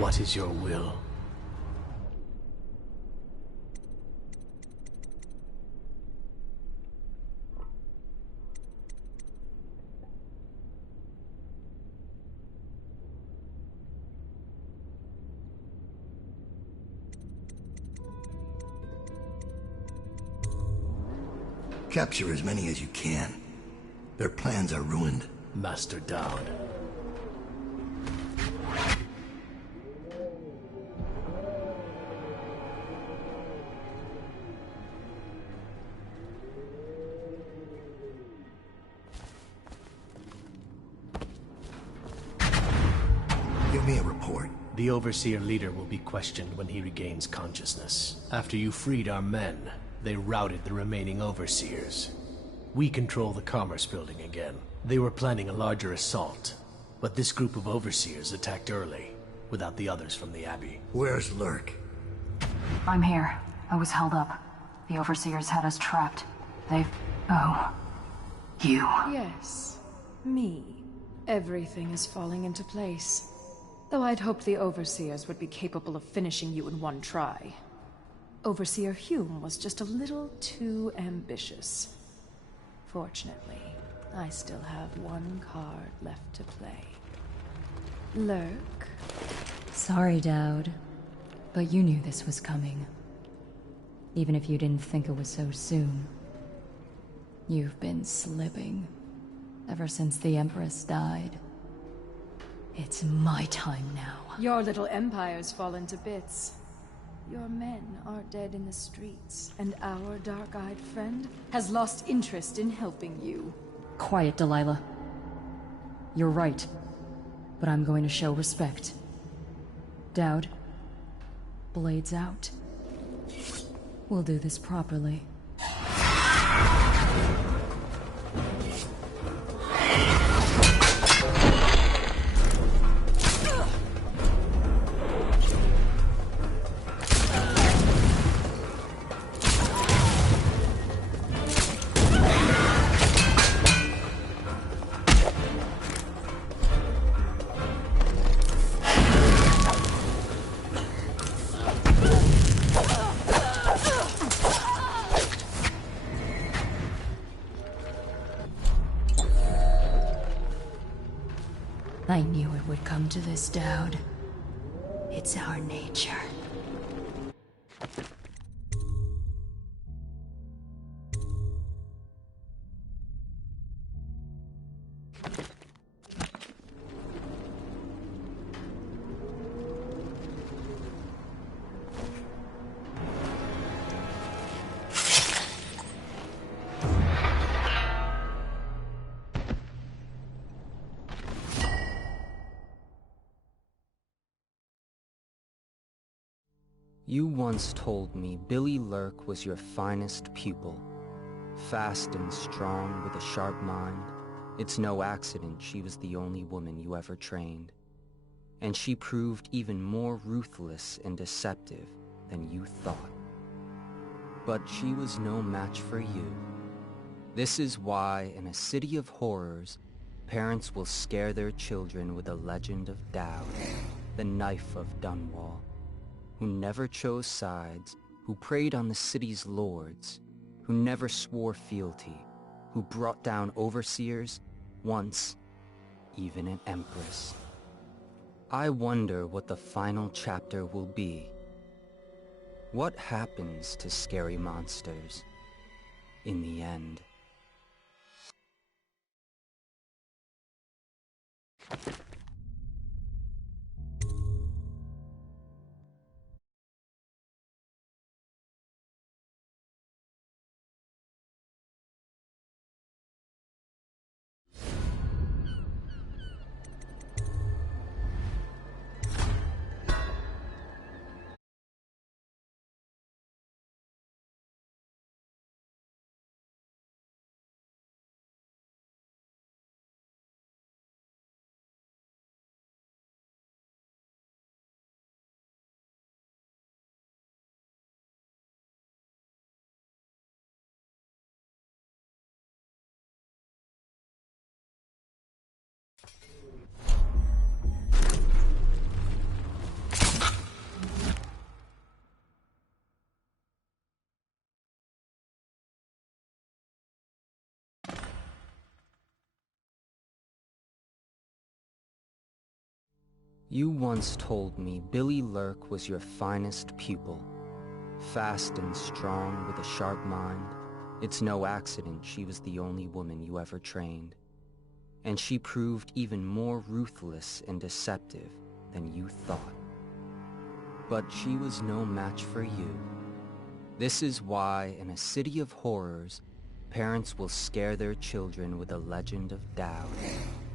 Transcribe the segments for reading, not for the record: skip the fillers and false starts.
What is your will? Capture as many as you can. Their plans are ruined. Master Dowd. Give me a report. The Overseer leader will be questioned when he regains consciousness. After you freed our men, they routed the remaining Overseers. We control the Commerce Building again. They were planning a larger assault, but this group of Overseers attacked early, without the others from the Abbey. Where's Lurk? I'm here. I was held up. The Overseers had us trapped. Oh. You. Yes. Me. Everything is falling into place. Though I'd hoped the Overseers would be capable of finishing you in one try. Overseer Hume was just a little too ambitious. Fortunately, I still have one card left to play. Lurk? Sorry, Dowd. But you knew this was coming. Even if you didn't think it was so soon. You've been slipping. Ever since the Empress died. It's my time now. Your little empire's fallen to bits. Your men are dead in the streets, and our dark-eyed friend has lost interest in helping you. Quiet, Delilah. You're right. But I'm going to show respect. Dowd. Blades out. We'll do this properly. I knew it would come to this, Dowd. It's our nature. You once told me Billy Lurk was your finest pupil. Fast and strong with a sharp mind. It's no accident she was the only woman you ever trained. And she proved even more ruthless and deceptive than you thought. But she was no match for you. This is why, in a city of horrors, parents will scare their children with a legend of Dowd, the knife of Dunwall, who never chose sides, who preyed on the city's lords, who never swore fealty, who brought down overseers, once even an empress. I wonder what the final chapter will be. What happens to scary monsters in the end? You once told me Billy Lurk was your finest pupil. Fast and strong with a sharp mind. It's no accident she was the only woman you ever trained. And she proved even more ruthless and deceptive than you thought. But she was no match for you. This is why, in a city of horrors, parents will scare their children with a legend of Dowd,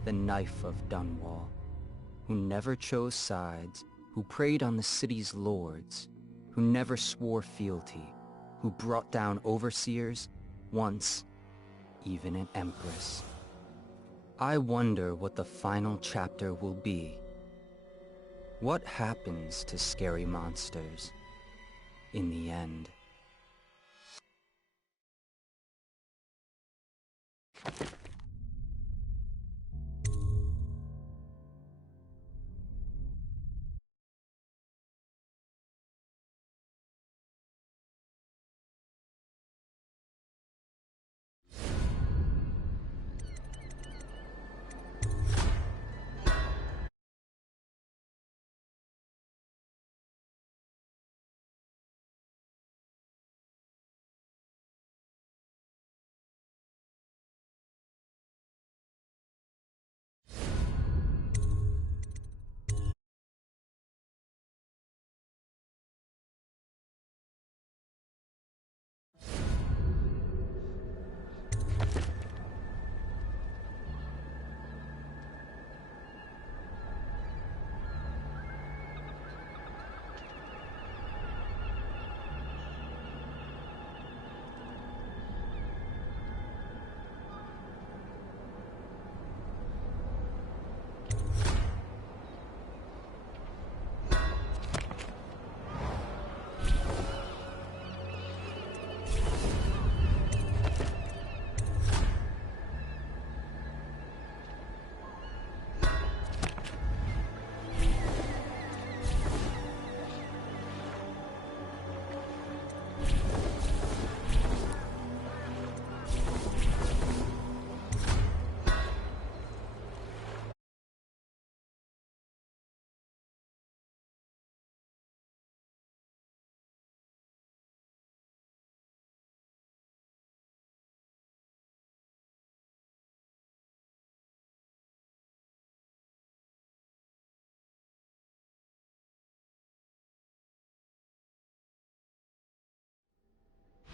the knife of Dunwall, who never chose sides, who preyed on the city's lords, who never swore fealty, who brought down overseers, once even an empress. I wonder what the final chapter will be. What happens to scary monsters in the end?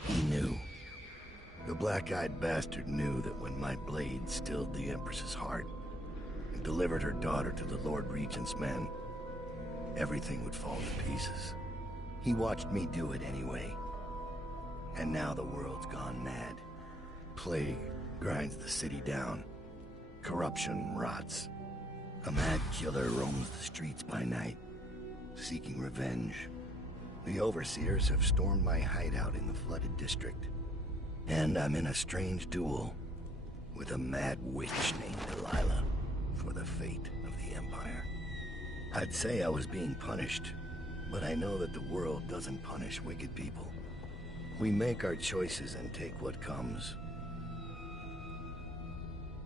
He knew. The black-eyed bastard knew that when my blade stilled the Empress's heart and delivered her daughter to the Lord Regent's men, everything would fall to pieces. He watched me do it anyway. And now the world's gone mad. Plague grinds the city down. Corruption rots. A mad killer roams the streets by night, seeking revenge. The Overseers have stormed my hideout in the flooded district. And I'm in a strange duel with a mad witch named Delilah for the fate of the Empire. I'd say I was being punished, but I know that the world doesn't punish wicked people. We make our choices and take what comes.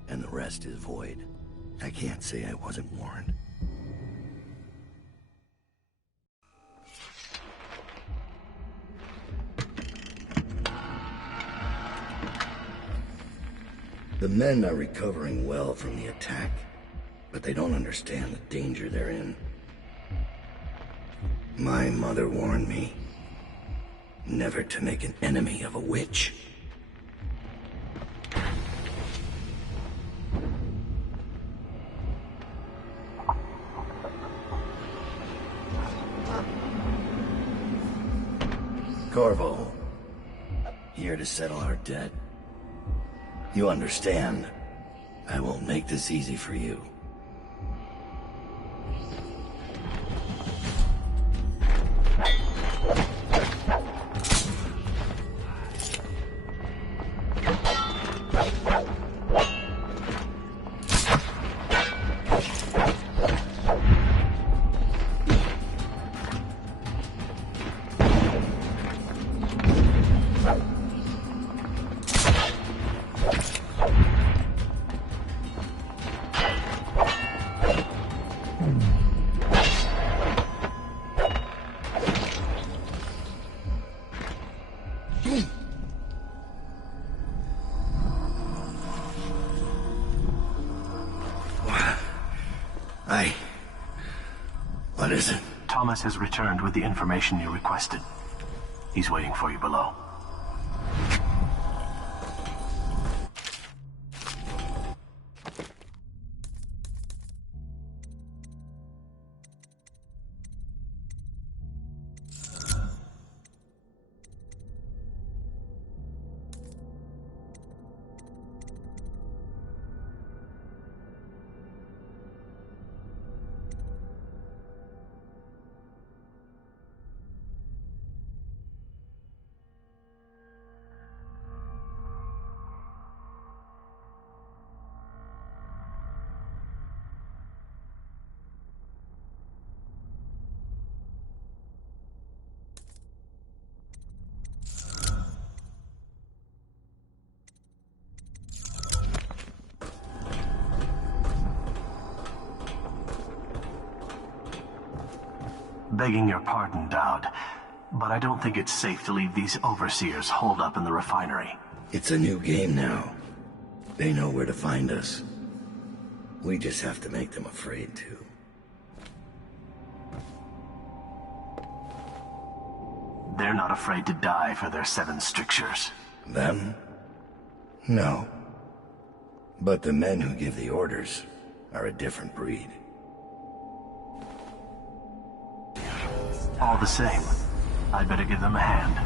And the rest is void. I can't say I wasn't warned. The men are recovering well from the attack, but they don't understand the danger they're in. My mother warned me never to make an enemy of a witch. Corvo, here to settle our debt. You understand, I won't make this easy for you. What is it? Thomas has returned with the information you requested. He's waiting for you below. Begging your pardon, Dowd, but I don't think it's safe to leave these overseers holed up in the refinery. It's a new game now. They know where to find us. We just have to make them afraid to. They're not afraid to die for their 7 strictures. Them? No. But the men who give the orders are a different breed. All the same, I'd better give them a hand,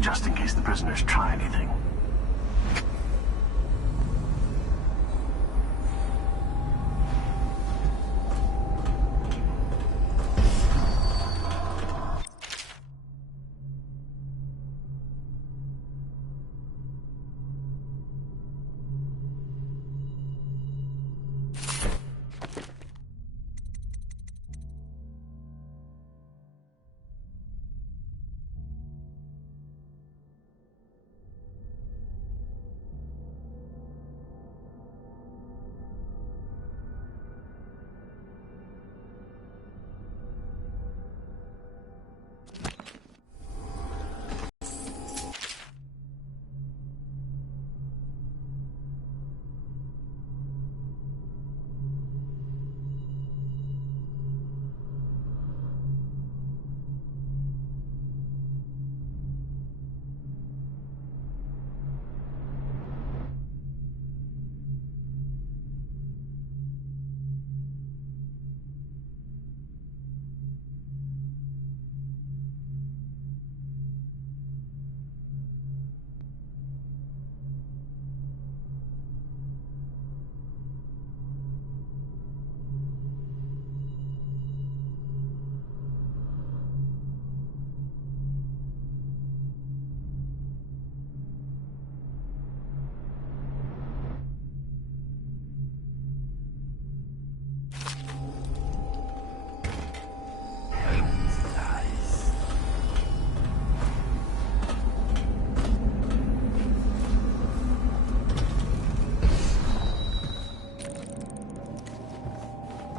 just in case the prisoners try anything.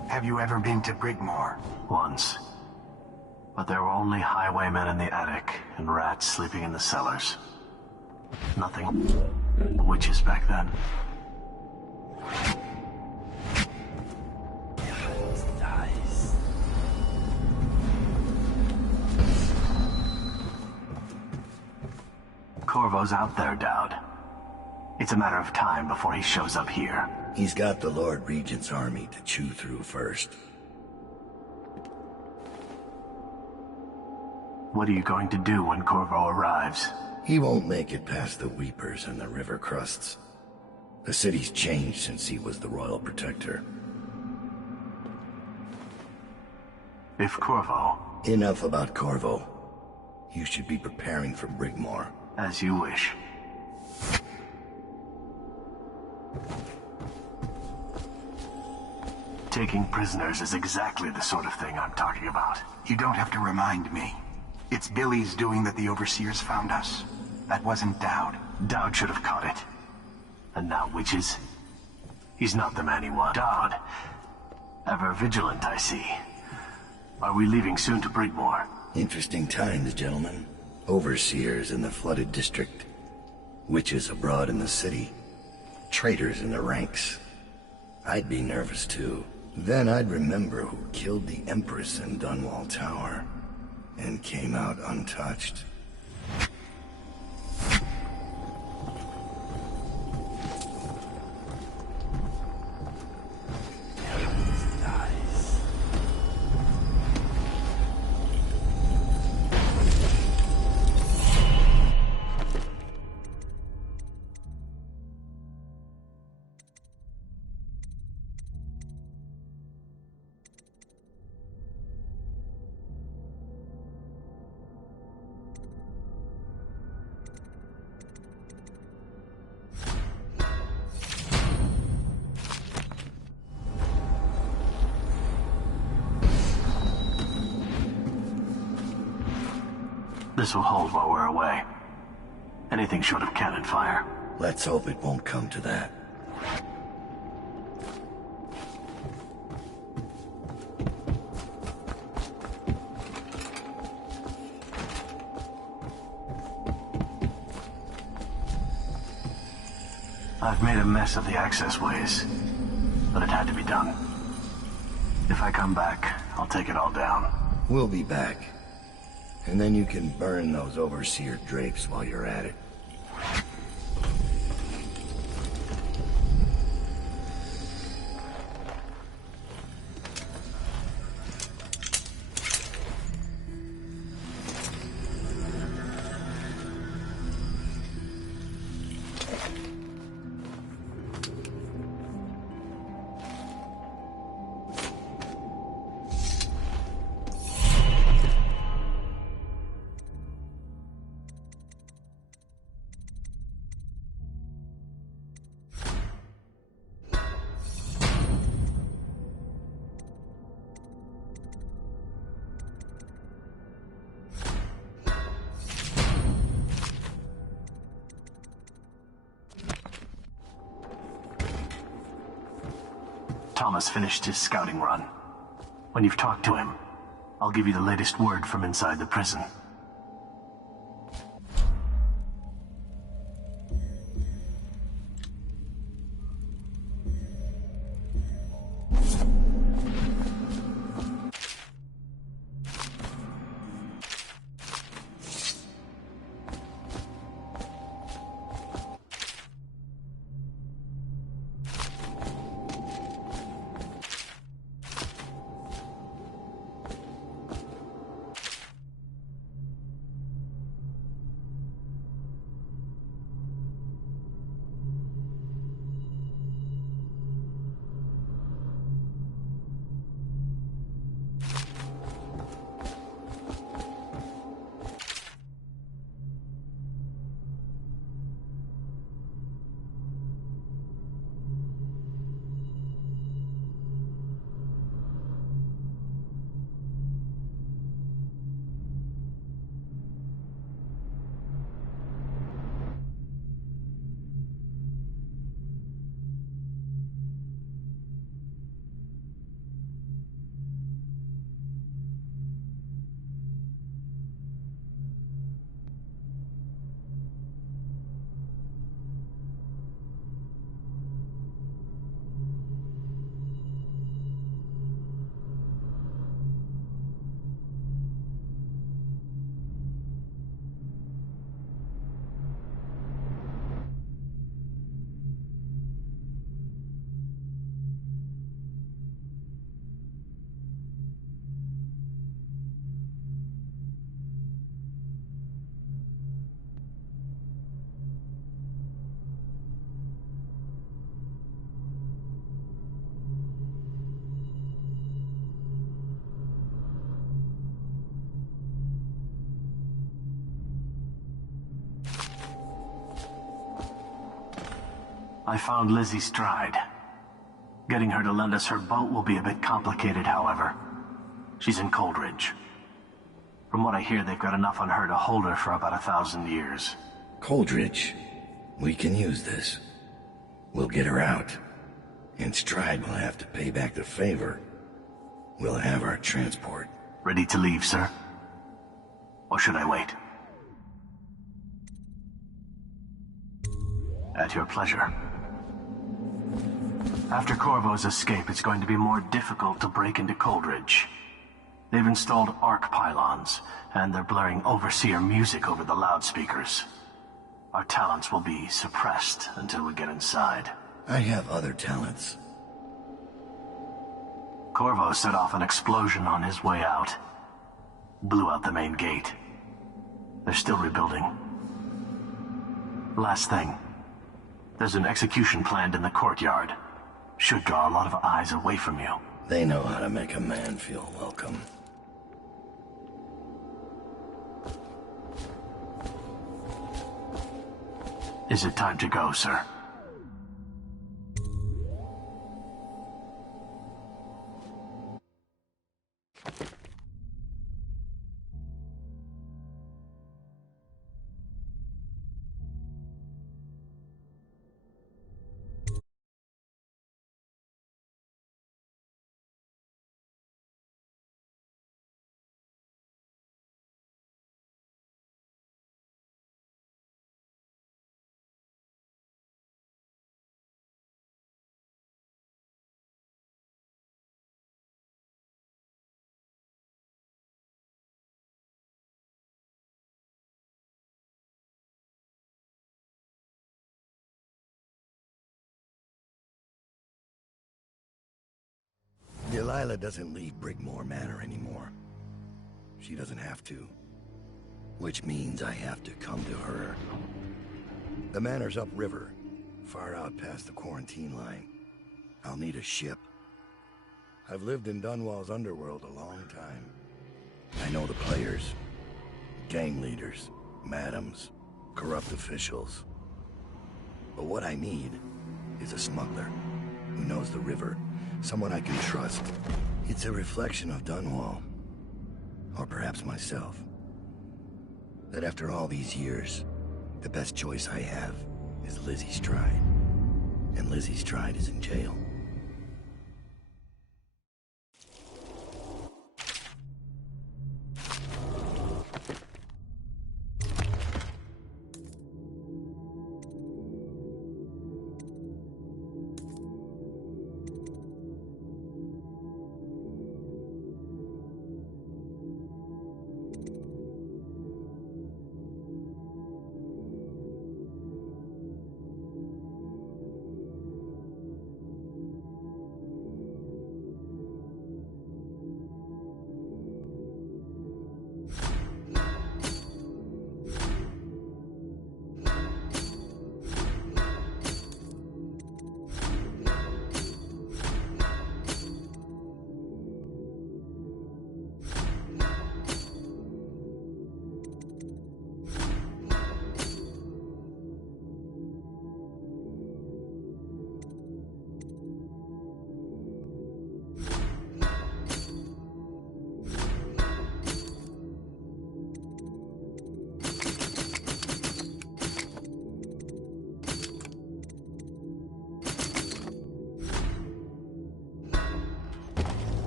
Have you ever been to Brigmore? Once. But there were only highwaymen in the attic and rats sleeping in the cellars. Nothing witches back then. Corvo's out there, Dowd. It's a matter of time before he shows up here. He's got the Lord Regent's army to chew through first. What are you going to do when Corvo arrives? He won't make it past the Weepers and the river crusts. The city's changed since he was the royal protector. If Corvo... Enough about Corvo. You should be preparing for Brigmore. As you wish. Taking prisoners is exactly the sort of thing I'm talking about. You don't have to remind me. It's Billy's doing that the Overseers found us. That wasn't Dowd. Dowd should have caught it. And now witches? He's not the man he wants. Dowd. Ever vigilant, I see. Are we leaving soon to Brigmore? Interesting times, gentlemen. Overseers in the flooded district. Witches abroad in the city. Traitors in the ranks. I'd be nervous too. Then I'd remember who killed the Empress in Dunwall Tower, and came out untouched. This will hold while we're away. Anything short of cannon fire. Let's hope it won't come to that. I've made a mess of the access ways, but it had to be done. If I come back, I'll take it all down. We'll be back. And then you can burn those Overseer drapes while you're at it. Thomas finished his scouting run. When you've talked to him, I'll give you the latest word from inside the prison. I found Lizzie Stride. Getting her to lend us her boat will be a bit complicated, however. She's in Coldridge. From what I hear, they've got enough on her to hold her for about 1,000 years. Coldridge. We can use this. We'll get her out. And Stride will have to pay back the favor. We'll have our transport. Ready to leave, sir? Or should I wait? At your pleasure. After Corvo's escape, it's going to be more difficult to break into Coldridge. They've installed arc pylons, and they're blaring Overseer music over the loudspeakers. Our talents will be suppressed until we get inside. I have other talents. Corvo set off an explosion on his way out. Blew out the main gate. They're still rebuilding. Last thing. There's an execution planned in the courtyard. Should draw a lot of eyes away from you. They know how to make a man feel welcome. Is it time to go, sir? Delilah doesn't leave Brigmore Manor anymore. She doesn't have to. Which means I have to come to her. The manor's upriver, far out past the quarantine line. I'll need a ship. I've lived in Dunwall's underworld a long time. I know the players. Gang leaders, madams, corrupt officials. But what I need is a smuggler who knows the river. Someone I can trust. It's a reflection of Dunwall. Or perhaps myself. That after all these years, the best choice I have is Lizzie Stride. And Lizzie Stride is in jail.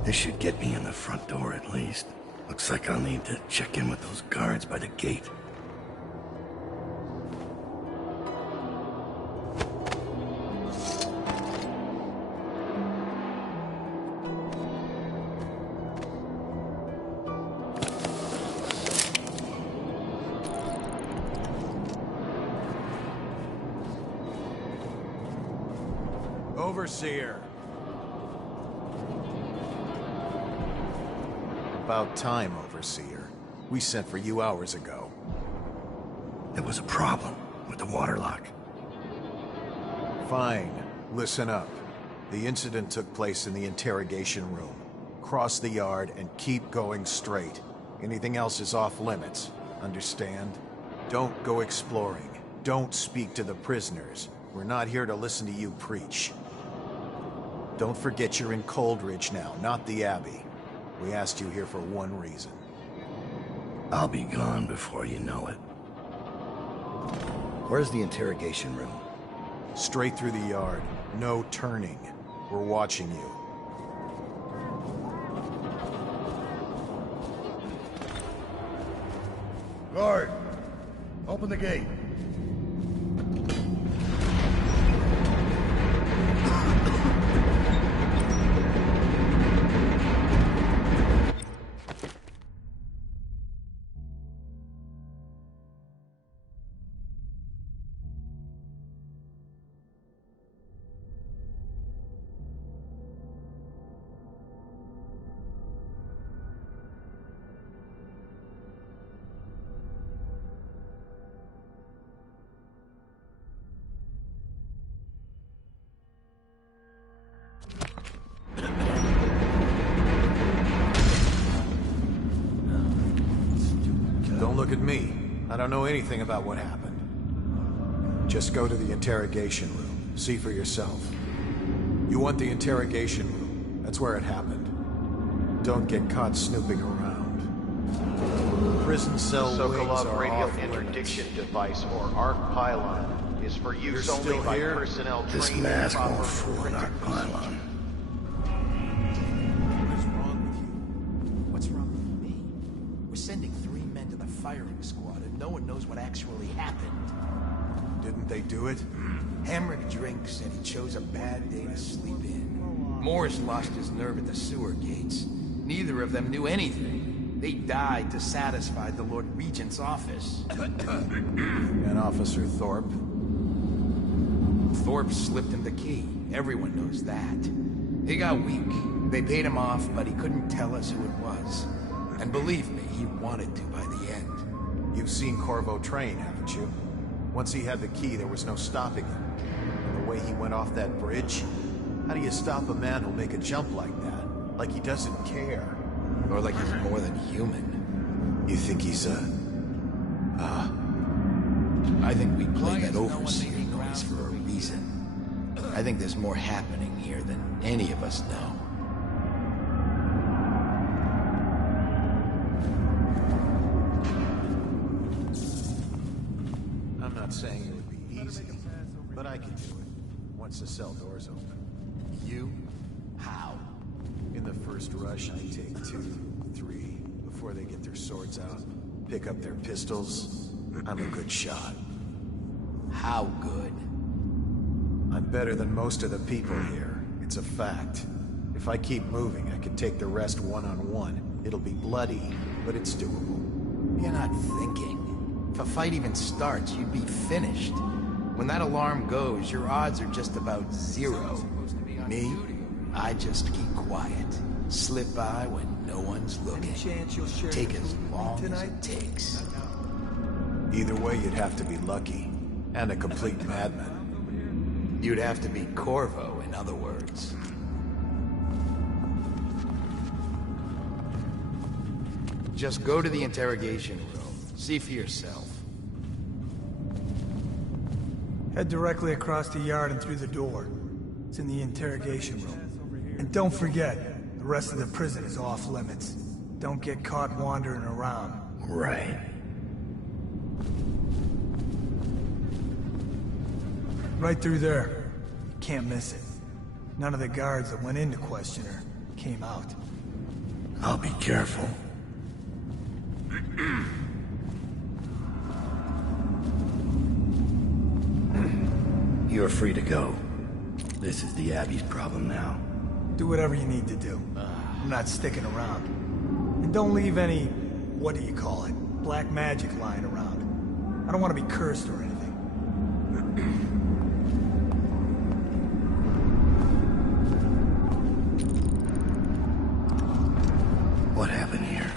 This should get me in the front door at least. Looks like I'll need to check in with those guards by the gate. Overseer. About time, Overseer. We sent for you hours ago. There was a problem with the waterlock. Fine. Listen up. The incident took place in the interrogation room. Cross the yard and keep going straight. Anything else is off limits. Understand? Don't go exploring. Don't speak to the prisoners. We're not here to listen to you preach. Don't forget you're in Coldridge now, not the Abbey. We asked you here for one reason. I'll be gone before you know it. Where's the interrogation room? Straight through the yard. No turning. We're watching you. Guard! Open the gate. Look at me. I don't know anything about what happened. Just go to the interrogation room. See for yourself. You want the interrogation room. That's where it happened. Don't get caught snooping around. Prison cell The wings Sokolov are radial off interdiction device, or ARC pylon, is for use You're only still by here? personnel This trained mask in proper won't fool an forensic arc pylon. What is wrong with you? What's wrong with me? We're sending 3 men to the firing squad, and no one knows what actually happened. Didn't they do it? Hamrick Drink said he chose a bad day to sleep in. Morris lost his nerve at the sewer gates. Neither of them knew anything. They died to satisfy the Lord Regent's office. And Officer Thorpe? Thorpe slipped him the key. Everyone knows that. He got weak. They paid him off, but he couldn't tell us who it was. And believe me, he wanted to by the end. You've seen Corvo train, haven't you? Once he had the key, there was no stopping him. And the way he went off that bridge, how do you stop a man who'll make a jump like that? Like he doesn't care. Or like he's more than human. You think he's I think we played that overseer noise for a reason. I think there's more happening here than any of us know. I'm not saying it would be easy, but I can do it, once the cell door's open. You? How? In the first rush, I take 2, 3, before they get their swords out, pick up their pistols. I'm a good shot. How good? I'm better than most of the people here. It's a fact. If I keep moving, I can take the rest one-on-one. It'll be bloody, but it's doable. You're not thinking. If a fight even starts, you'd be finished. When that alarm goes, your odds are just about 0. Me? I just keep quiet. Slip by when no one's looking. Take as long as it takes. Either way, you'd have to be lucky. And a complete madman. You'd have to be Corvo, in other words. Just go to the interrogation room. See for yourself. Head directly across the yard and through the door. It's in the interrogation room. And don't forget, the rest of the prison is off limits. Don't get caught wandering around. Right. Right through there. You can't miss it. None of the guards that went in to question her came out. I'll be careful. You're free to go. This is the Abbey's problem now. Do whatever you need to do. I'm not sticking around. And don't leave any, what do you call it, black magic lying around. I don't want to be cursed or anything. What happened here?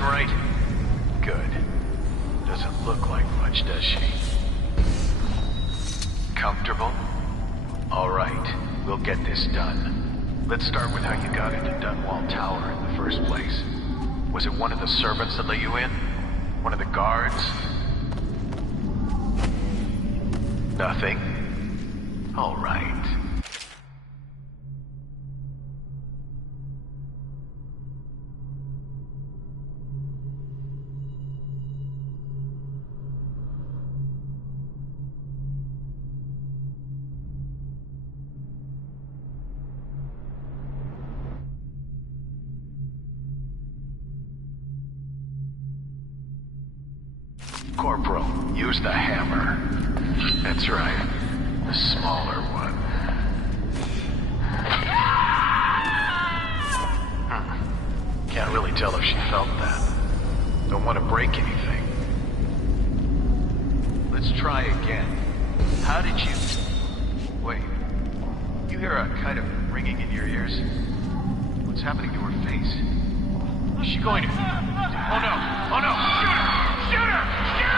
in right? Good. Doesn't look like much, does she? Comfortable? All right, we'll get this done. Let's start with how you got into Dunwall Tower in the first place. Was it one of the servants that let you in? One of the guards? Nothing? All right. Corporal, use the hammer. That's right. The smaller one. Can't really tell if she felt that. Don't want to break anything. Let's try again. How did you... Wait. You hear a kind of ringing in your ears? What's happening to her face? Is she going to... Oh no! Oh no! Shoot her! Shoot her! Shoot!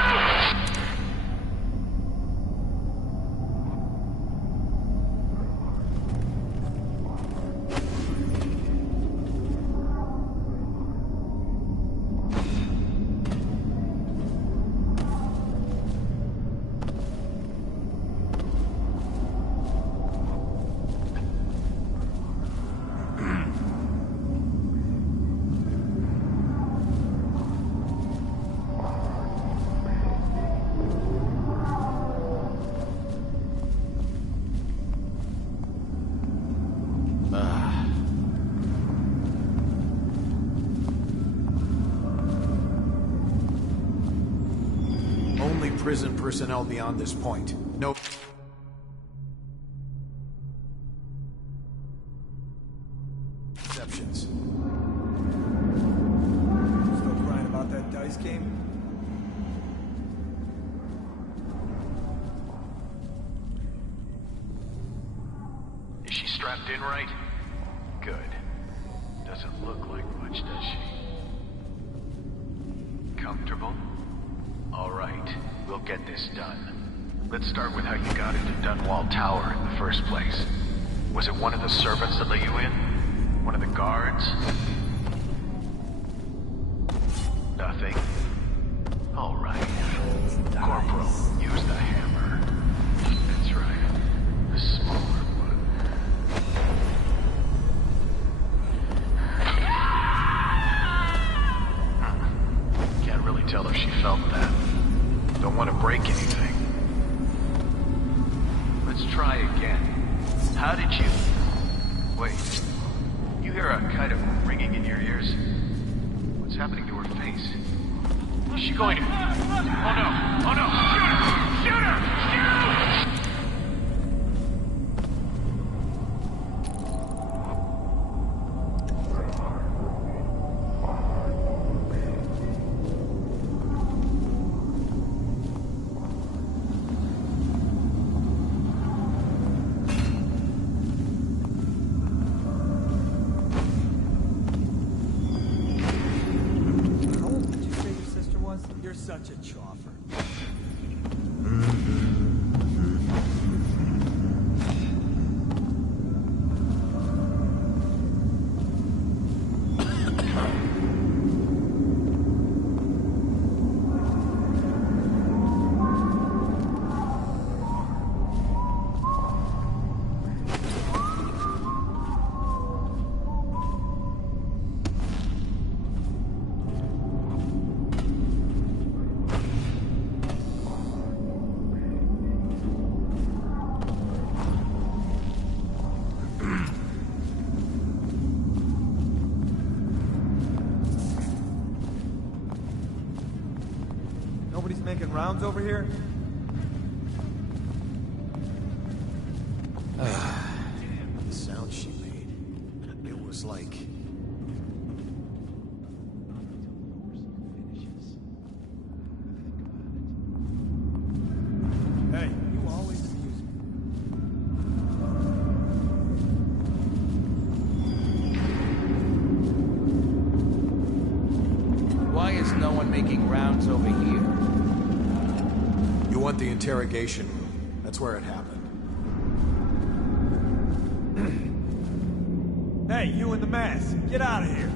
Prison personnel beyond this point. No... exceptions. Still crying about that dice game? Is she strapped in right? Good. Doesn't look like much, does she? Comfortable? All right, we'll get this done. Let's start with how you got into Dunwall Tower in the first place. Was it one of the servants that let you in? One of the guards? Nothing? All right. Corporal, use the hammer. That's right. The smaller one. Can't really tell if she felt that. Don't want to break anything. Let's try again. How did you... Wait. You hear a kind of ringing in your ears? What's happening to her face? Is she going to... Oh no! Oh no! Shoot her! Shoot her! Shoot! You're such a choffer. Nobody's making rounds over here? The sound she made. It was like... Hey, you always amuse me. making rounds over here. You want the interrogation room. That's where it happened. Hey, you in the mask, get out of here.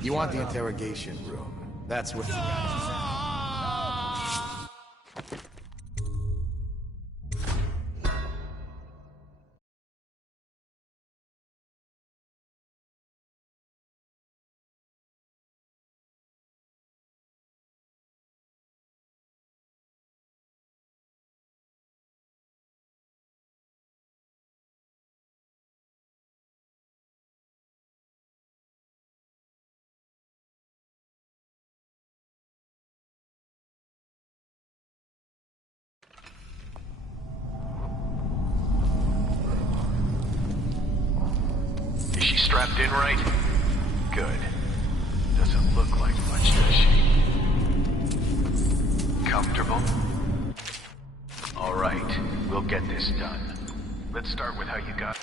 You want the interrogation room. That's what you got. Is she strapped in right? Good. Doesn't look like much, does she? Comfortable? All right, we'll get this done. Let's start with how you got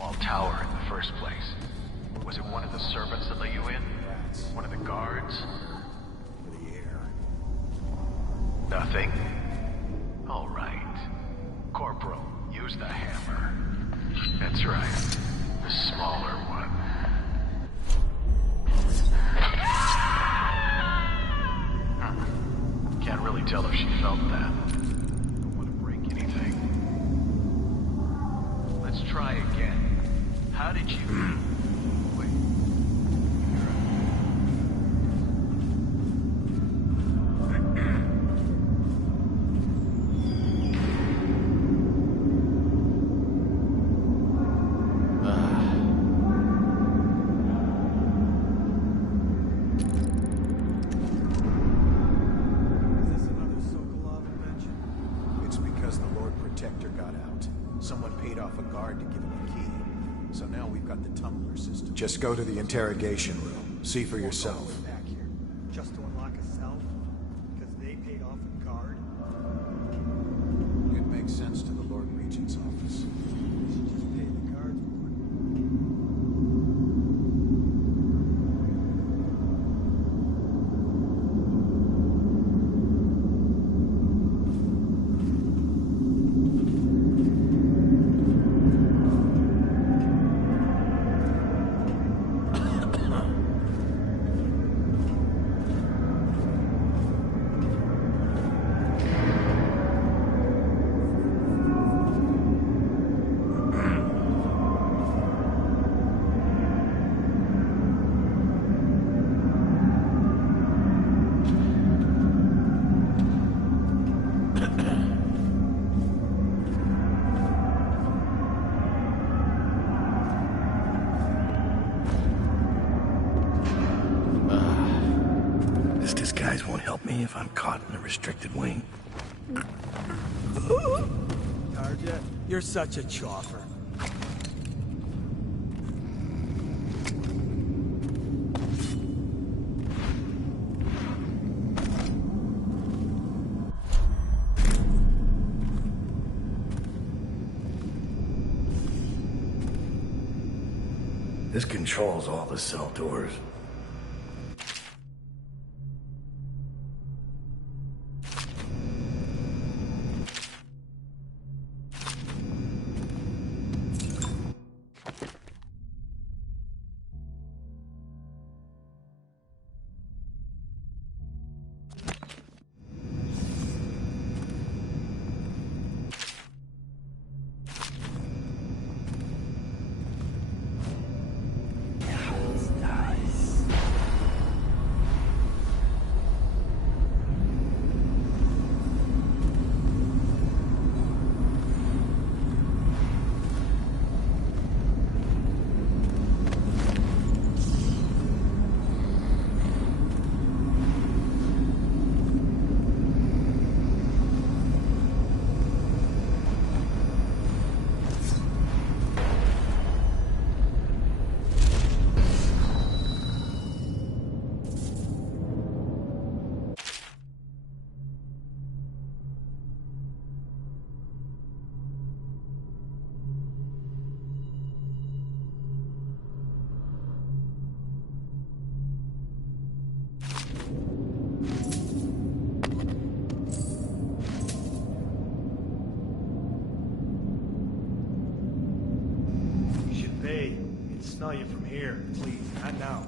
Wall Tower in the first place. Was it one of the servants that let you in? One of the guards? The air. Nothing? All right. Corporal, use the hammer. That's right. The smaller one. Can't really tell if she felt that. Don't want to break anything. Let's try again. How did you... Wait. Just go to the interrogation room. See for yourself. Back here, just to unlock a cell, because they paid off a guard. It makes sense to the Lord Regent's office. They should just pay the guards more. This disguise won't help me if I'm caught in a restricted wing. Tarja, you're such a chopper. This controls all the cell doors. smell you from here. Please, not now.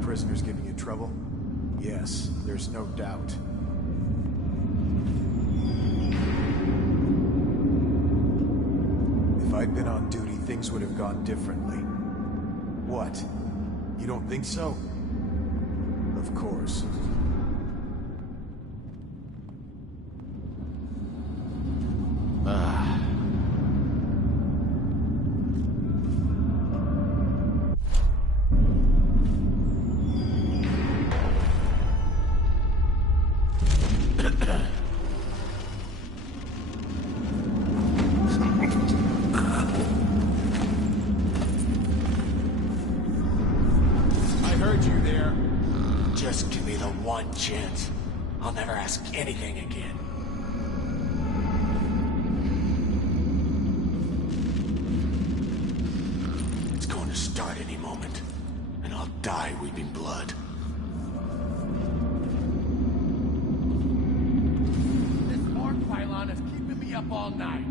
Prisoners giving you trouble? Yes, there's no doubt. If I'd been on duty, things would have gone differently. What? You don't think so? Of course. Just give me the one chance. I'll never ask anything again. It's going to start any moment, and I'll die weeping blood. This morgue pylon is keeping me up all night.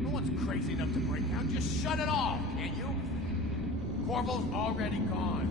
No one's crazy enough to break out. Just shut it off, can't you? Corval's already gone.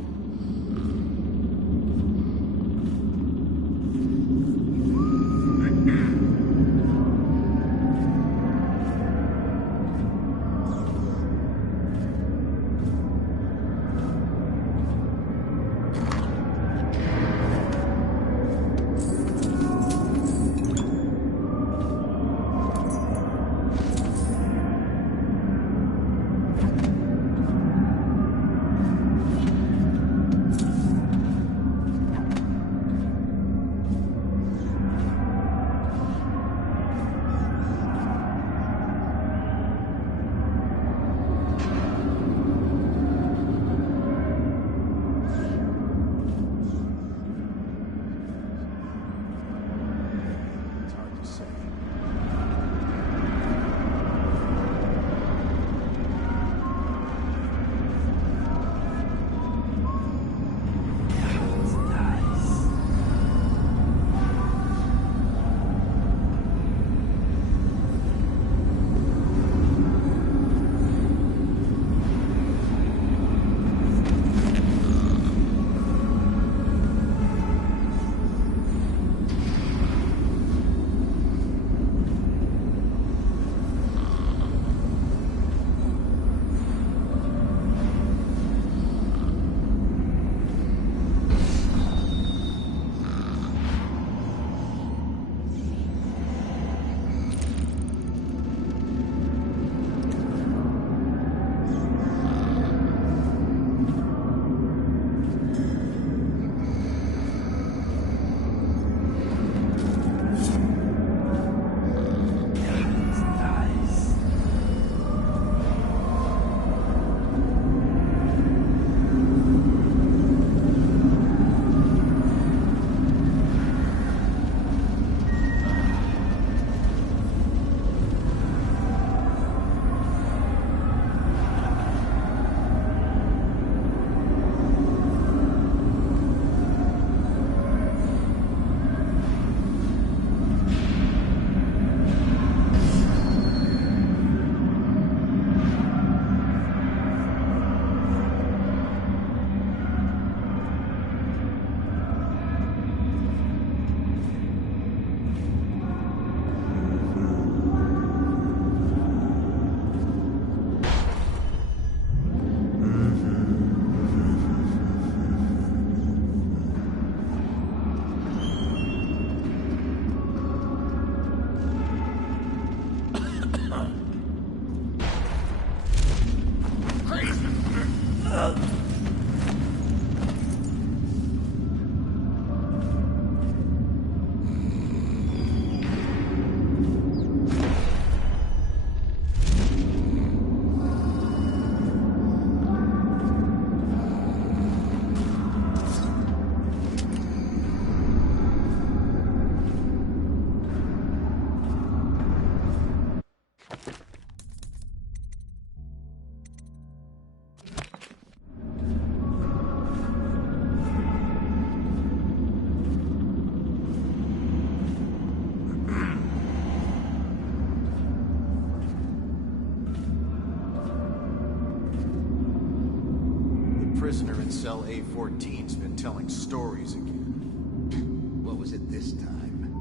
Cell A14's been telling stories again. What was it this time?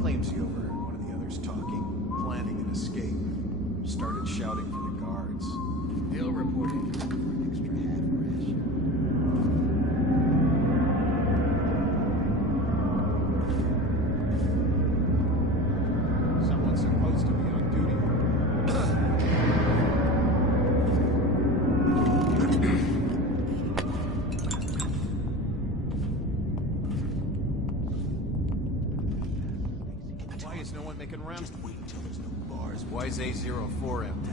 Claims he overheard one of the others talking, planning an escape. Started shouting for the guards. They'll report it for an extra half ration. Someone's supposed to be on duty. Why is no one making rounds? Just wait until there's no bars. Why is A04 empty?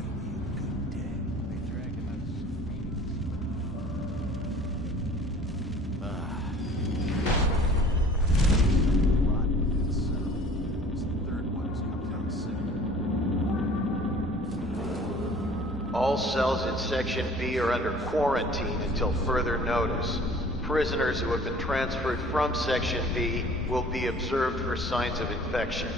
All cells in Section B are under quarantine until further notice. Prisoners who have been transferred from Section B will be observed for signs of infection.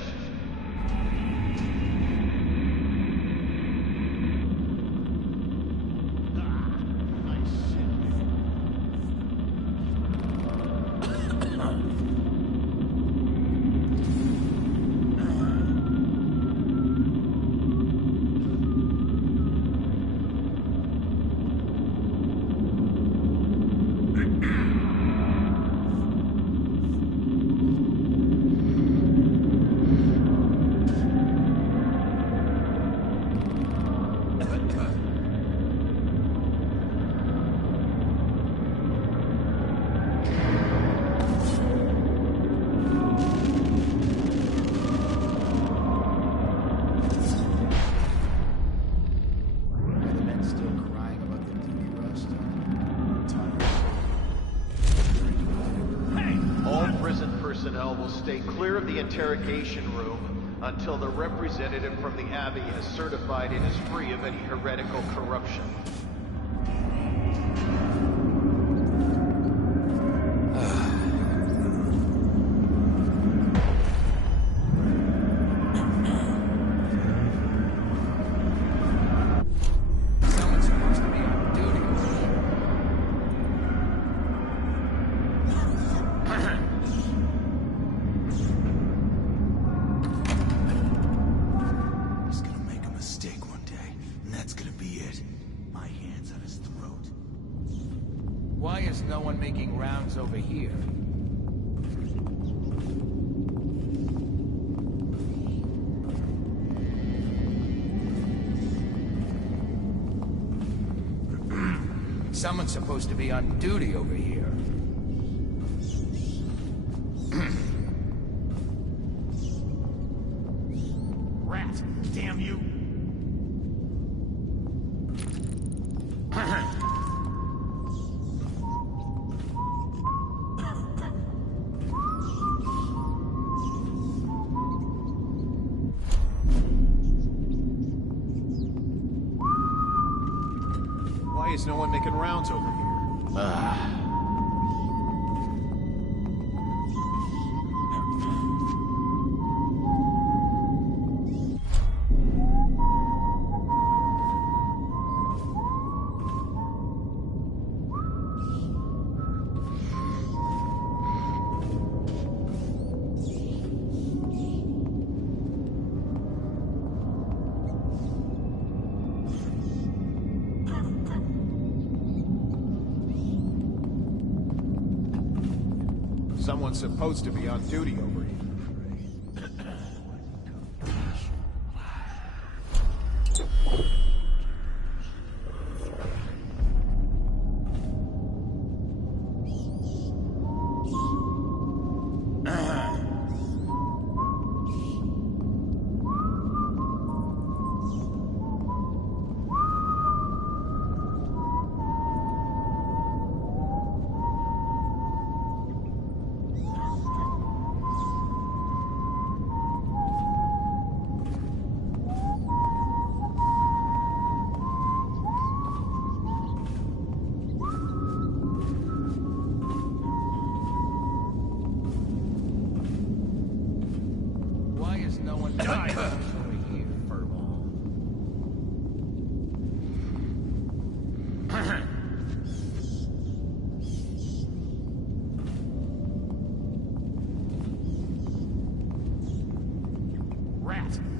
Stay clear of the interrogation room until the representative from the Abbey has certified it is free of any heretical corruption. Why is no one making rounds over here? Someone's supposed to be on duty over here. Rat, damn you! Why is no one making rounds over here? Someone's supposed to be on duty over here.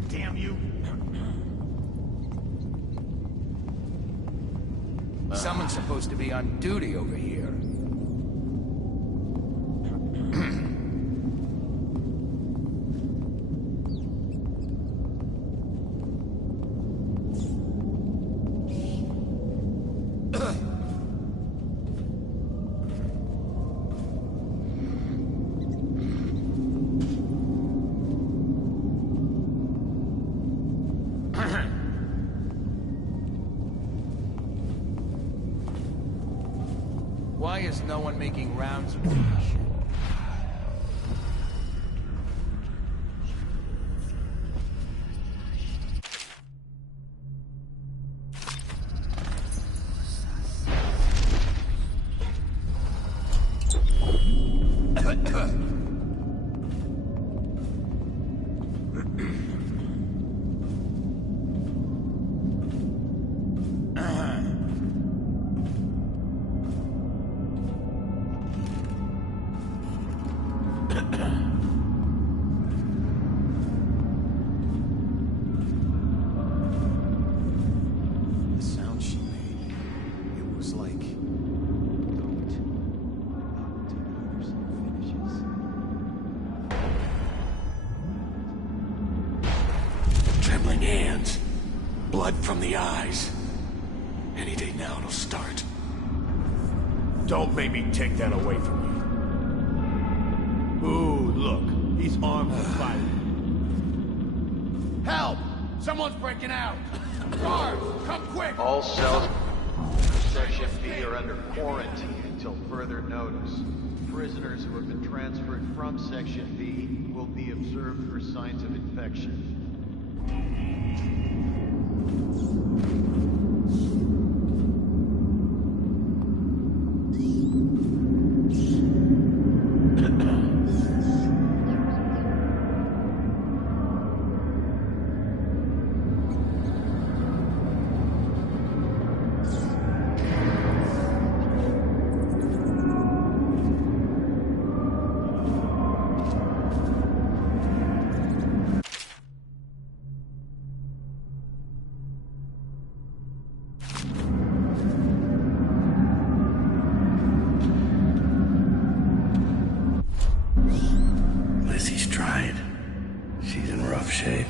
Damn you! Someone's supposed to be on duty over here. Why is no one making rounds of this shit? Trembling hands. Blood from the eyes. Any day now it'll start. Don't make me take that away from you. Ooh, look. He's armed for fighting. Help! Someone's breaking out! Guards, come quick! All cells in Section B are under quarantine until further notice. Prisoners who have been transferred from Section B will be observed for signs of infection. She's in rough shape.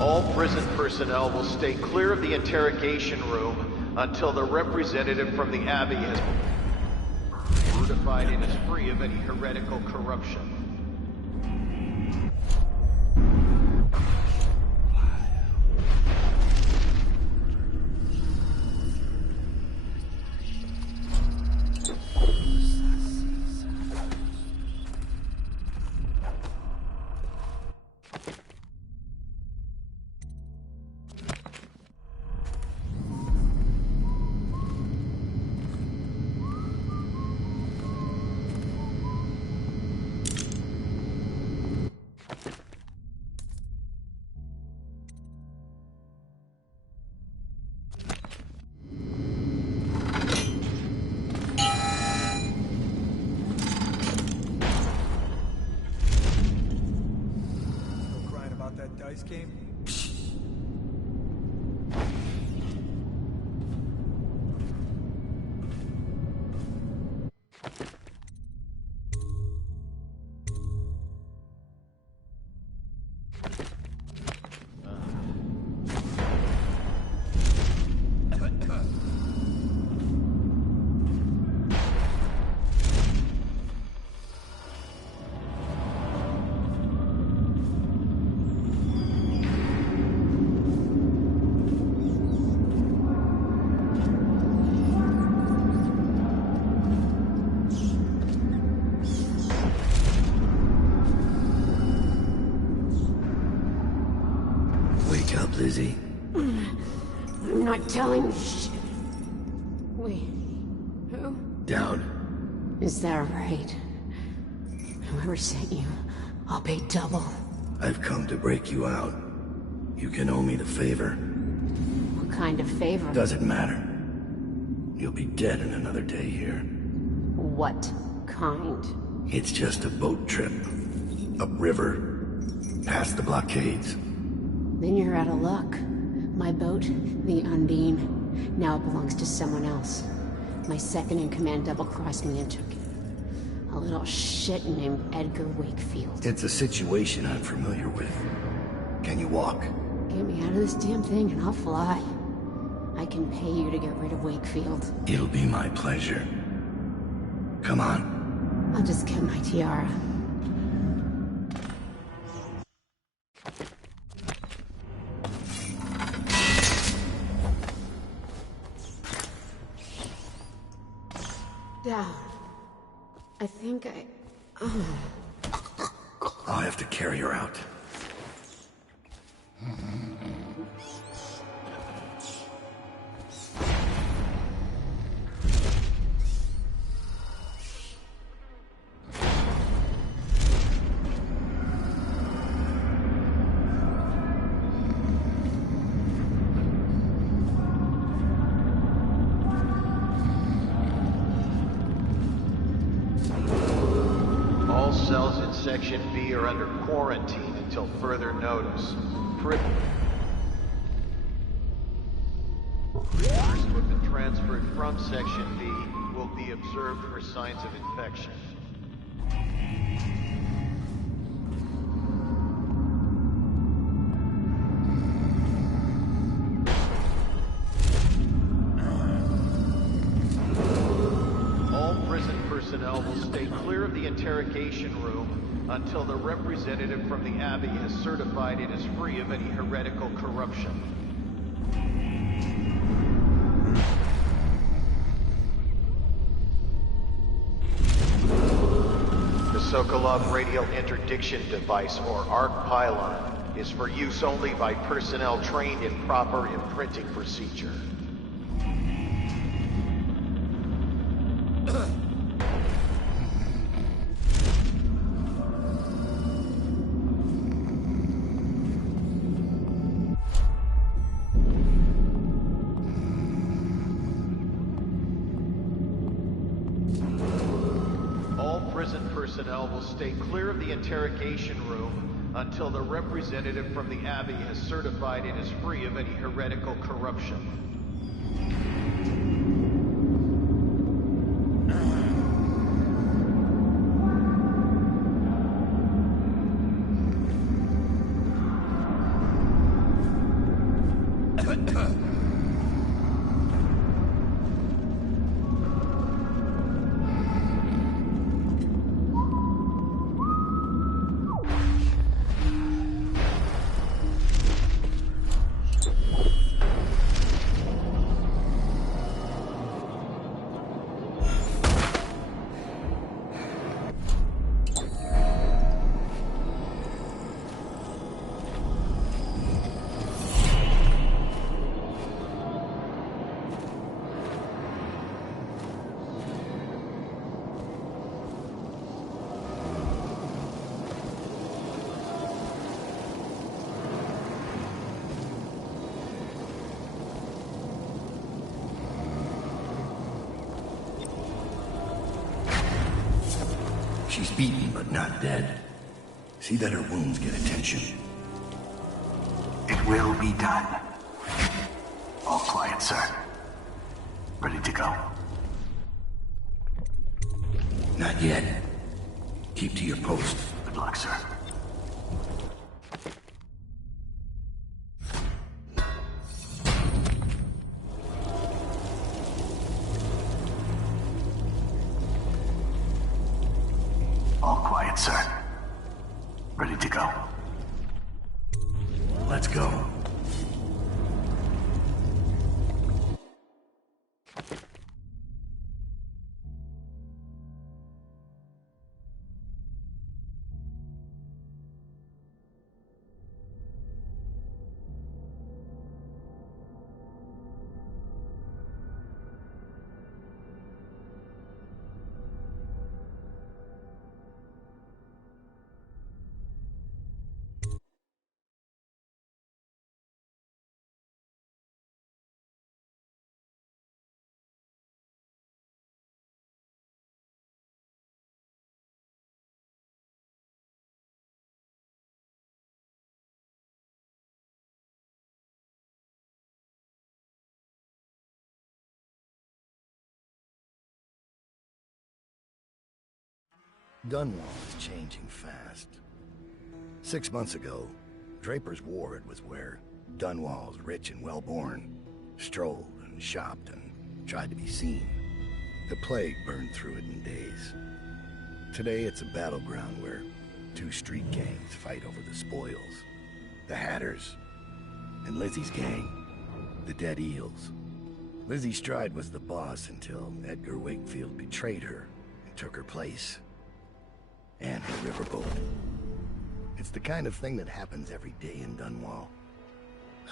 All prison personnel will stay clear of the interrogation room until the representative from the Abbey has been certified and is free of any heretical corruption. Dice game? I'm not telling you shit. Wait, who? Dowd. Is that right? Whoever sent you, I'll pay double. I've come to break you out. You can owe me the favor. What kind of favor? Doesn't matter. You'll be dead in another day here. What kind? It's just a boat trip. Upriver. Past the blockades. Then you're out of luck. My boat, the Undine, now it belongs to someone else. My second-in-command double-crossed me and took it. A little shit named Edgar Wakefield. It's a situation I'm familiar with. Can you walk? Get me out of this damn thing and I'll fly. I can pay you to get rid of Wakefield. It'll be my pleasure. Come on. I'll just get my tiara. Down. I think I'll have to carry her out. All cells in Section B are under quarantine until further notice. Prisoners who have been transferred from Section B will be observed for signs of infection. All prison personnel will stay clear of the interrogation room until the representative from the Abbey has certified it is free of any heretical corruption. The Sokolov radial interdiction device, or ARC pylon, is for use only by personnel trained in proper imprinting procedure. Prison personnel will stay clear of the interrogation room until the representative from the Abbey has certified it is free of any heretical corruption. She's beaten, but not dead. See that her wounds get attention. It will be done. All quiet, sir. Ready to go. Not yet. Keep to your post. Good luck, sir. All quiet, sir. Ready to go. Let's go. Dunwall is changing fast. 6 months ago, Draper's Ward was where Dunwall's rich and well-born strolled and shopped and tried to be seen. The plague burned through it in days. Today it's a battleground where 2 street gangs fight over the spoils. The Hatters and Lizzie's gang, the Dead Eels. Lizzie Stride was the boss until Edgar Wakefield betrayed her and took her place. And her riverboat. It's the kind of thing that happens every day in Dunwall.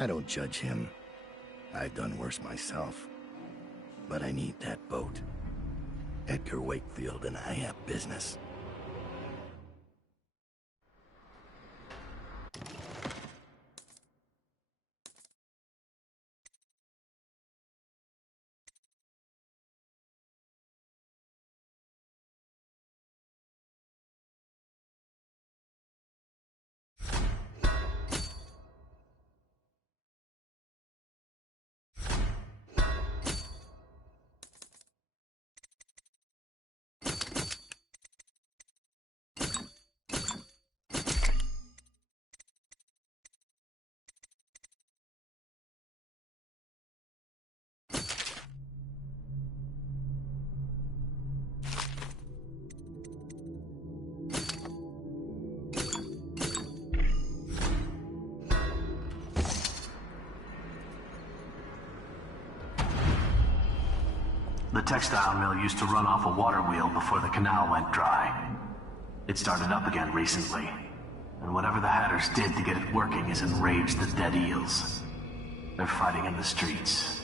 I don't judge him. I've done worse myself. But I need that boat. Edgar Wakefield and I have business. The textile mill used to run off a water wheel before the canal went dry. It started up again recently, and whatever the Hatters did to get it working has enraged the Dead Eels. They're fighting in the streets.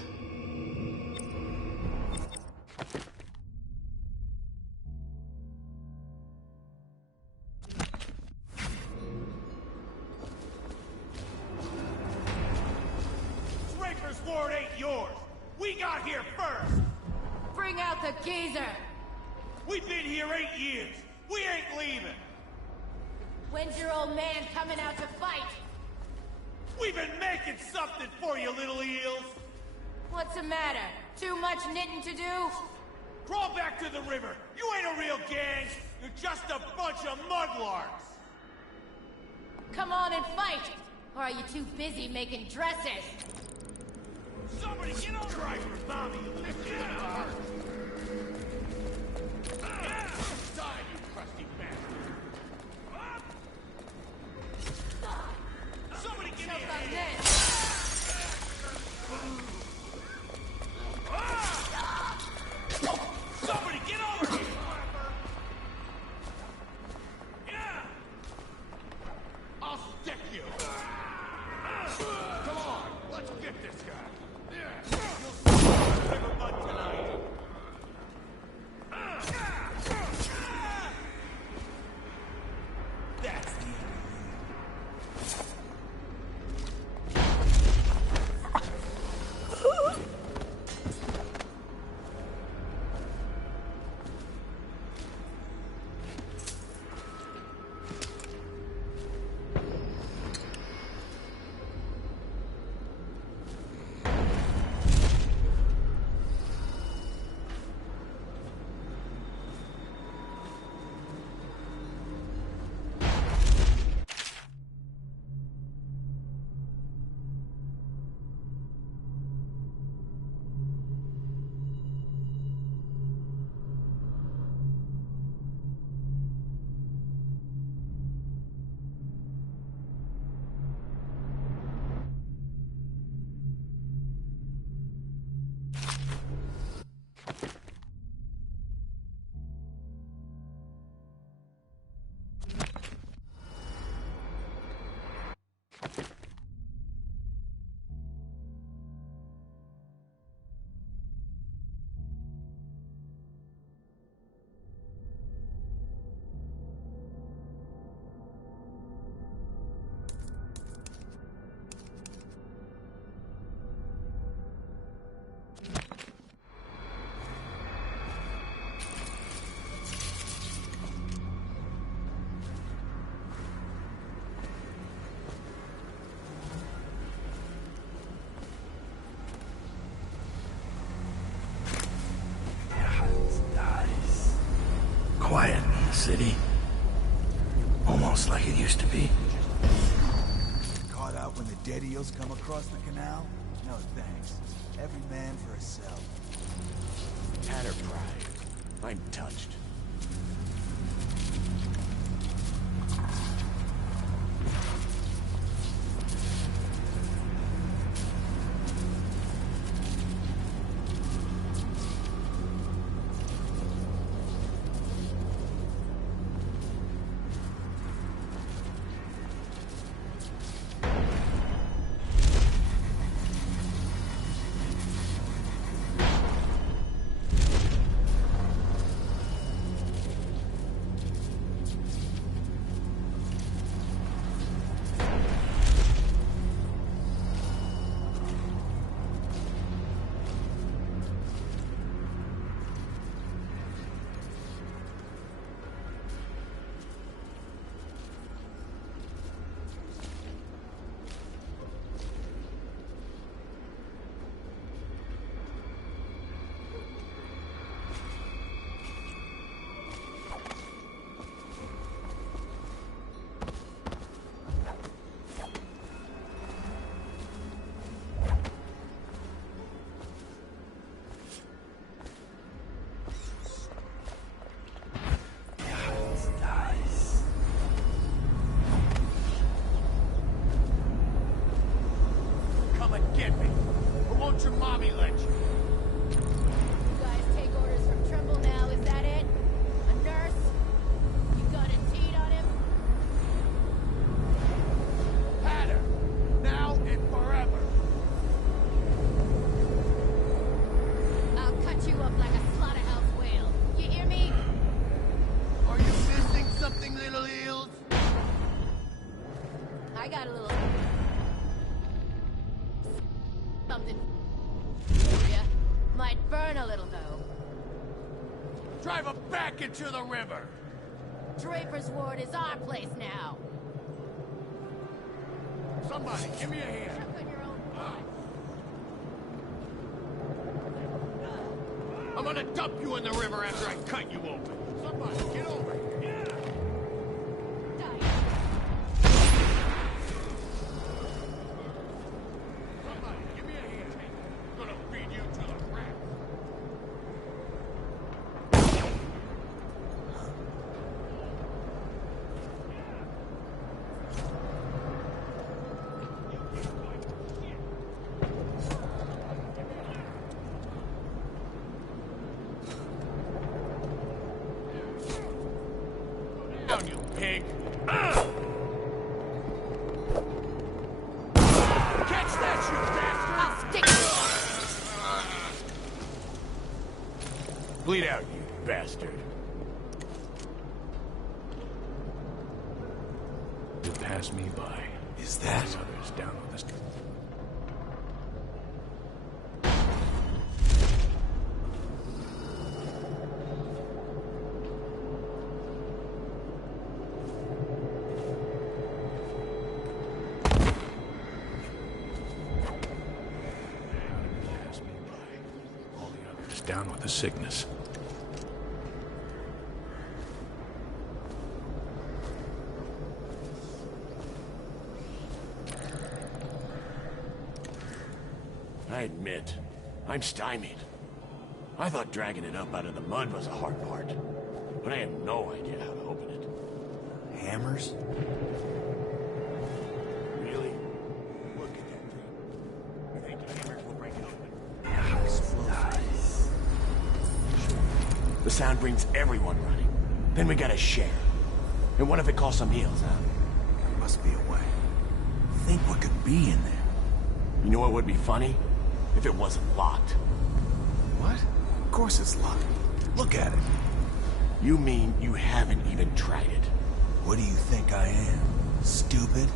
Draper's Ward ain't yours! We got here first! Bring out the geezer! We've been here 8 years! We ain't leaving! When's your old man coming out to fight? We've been making something for you, little eels! What's the matter? Too much knitting to do? Crawl back to the river! You ain't a real gang! You're just a bunch of mudlarks! Come on and fight! Or are you too busy making dresses? Somebody get over Draper's mommy, you little shit! Die, you crusty bastard! Somebody give me a hand! Somebody get over here! Yeah! I'll stick you! Come on, let's get this guy! You'll see the riverbud tonight! That's the city. Almost like it used to be. Caught out when the dead eels come across the canal? No thanks. Every man for himself. Hatter pride. I'm touched. Come and get me. Or won't your mommy let you? You guys take orders from Trimble now, is that it? A nurse? You got a teat on him? Hatter! Now and forever! I'll cut you up like a slaughterhouse whale. You hear me? Are you missing something, little eels? I got a little... something... yeah. Might burn a little, though. Drive her back into the river! Draper's Ward is our place now. Somebody, give me a hand. Chuck on your own blood. I'm gonna dump you in the river after I cut you open. Somebody, get over here. Somebody, give me a hand. I'm gonna feed you to the rats. Down, you pig! Catch that, you bastard! I'll stick Bleed out, you bastard. You pass me by. Is that? Others down on the street. Pass me by. All the others down with the sickness. I admit, I'm stymied. I thought dragging it up out of the mud was a hard part, but I have no idea how to open it. Hammers? Really? Look at that thing. You think hammers will break it open? The sound brings everyone running. Then we gotta share. And what if it calls some heels, huh? There must be a way. Think what could be in there. You know what would be funny? If it wasn't locked. What? Of course it's locked. Look at it. You mean you haven't even tried it? What do you think I am? Stupid?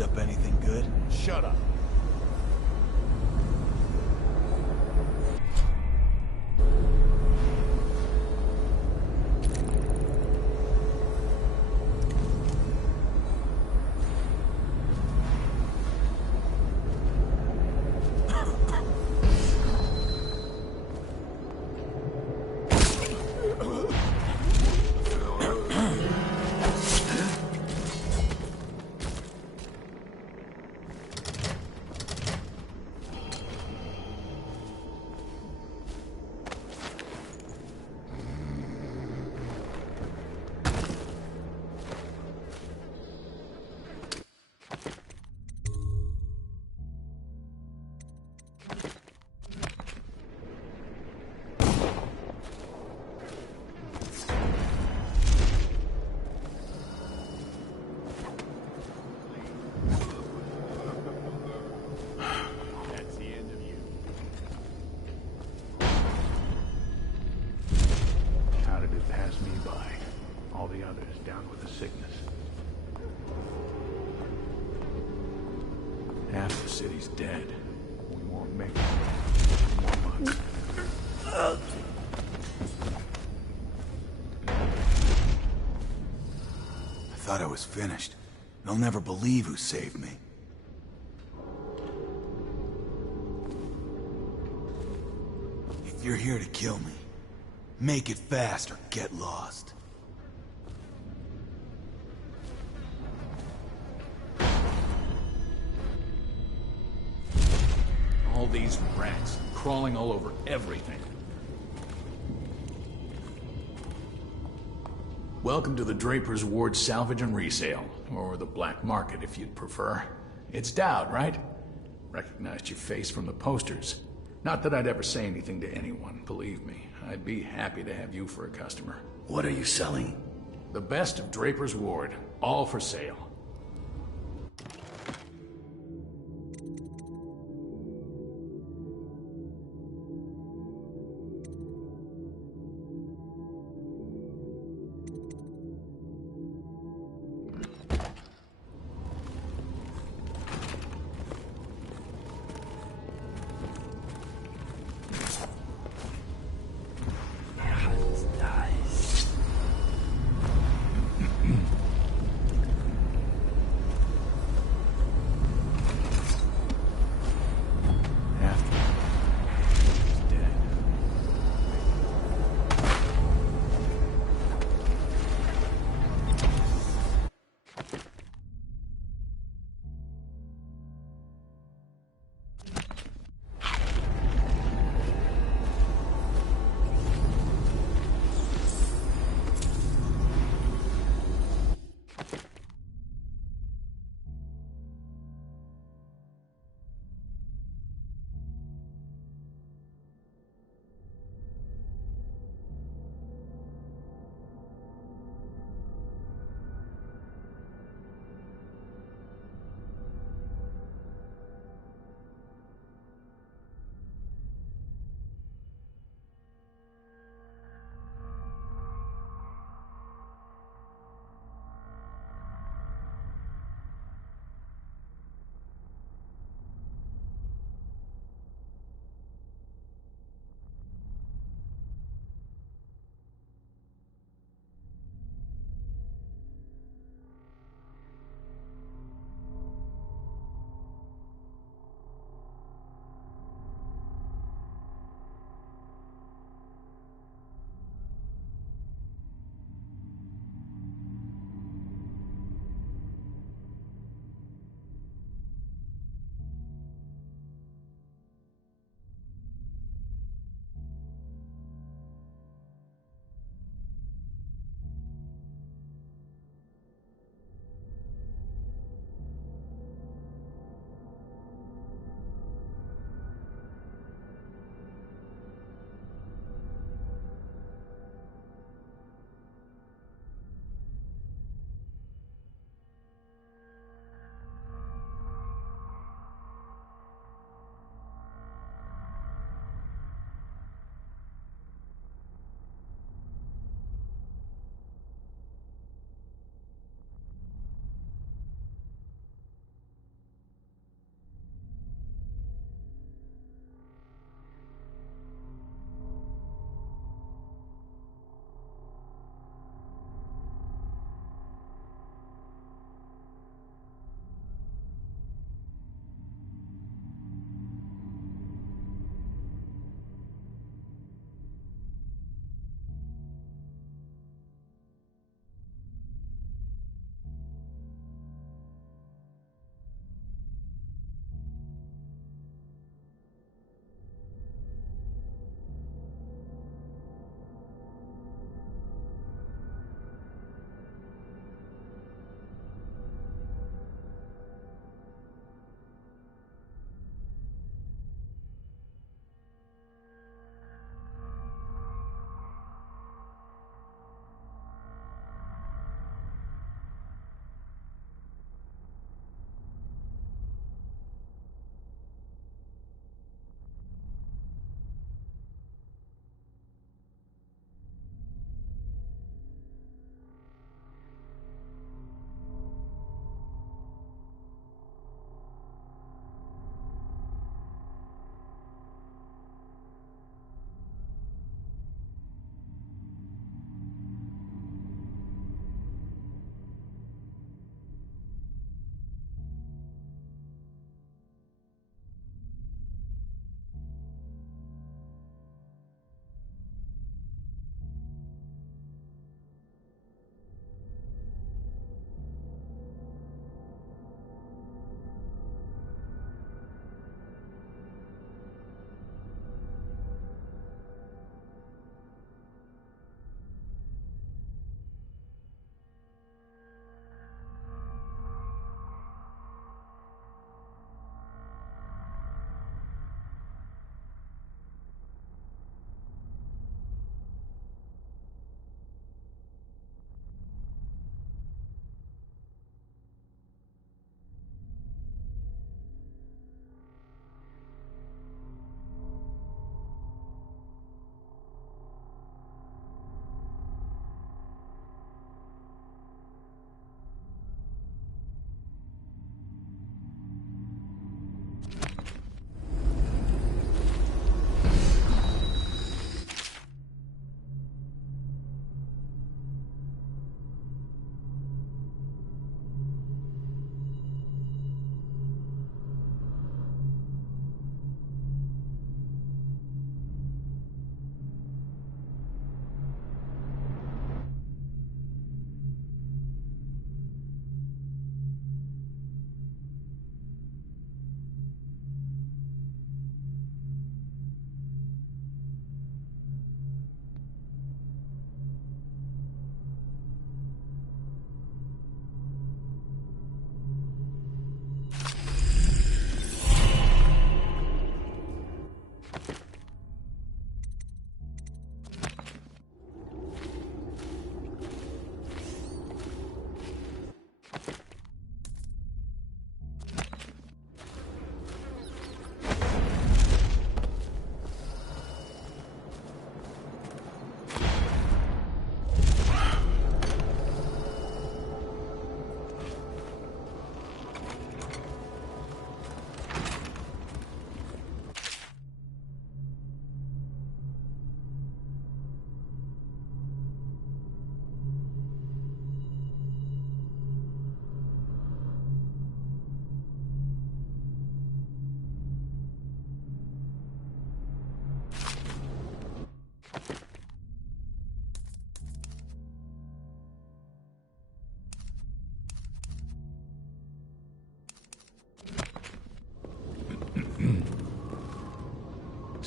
Picked up anything good? Shut up. Half the city's dead. We won't make it in more months. I thought I was finished. They'll never believe who saved me. If you're here to kill me, make it fast or get lost. All these rats crawling all over everything. Welcome to the Draper's Ward Salvage and Resale, or the Black Market if you'd prefer. It's Dowd, right? Recognized your face from the posters. Not that I'd ever say anything to anyone, believe me. I'd be happy to have you for a customer. What are you selling? The best of Draper's Ward, all for sale.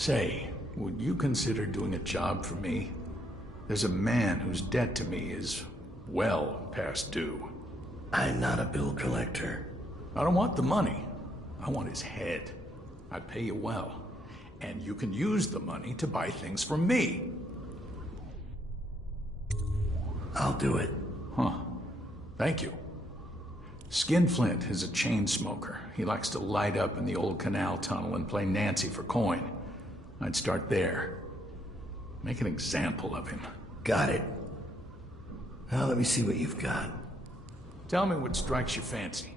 Say, would you consider doing a job for me? There's a man whose debt to me is well past due. I'm not a bill collector. I don't want the money. I want his head. I'd pay you well. And you can use the money to buy things from me. I'll do it. Huh. Thank you. Skinflint is a chain smoker. He likes to light up in the old canal tunnel and play Nancy for coin. I'd start there. Make an example of him. Got it. Now let me see what you've got. Tell me what strikes your fancy.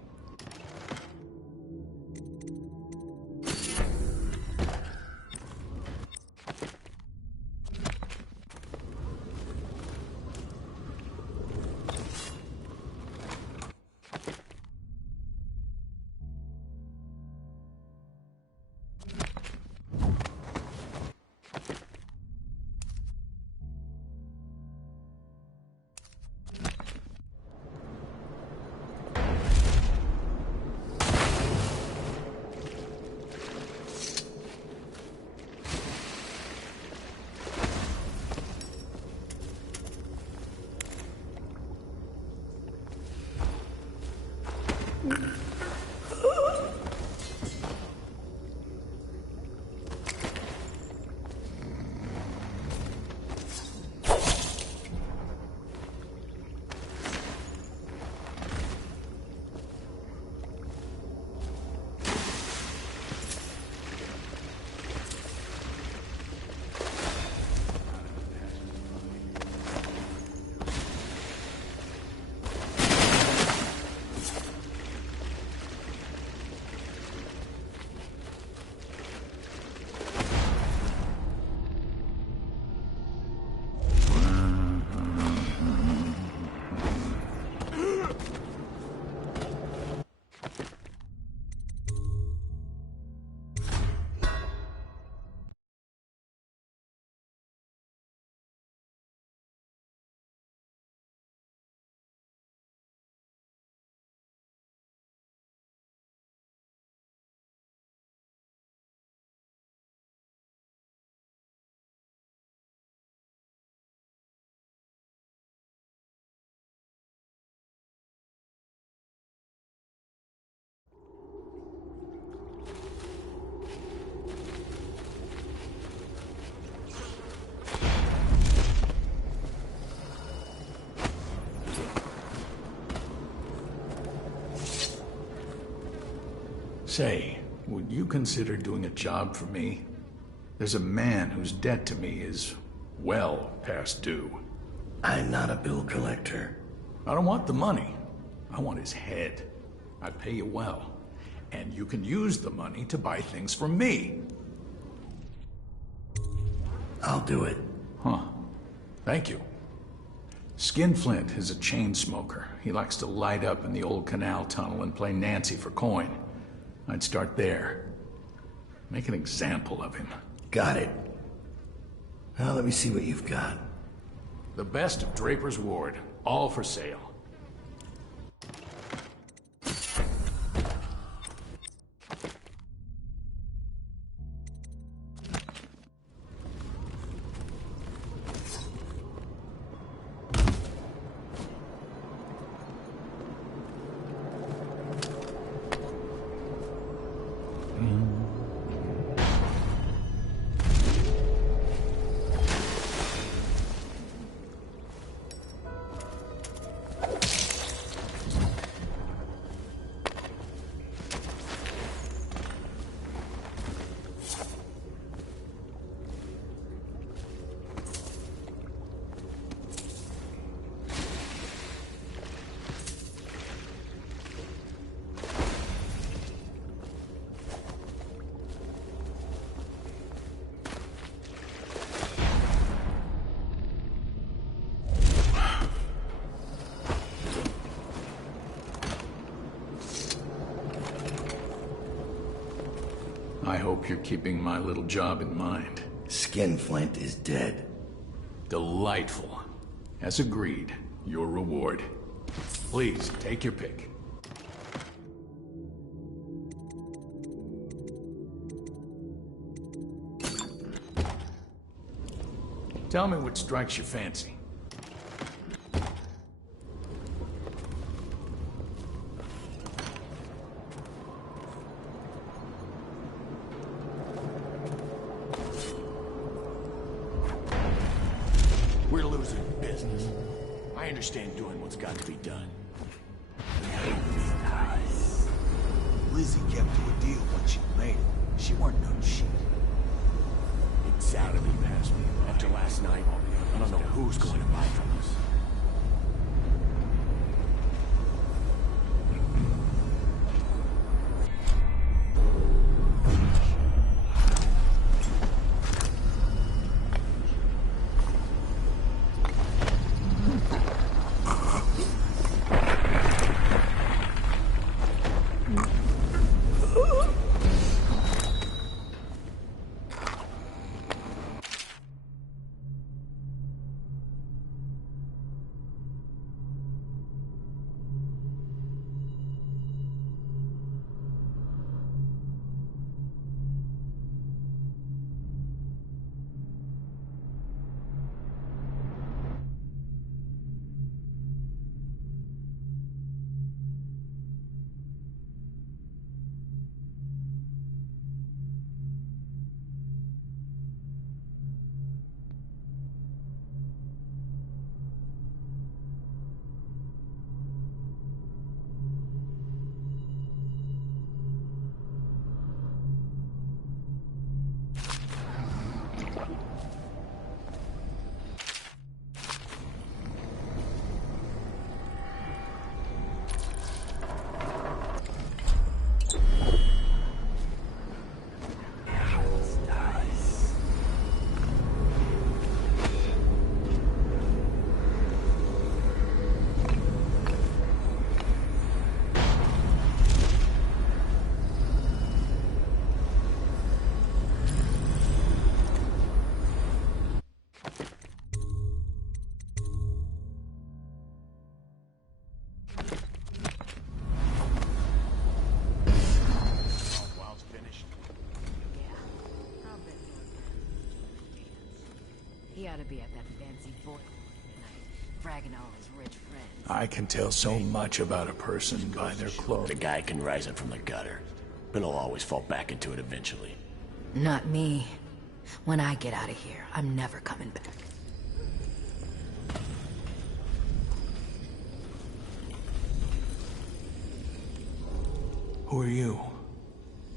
Say, would you consider doing a job for me? There's a man whose debt to me is well past due. I'm not a bill collector. I don't want the money. I want his head. I'd pay you well. And you can use the money to buy things from me. I'll do it. Huh. Thank you. Skinflint is a chain smoker. He likes to light up in the old canal tunnel and play Nancy for coin. I'd start there. Make an example of him. Got it. Now let me see what you've got. The best of Draper's Ward, all for sale. I hope you're keeping my little job in mind. Skinflint is dead. Delightful. As agreed, your reward. Please, take your pick. Tell me what strikes your fancy. We're losing business. I understand doing what's got to be done. Lizzie kept to a deal when she made it. She weren't no cheat. Exactly past me. After last night, I don't know who's going to buy from us. He ought to be at that fancy boy tonight, bragging all his rich friends. I can tell so much about a person by their clothes. The guy can rise up from the gutter, but he'll always fall back into it eventually. Not me. When I get out of here, I'm never coming back. Who are you?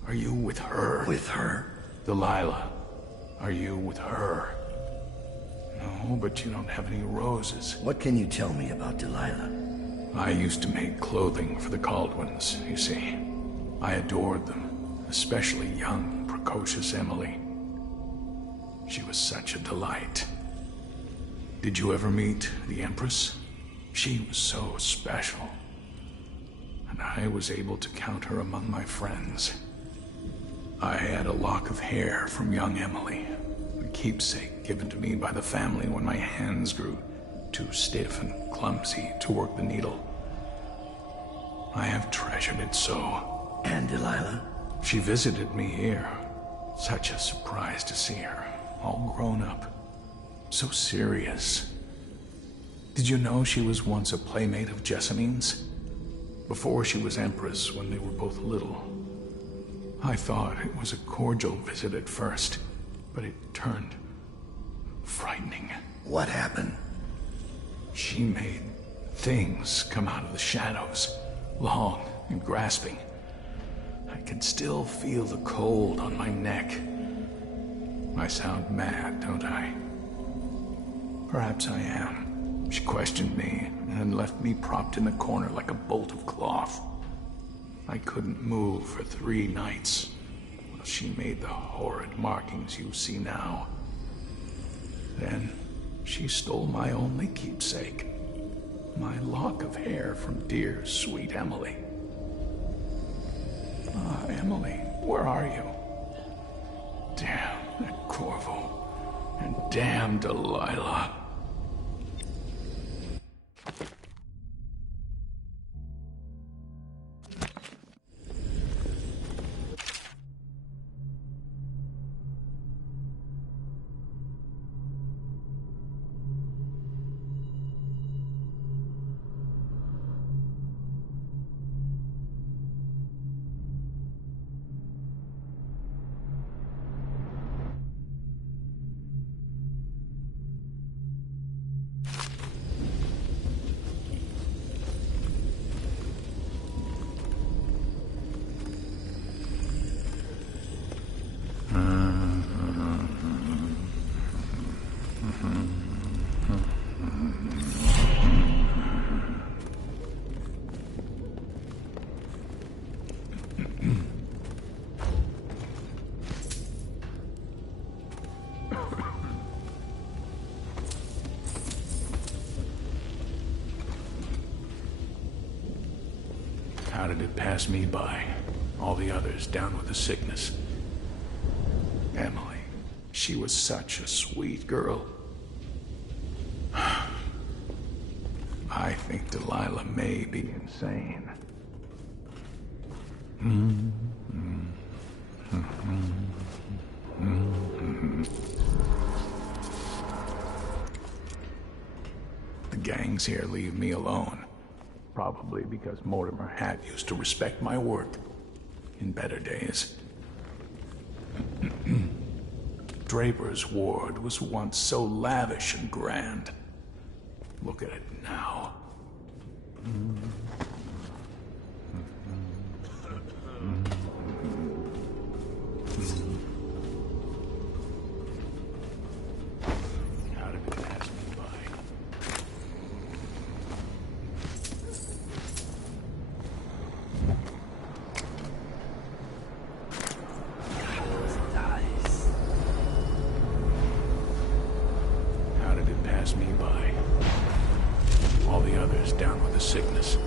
Are you with her? With her? Delilah. Are you with her? No, but you don't have any roses. What can you tell me about Delilah? I used to make clothing for the Caldwins, you see. I adored them, especially young, precocious Emily. She was such a delight. Did you ever meet the Empress? She was so special. And I was able to count her among my friends. I had a lock of hair from young Emily, a keepsake given to me by the family when my hands grew too stiff and clumsy to work the needle. I have treasured it so. And Delilah? She visited me here. Such a surprise to see her, all grown up. So serious. Did you know she was once a playmate of Jessamine's? Before she was Empress, when they were both little. I thought it was a cordial visit at first, but it turned frightening. What happened? She made things come out of the shadows, long and grasping. I can still feel the cold on my neck. I sound mad, don't I? Perhaps I am. She questioned me and left me propped in the corner like a bolt of cloth. I couldn't move for 3 nights while she made the horrid markings you see now. Then she stole my only keepsake, my lock of hair from dear, sweet Emily. Ah, Emily, where are you? Damn that Corvo, and damn Delilah. How did it pass me by? All the others down with the sickness. Emily, she was such a sweet girl. I think Delilah may be insane. The gangs here leave me alone. Probably because Mortimer Hat used to respect my work in better days. Draper's ward was once so lavish and grand. Look at it now. How did it pass me by? How did it pass me by? All the others down with the sickness.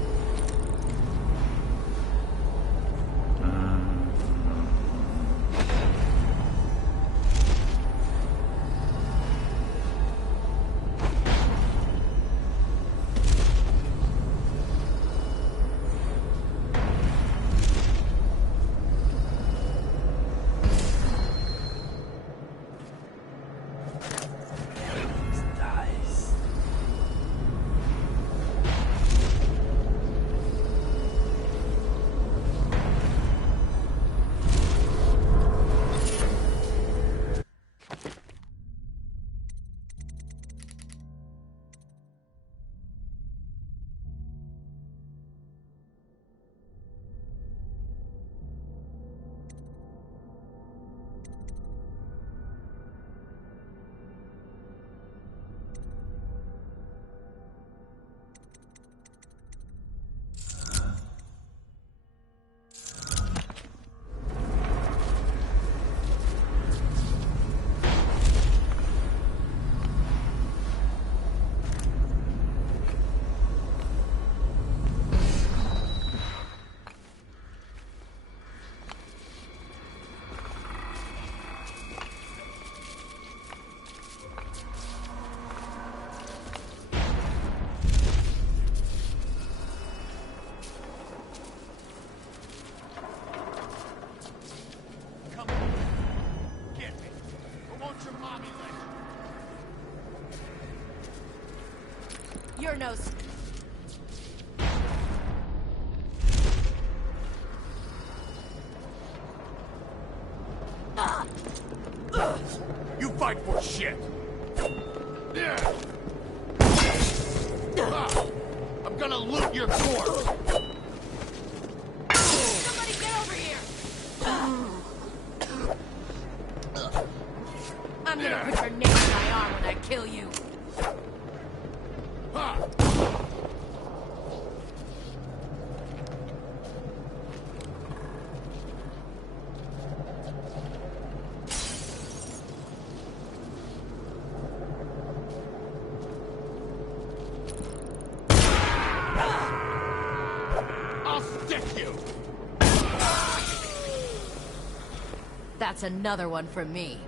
You're no... You fight for shit! I'm gonna loot your corpse! Somebody get over here! I'm gonna put your name on my arm when I kill you. That's another one from me.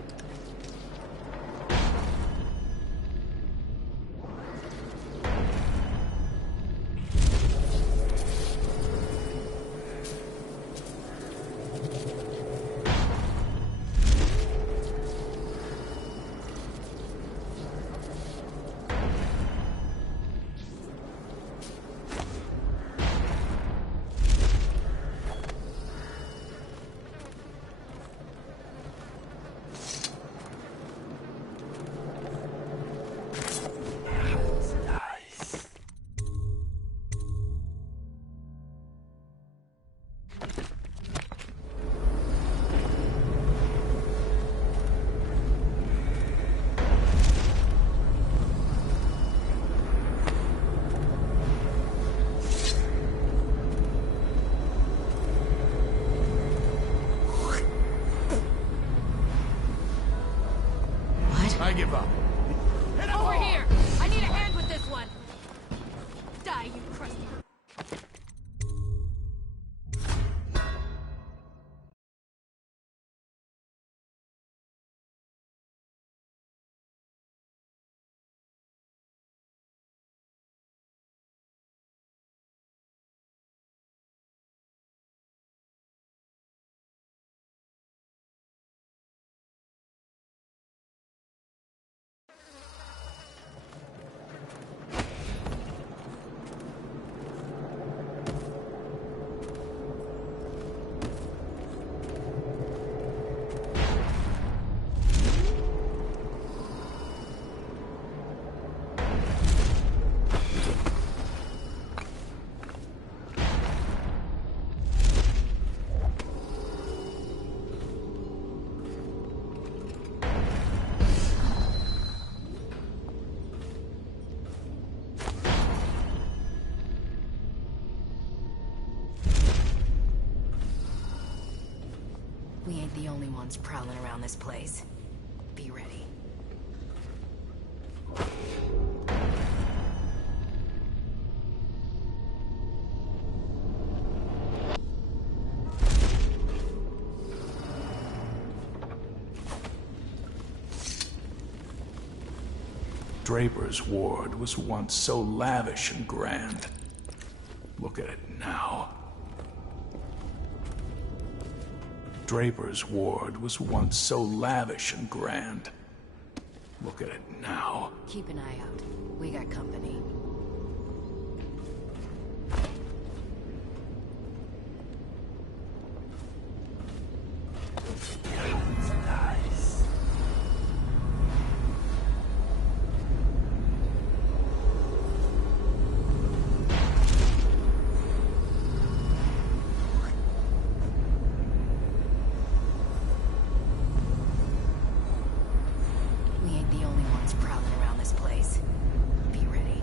only ones prowling around this place. Be ready. Draper's ward was once so lavish and grand. Look at it now. Draper's ward was once so lavish and grand. Look at it now. Keep an eye out. We got company. We ain't the only ones prowling around this place. Be ready.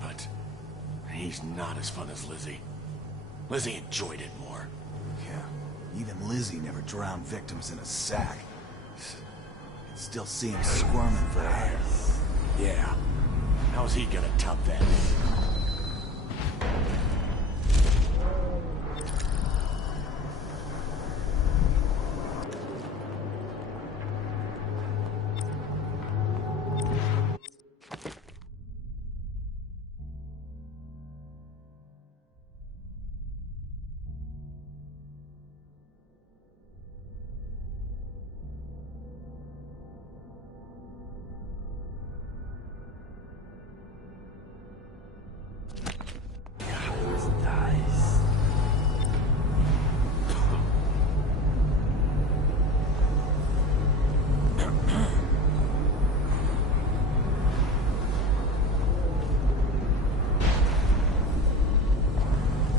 but he's not as fun as Lizzie. Lizzie enjoyed it more. Yeah, even Lizzie never drowned victims in a sack. Can still see him squirming for air. Yeah. How's he gonna top that?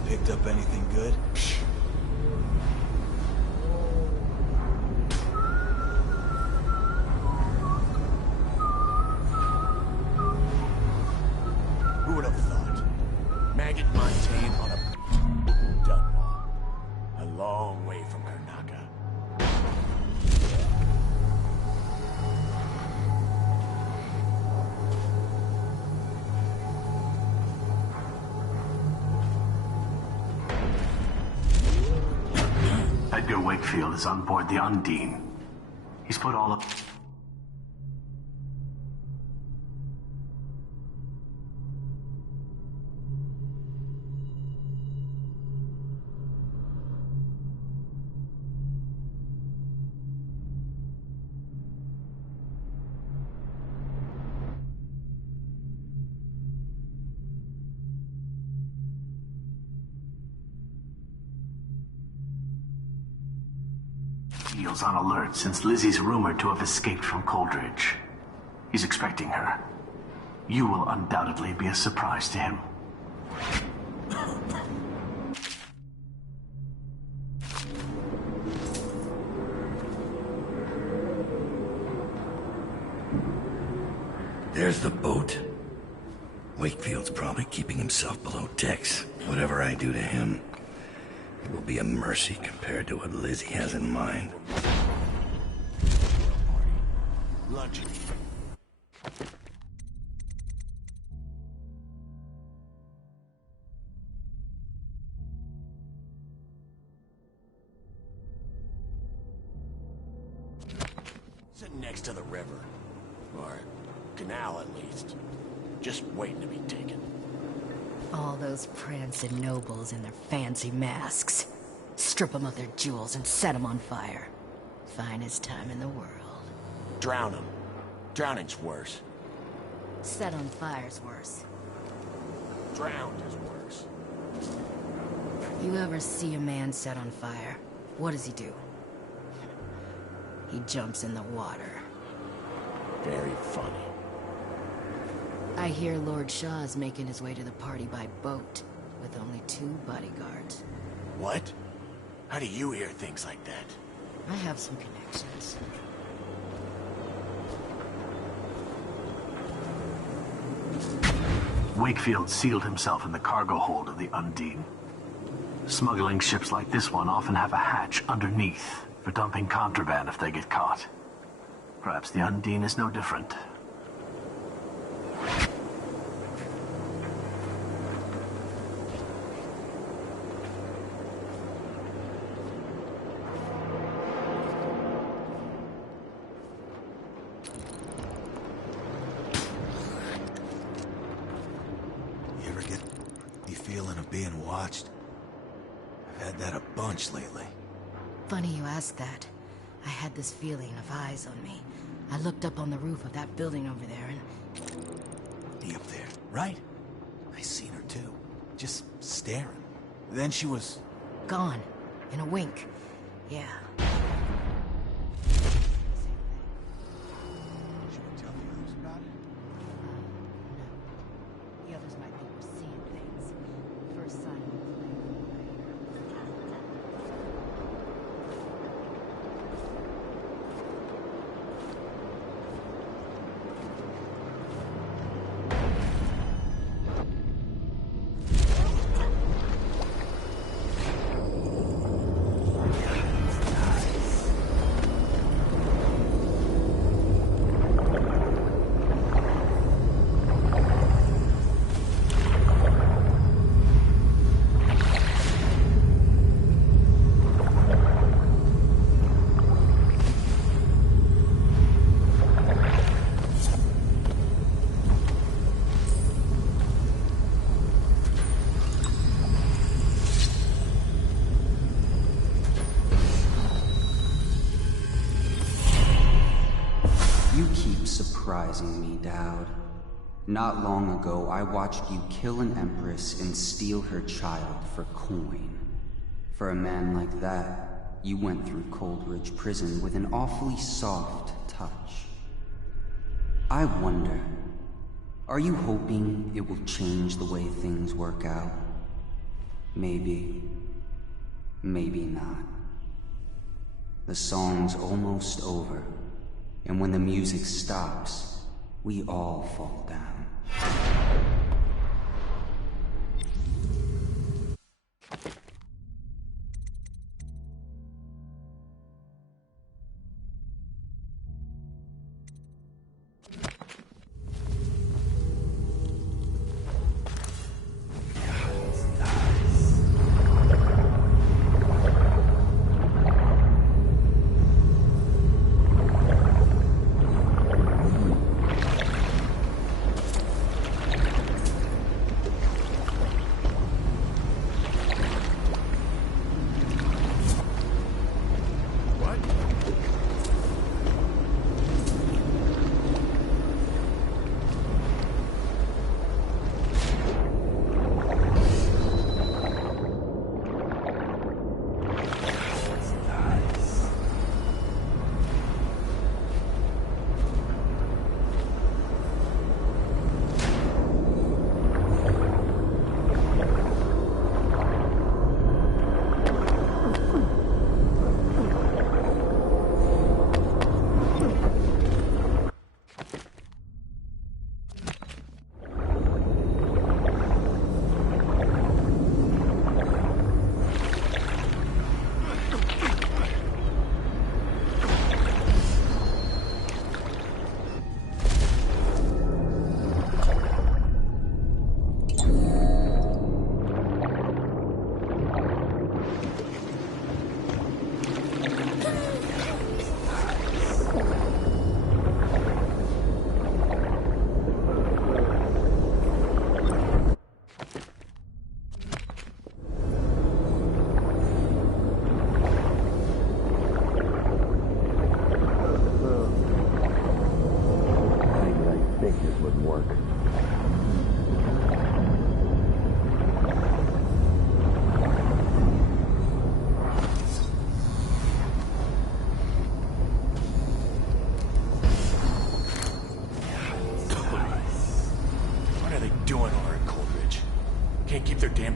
Picked up anything good? Who would have thought? Maggot Montaigne on a Dunmore. A long way from Karnaca. Edgar Wakefield is on board the Undine. He's put all of... Steele's on alert since Lizzie's rumored to have escaped from Coldridge. He's expecting her. You will undoubtedly be a surprise to him. There's the boat. Wakefield's probably keeping himself below decks. Whatever I do to him, it will be a mercy compared to what Lizzie has in mind. Lunch. Sitting next to the river. Or canal, at least. Just waiting to be taken. All those prancing nobles in their fancy masks. Strip them of their jewels and set them on fire. Finest time in the world. Drown them. Drowning's worse. Set on fire's worse. Drowned is worse. You ever see a man set on fire? What does he do? He jumps in the water. Very funny. I hear Lord Shaw's making his way to the party by boat, with only 2 bodyguards. What? How do you hear things like that? I have some connections. Wakefield sealed himself in the cargo hold of the Undine. Smuggling ships like this one often have a hatch underneath for dumping contraband if they get caught. Perhaps the Undine is no different. You ever get the feeling of being watched? I've had that a bunch lately. Funny you ask that. I had this feeling of eyes on me. I looked up on the roof of that building over there and... Me up there, right? I seen her too. Just staring. Then she was... gone. In a wink. Yeah. Should we tell the others about it? The others might think we're seeing things. First sign of the flame. surprising me, Dowd. Not long ago, I watched you kill an empress and steal her child for coin. For a man like that, you went through Coldridge Prison with an awfully soft touch. I wonder, are you hoping it will change the way things work out? Maybe. Maybe not. The song's almost over, and when the music stops, we all fall down.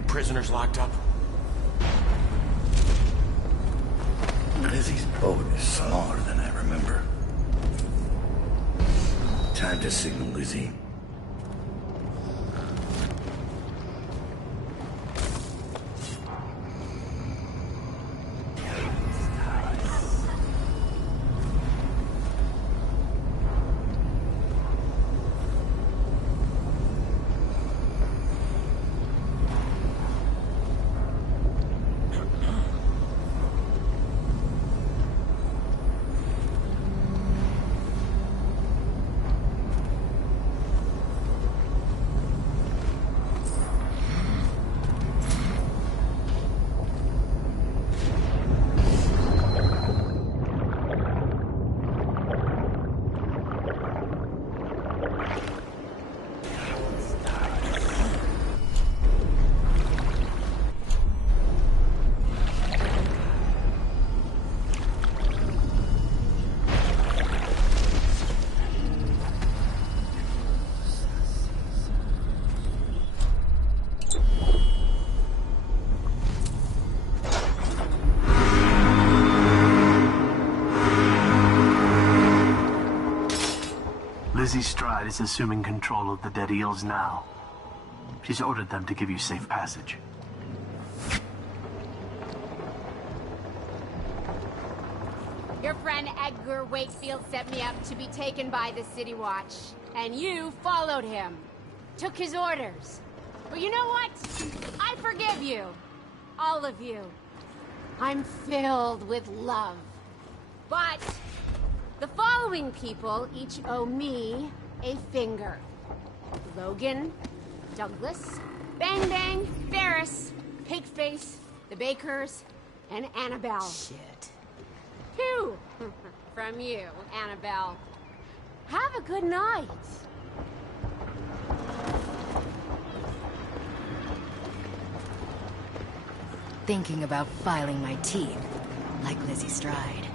Prisoners locked up? Lizzie's boat is smaller than I remember. Time to signal Lizzie. Lizzie Stride is assuming control of the Dead Eels now. She's ordered them to give you safe passage. Your friend Edgar Wakefield set me up to be taken by the City Watch, and you followed him. Took his orders. But you know what? I forgive you. All of you. I'm filled with love. But the following people each owe me a finger. Logan, Douglas, Bang Bang, Ferris, Pigface, the Bakers, and Annabelle. Shit. Two from you, Annabelle. Have a good night. Thinking about filing my teeth, like Lizzie Stride.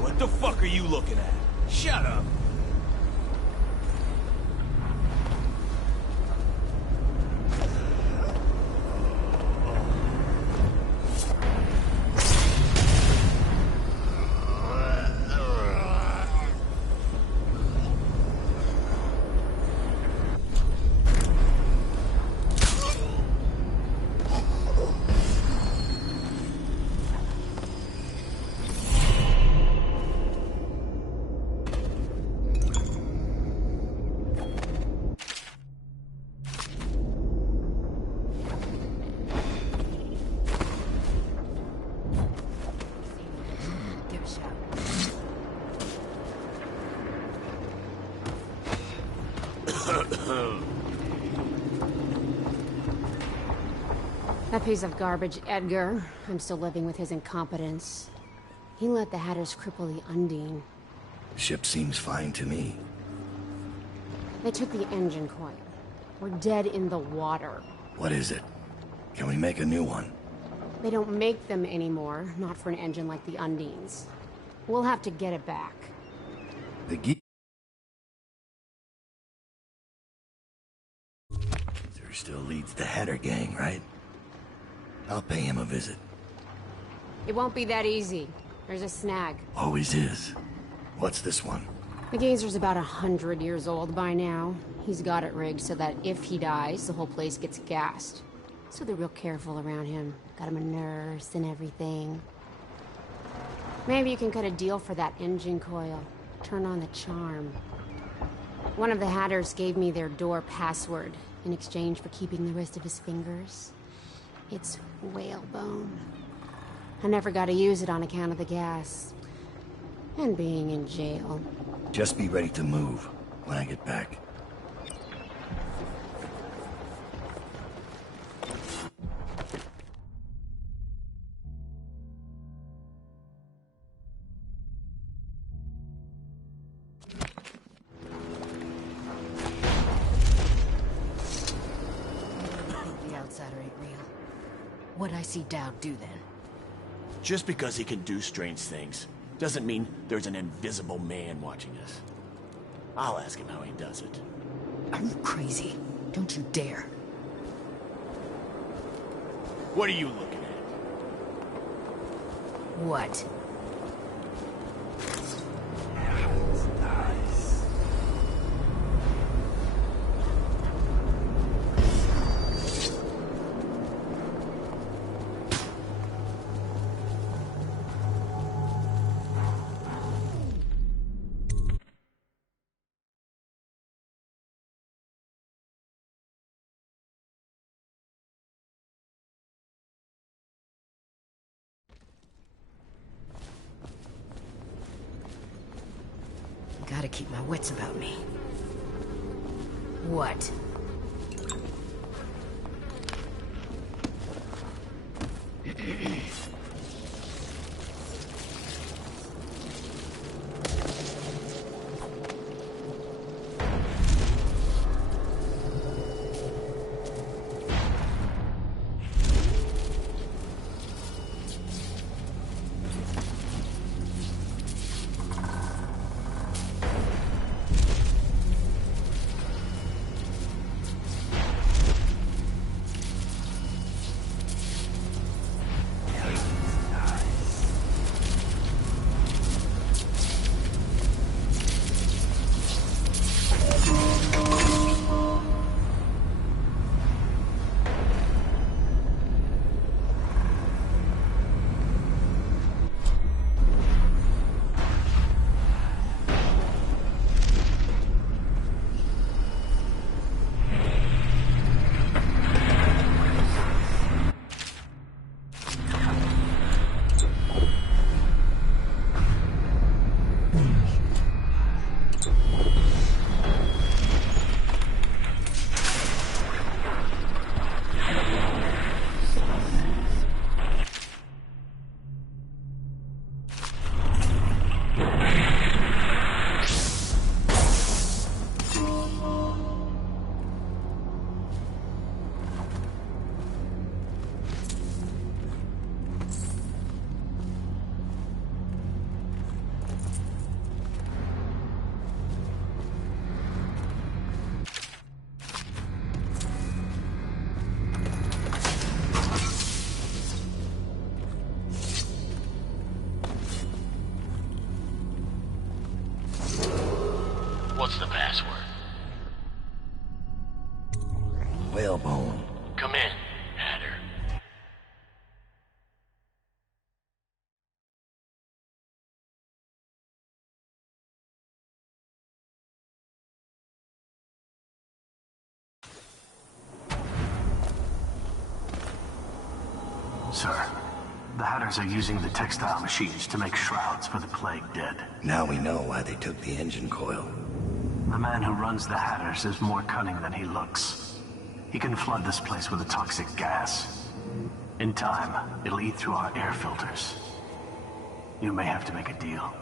What the fuck are you looking at? Shut up! That piece of garbage, Edgar. I'm still living with his incompetence. He let the Hatters cripple the Undine. Ship seems fine to me. They took the engine coil. We're dead in the water. What is it? Can we make a new one? They don't make them anymore, not for an engine like the Undine's. We'll have to get it back. The geek still leads the Hatter gang, right? I'll pay him a visit. It won't be that easy. There's a snag. Always is. What's this one? The Gazer's about 100 years old by now. He's got it rigged so that if he dies, the whole place gets gassed. So they're real careful around him. Got him a nurse and everything. Maybe you can cut a deal for that engine coil. Turn on the charm. One of the Hatters gave me their door password in exchange for keeping the rest of his fingers. It's whalebone. I never got to use it on account of the gas. And being in jail. Just be ready to move when I get back. The outsider ain't real. What'd I see Dowd do then? Just because he can do strange things doesn't mean there's an invisible man watching us. I'll ask him how he does it. Are you crazy? Don't you dare. What are you looking at? What? Gotta keep my wits about me. What? the password? Whalebone. Come in, Hatter. Sir, the Hatters are using the textile machines to make shrouds for the plague dead. Now we know why they took the engine coil. The man who runs the Hatters is more cunning than he looks. He can flood this place with a toxic gas. In time, it'll eat through our air filters. You may have to make a deal.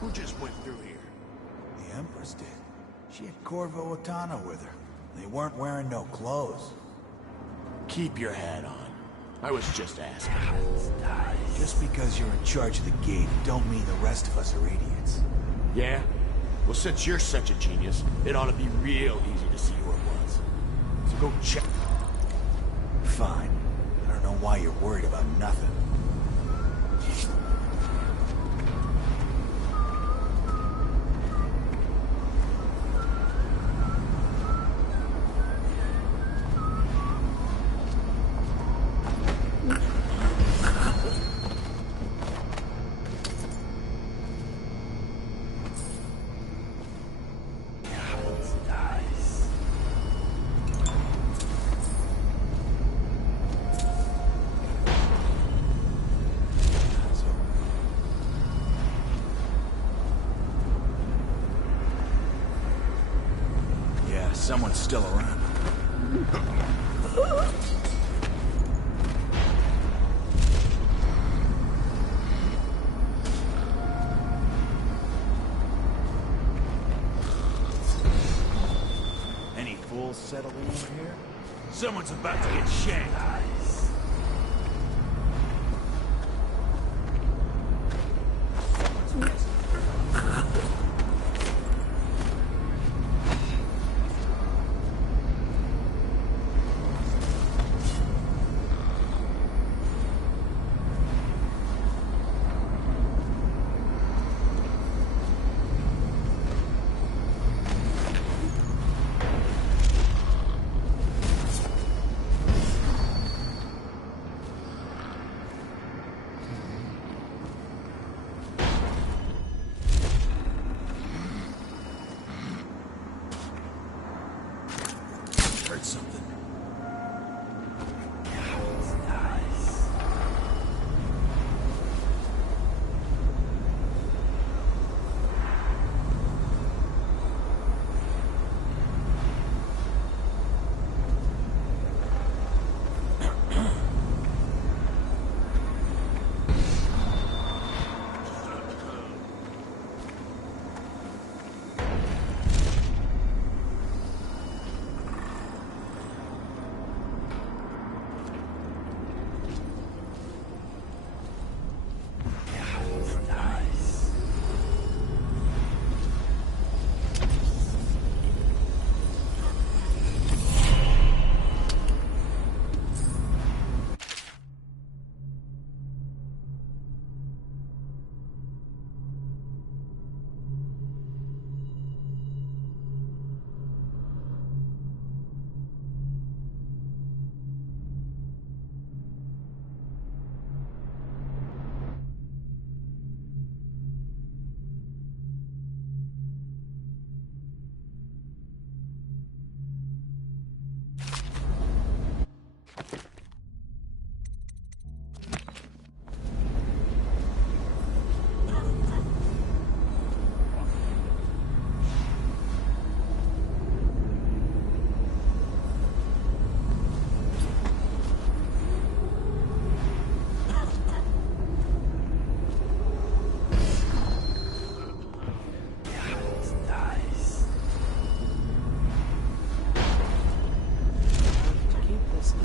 Who just went through here? The Empress did. She had Corvo Otana with her. They weren't wearing no clothes. Keep your hat on. I was just asking. Just because you're in charge of the gate, don't mean the rest of us are idiots. Yeah? Well, since you're such a genius, it ought to be real easy to see who it was. So go check. Fine. I don't know why you're worried about nothing. Someone's still around. Any fools settling over here? Someone's about to get shanked.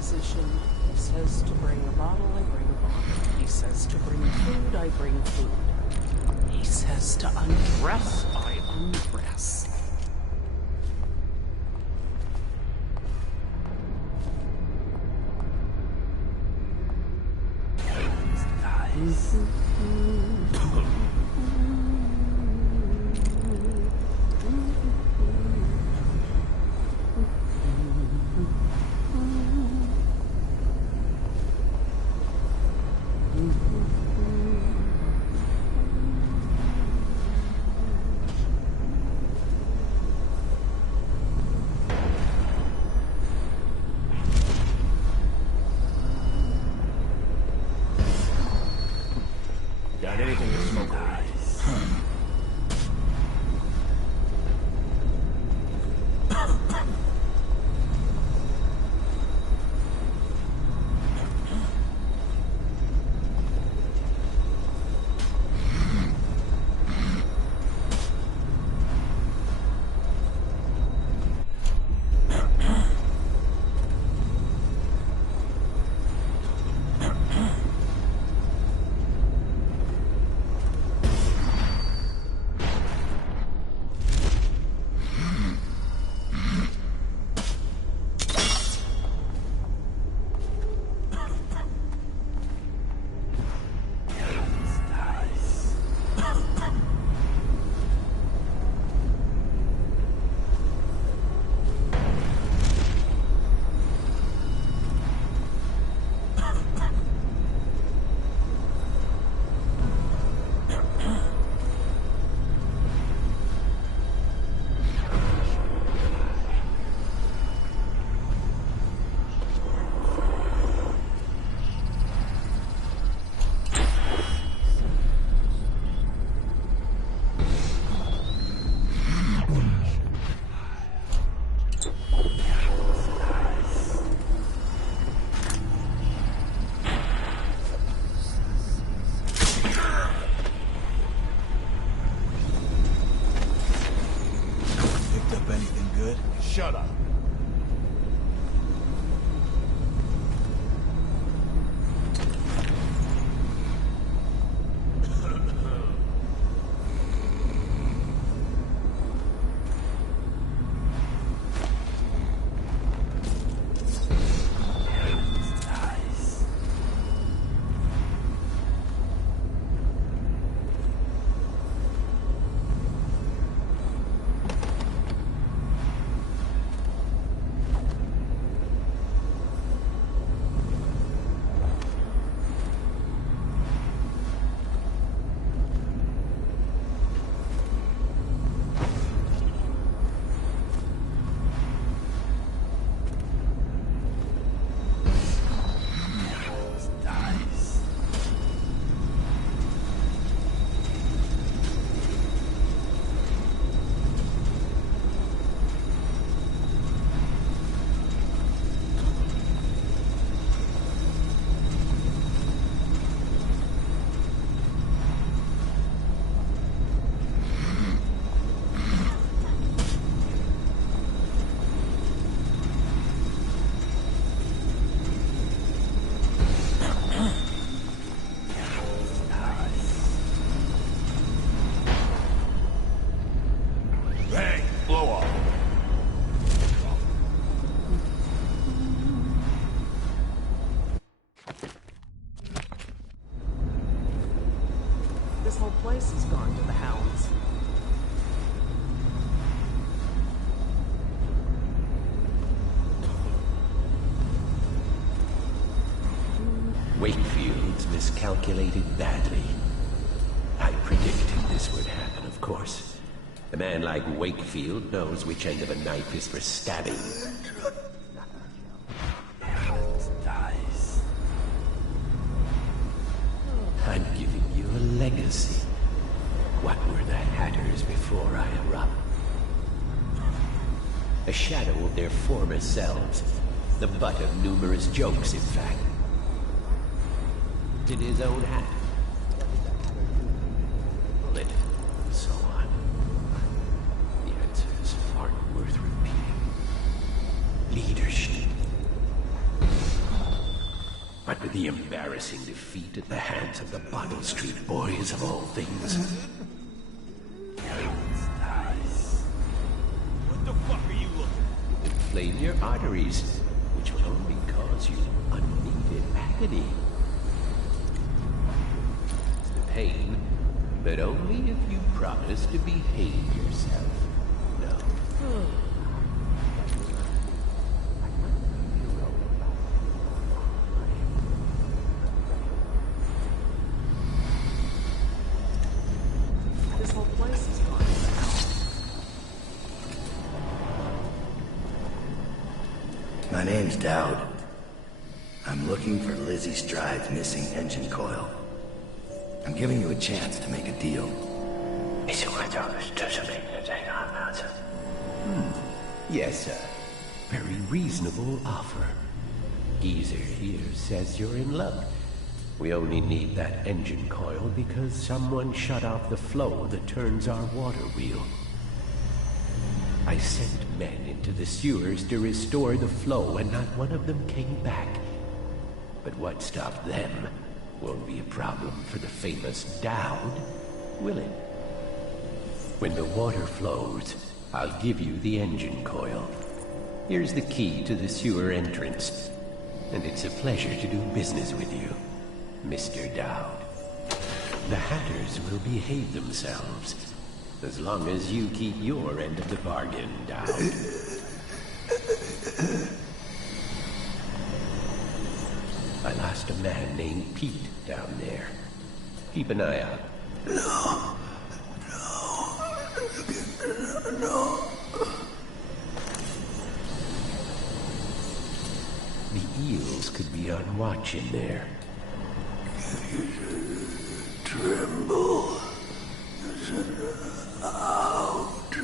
position. He says to bring a bottle, I bring a bottle. He says to bring food, I bring food. He says to undress, I undress. Got anything to smoke? Shut up. This whole place has gone to the hounds. Wakefield's miscalculated badly. I predicted this would happen, of course. A man like Wakefield knows which end of a knife is for stabbing. I'm giving you a legacy. What were the Hatters before I erupt? A shadow of their former selves. The butt of numerous jokes, in fact. In his own hat. Bullet, and so on. The answers aren't worth repeating. Leadership. But with the embarrassing defeat at the hands of the Bottle Street Boys of all things. What the fuck are you looking at? Inflame your arteries, which will only cause you unneeded agony. The pain, but only if you promise to behave yourself. No. This whole place is haunted. My name's Dowd. I'm looking for Lizzie Stride's missing engine coil. I'm giving you a chance to make a deal. Yes, sir. Very reasonable offer. Geezer here says you're in luck. We only need that engine coil because someone shut off the flow that turns our water wheel. I sent men into the sewers to restore the flow, and not one of them came back. But what stopped them won't be a problem for the famous Dowd, will it? When the water flows, I'll give you the engine coil. Here's the key to the sewer entrance, and it's a pleasure to do business with you, Mr. Dowd. The Hatters will behave themselves, as long as you keep your end of the bargain, Dowd. I lost a man named Pete down there. Keep an eye out. No. The eels could be on watch in there. Tremble. Out.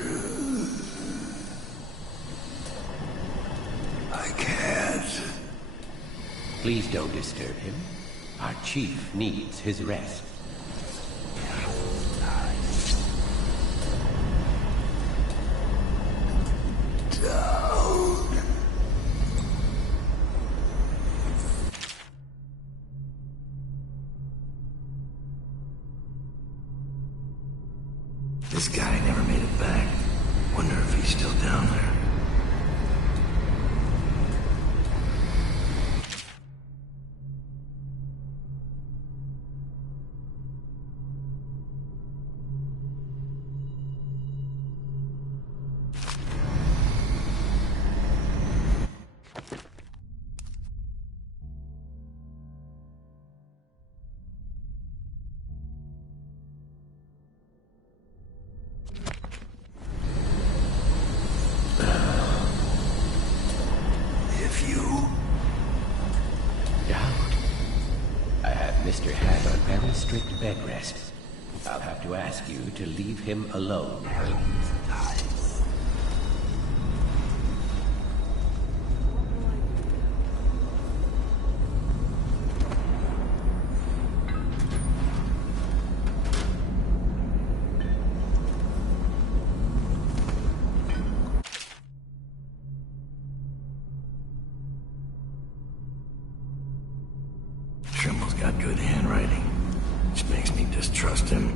I can't. Please don't disturb him. Our chief needs his rest. Down. This guy never made it back. Wonder if he's still down there. Mr. Hat on very strict bed rest. I'll have to ask you to leave him alone. Trimble's got good handwriting, which makes me distrust him.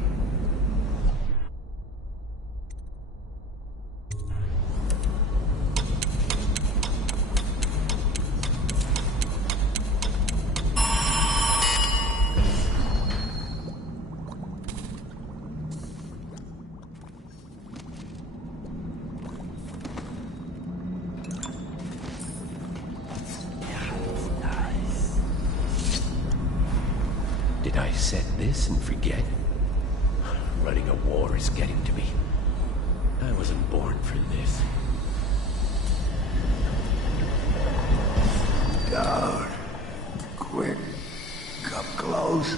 Did I set this and forget? Running a war is getting to me. I wasn't born for this. Down. Quick. Come close.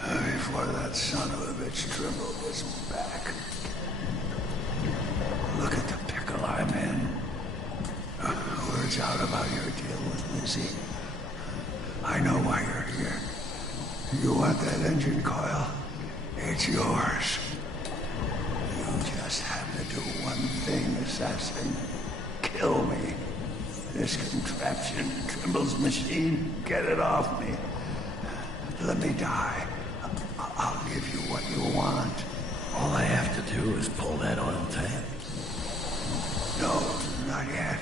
Before that son of a bitch Trimble gets back. Look at the pickle I'm in. Words out about your deal with Lizzie. I know why you're here. You want that engine coil? It's yours. You just have to do one thing, assassin. Kill me. This contraption, Trimble's machine, get it off me. Let me die. I'll give you what you want. All I have to do is pull that oil tank. No, not yet.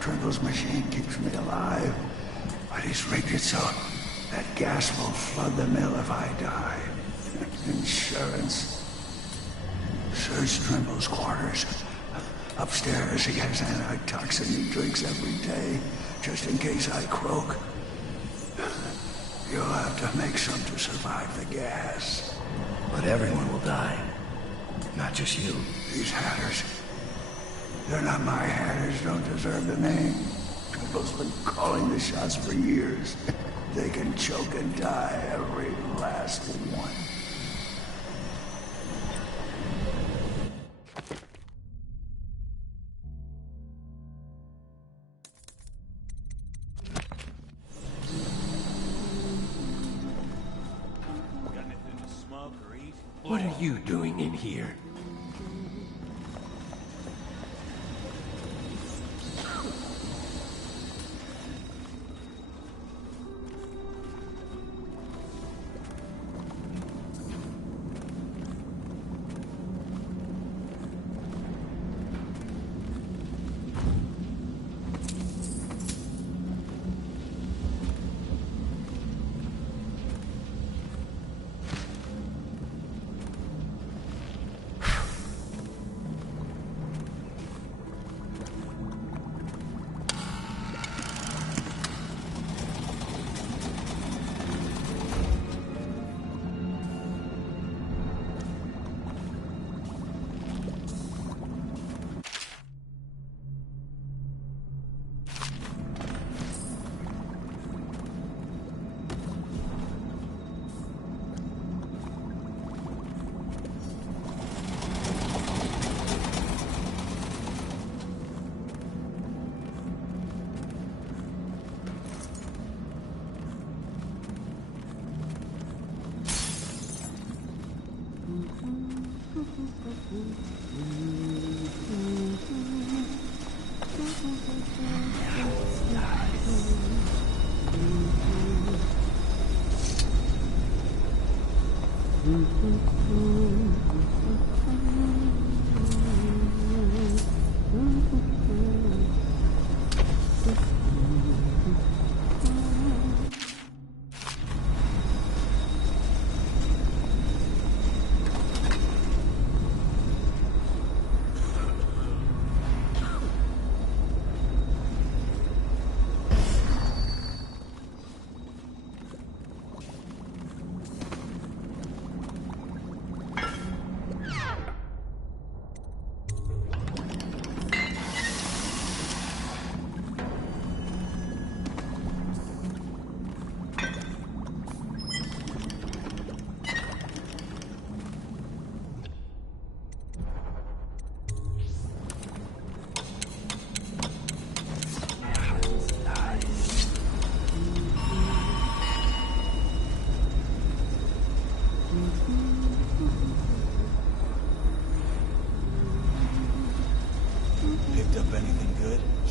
Trimble's machine keeps me alive, but he's rigged it so that gas will flood the mill if I die. Insurance. Search Trimble's quarters. Upstairs, he has antitoxin he drinks every day, just in case I croak. You'll have to make some to survive the gas. But everyone will die. Not just you. These hatters. They're not my hatters, don't deserve the name. Trimble's been calling the shots for years. They can choke and die, every last one. What are you doing in here?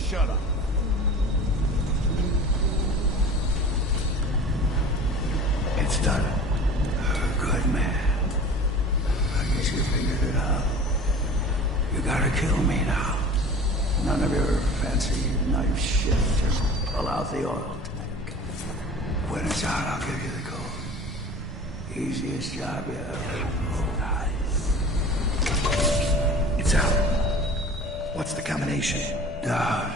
Shut up. It's done. Good man. I guess you figured it out. You gotta kill me now. None of your fancy knife shit. Just pull out the oil tank. When it's out, I'll give you the code. Easiest job you ever pulled. It's out. What's the combination? Dowd.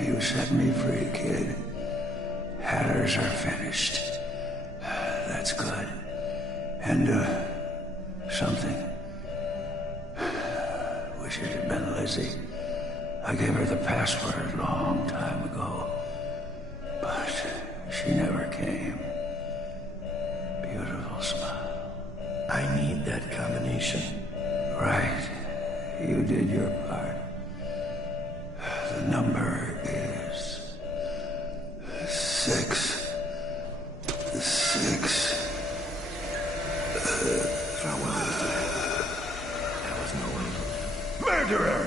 You set me free, kid. Hatters are finished. That's good. And, something. Wish it had been Lizzie. I gave her the password a long time ago. But she never came. Beautiful smile. I need that combination. Right. You did your part. The number is 6. 6. Farewell, Mr. That was no way. Murderer!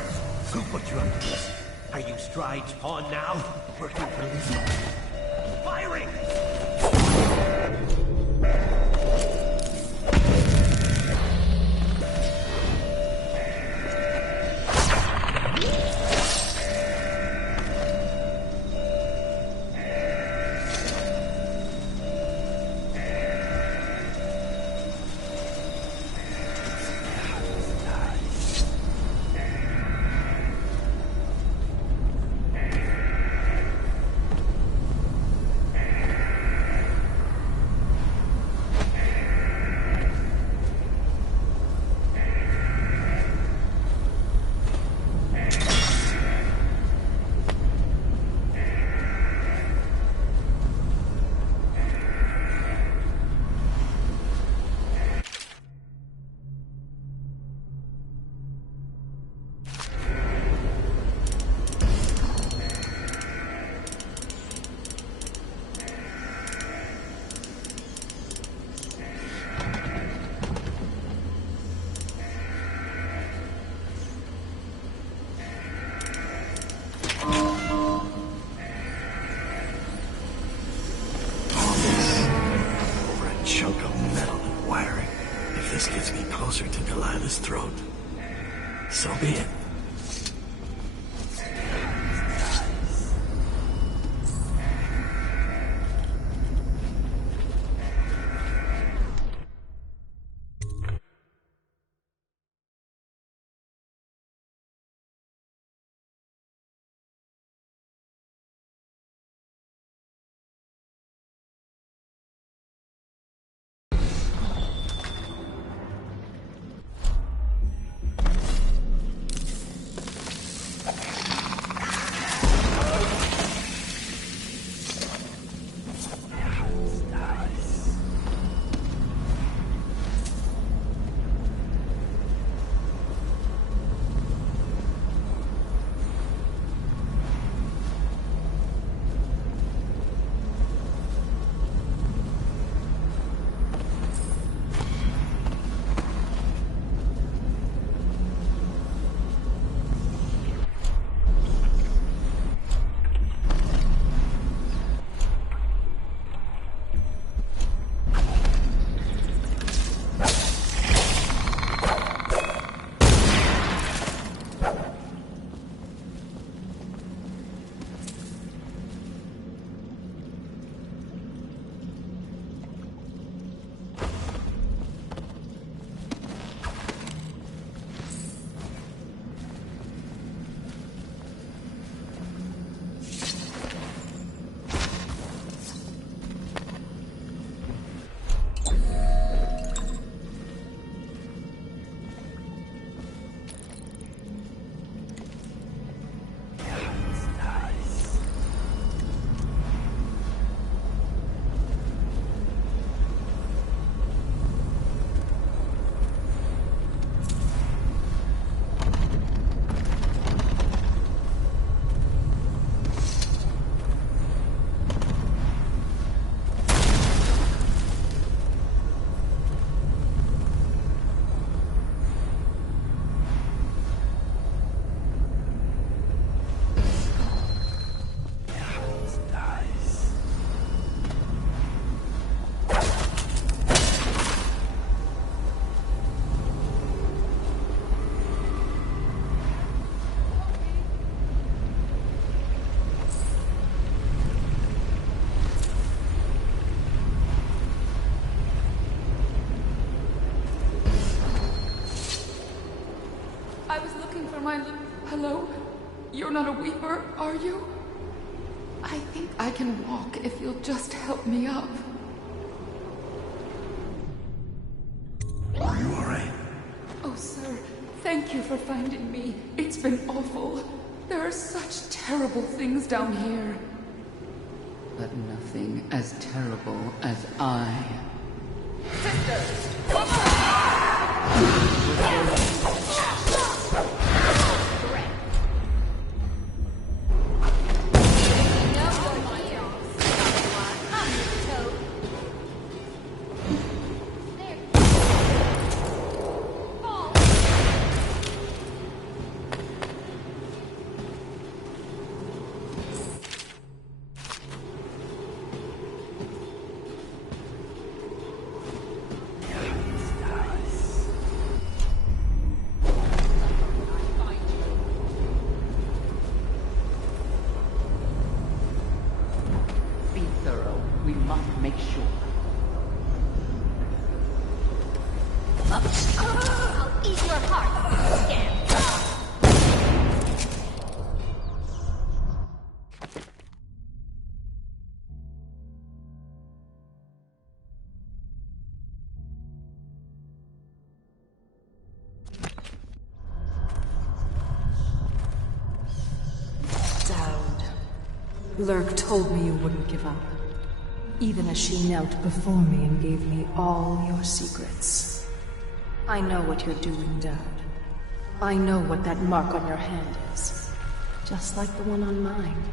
Who put you under this? Are you strong? closer to Delilah's throat. So be it. Hello? You're not a weeper, are you? I think I can walk if you'll just help me up. Are you alright? Oh, sir, thank you for finding me. It's been awful. There are such terrible things down here. But nothing as terrible as I. Sisters, come Lurk told me you wouldn't give up, even as she knelt before me and gave me all your secrets. I know what you're doing, Dad. I know what that mark on your hand is, just like the one on mine.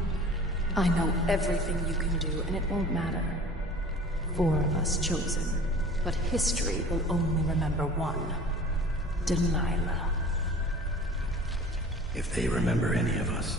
I know everything you can do, and it won't matter. 4 of us chosen, but history will only remember one. Delilah. If they remember any of us.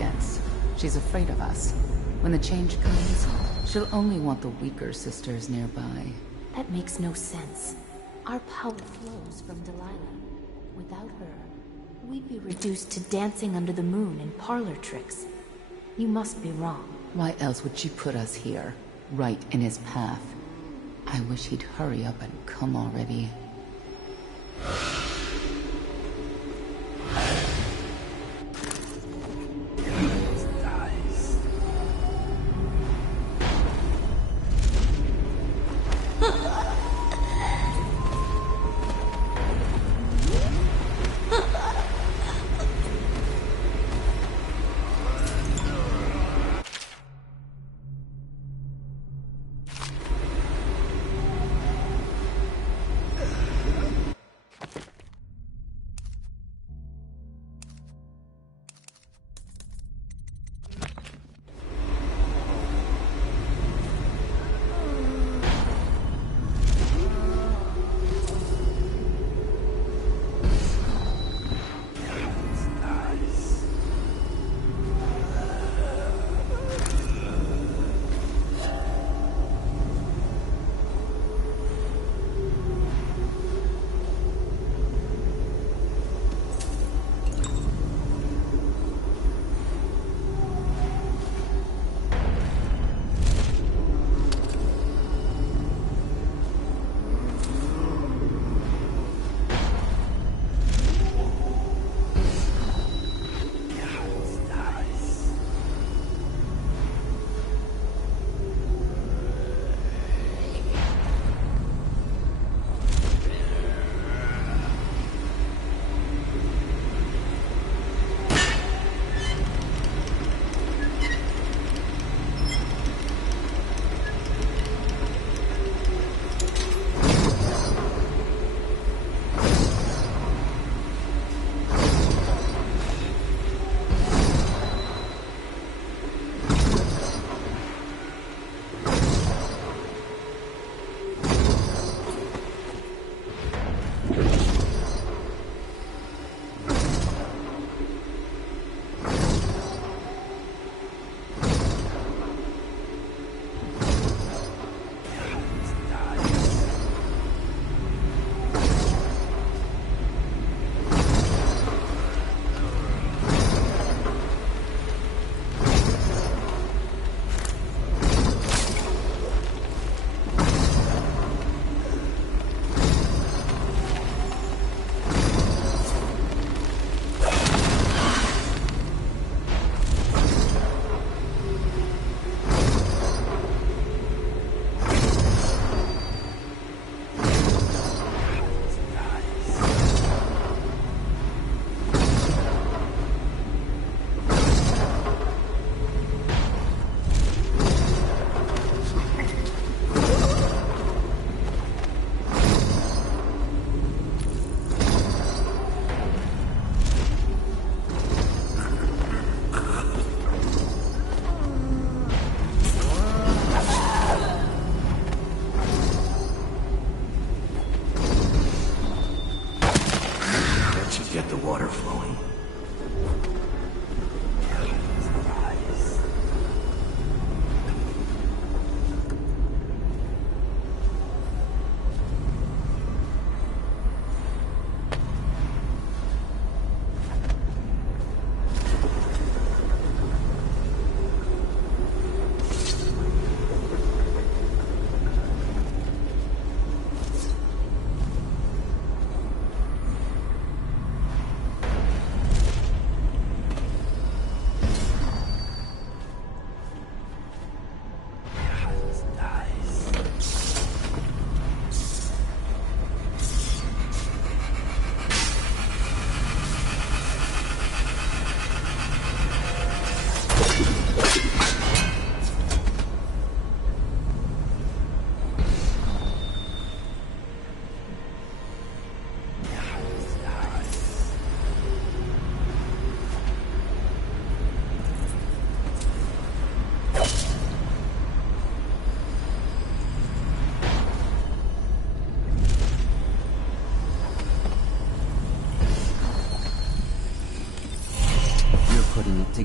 arrogance. She's afraid of us. When the change comes, she'll only want the weaker sisters nearby. That makes no sense. Our power flows from Delilah. Without her, we'd be reduced to dancing under the moon and parlor tricks. You must be wrong. Why else would she put us here, right in his path? I wish he'd hurry up and come already.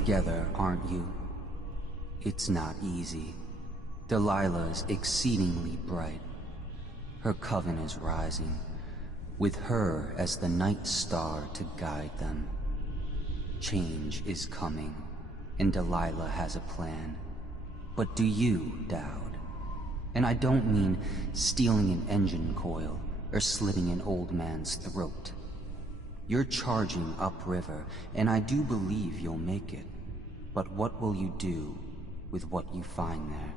together, aren't you? It's not easy. Delilah's exceedingly bright. Her coven is rising, with her as the night star to guide them. Change is coming, and Delilah has a plan. But do you, Dowd? And I don't mean stealing an engine coil or slitting an old man's throat. You're charging upriver, and I do believe you'll make it. But what will you do with what you find there?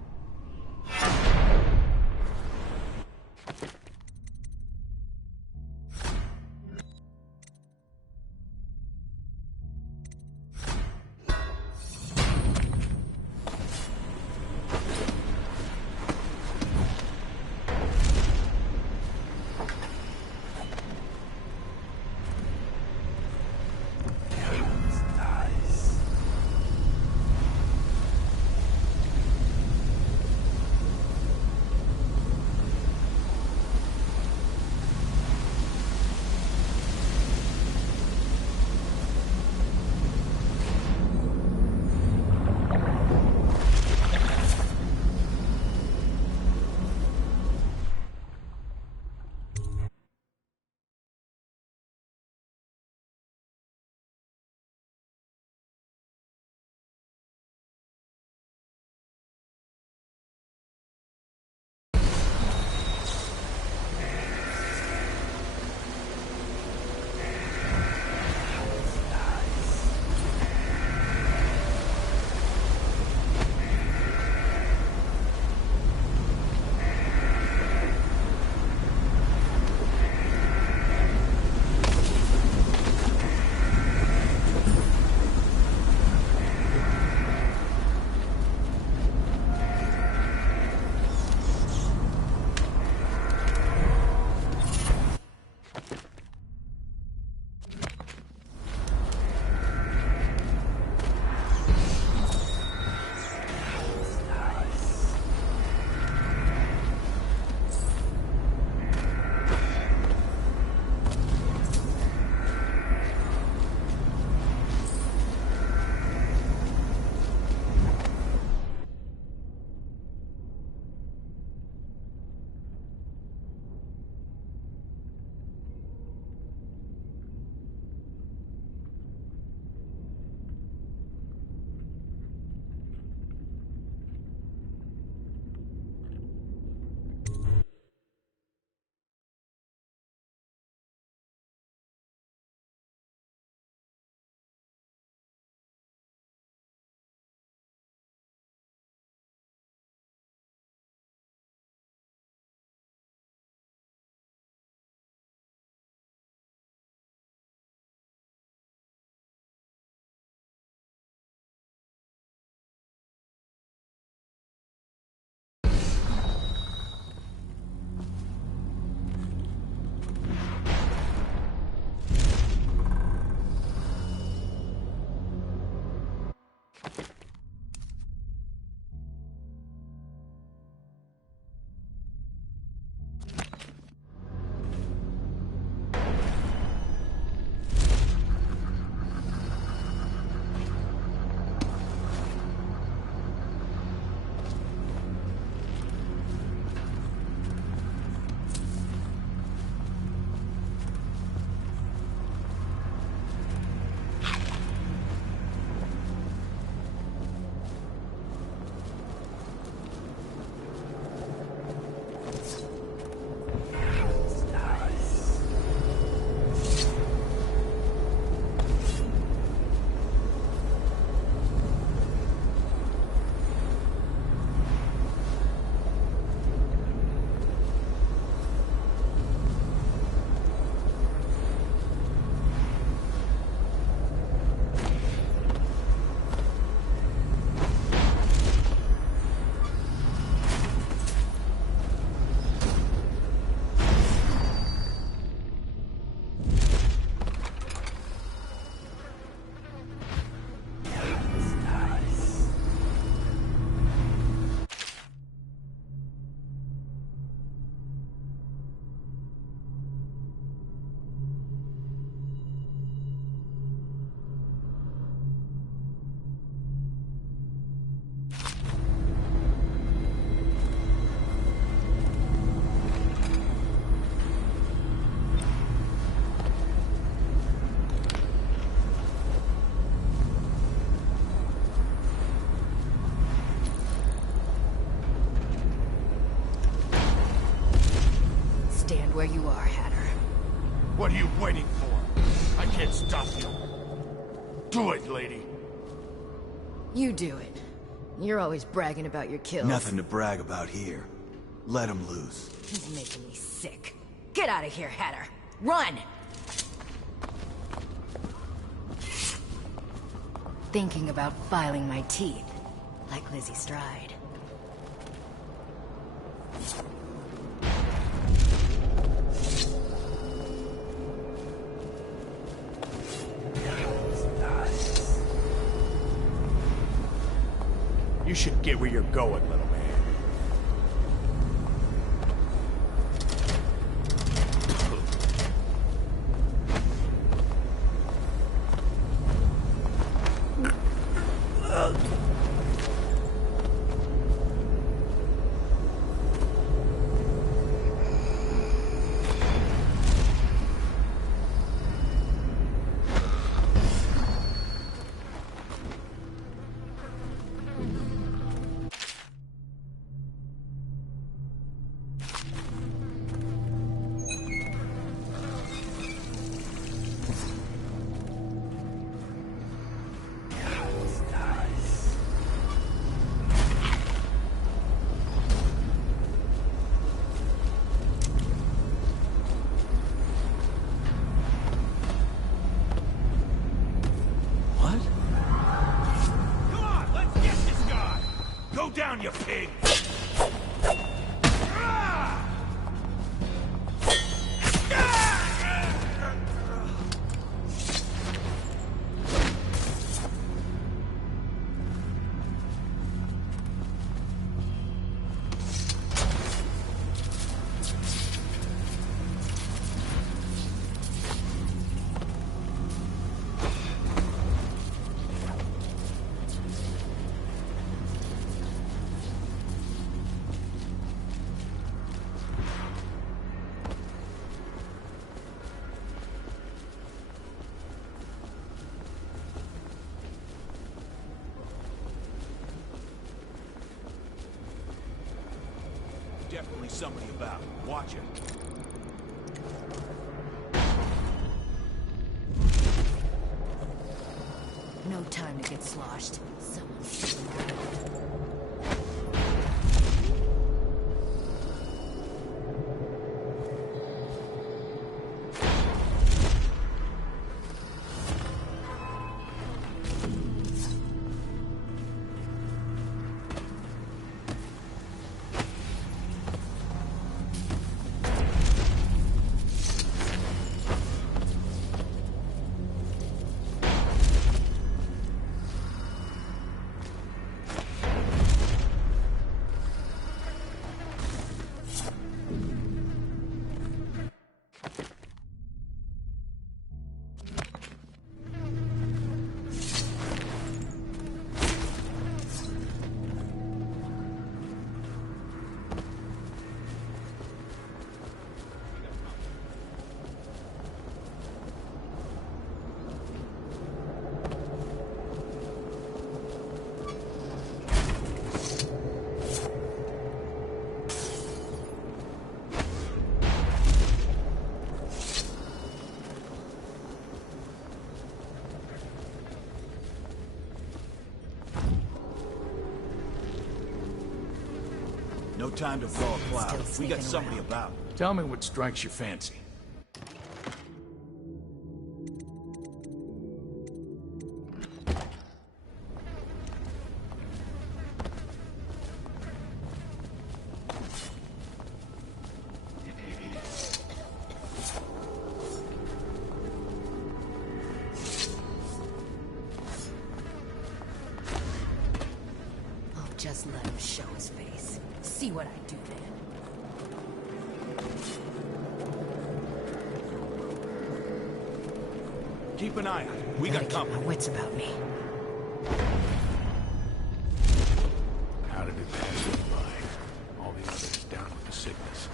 where you are, Hatter. What are you waiting for? I can't stop you. Do it, lady. You do it. You're always bragging about your kills. Nothing to brag about here. Let him loose. He's making me sick. Get out of here, Hatter. Run! Thinking about filing my teeth, like Lizzie Stride. You should get where you're going, little man. Down, you pig! Definitely somebody about. Watch it. No time to get sloshed. Someone's stealing our gold. No time to blow a cloud. We got somebody about. Tell me what strikes your fancy. Just let him show his face. See what I do then. Keep an eye out. We got company. My wits about me. How did it pass you by? All the others down with the sickness.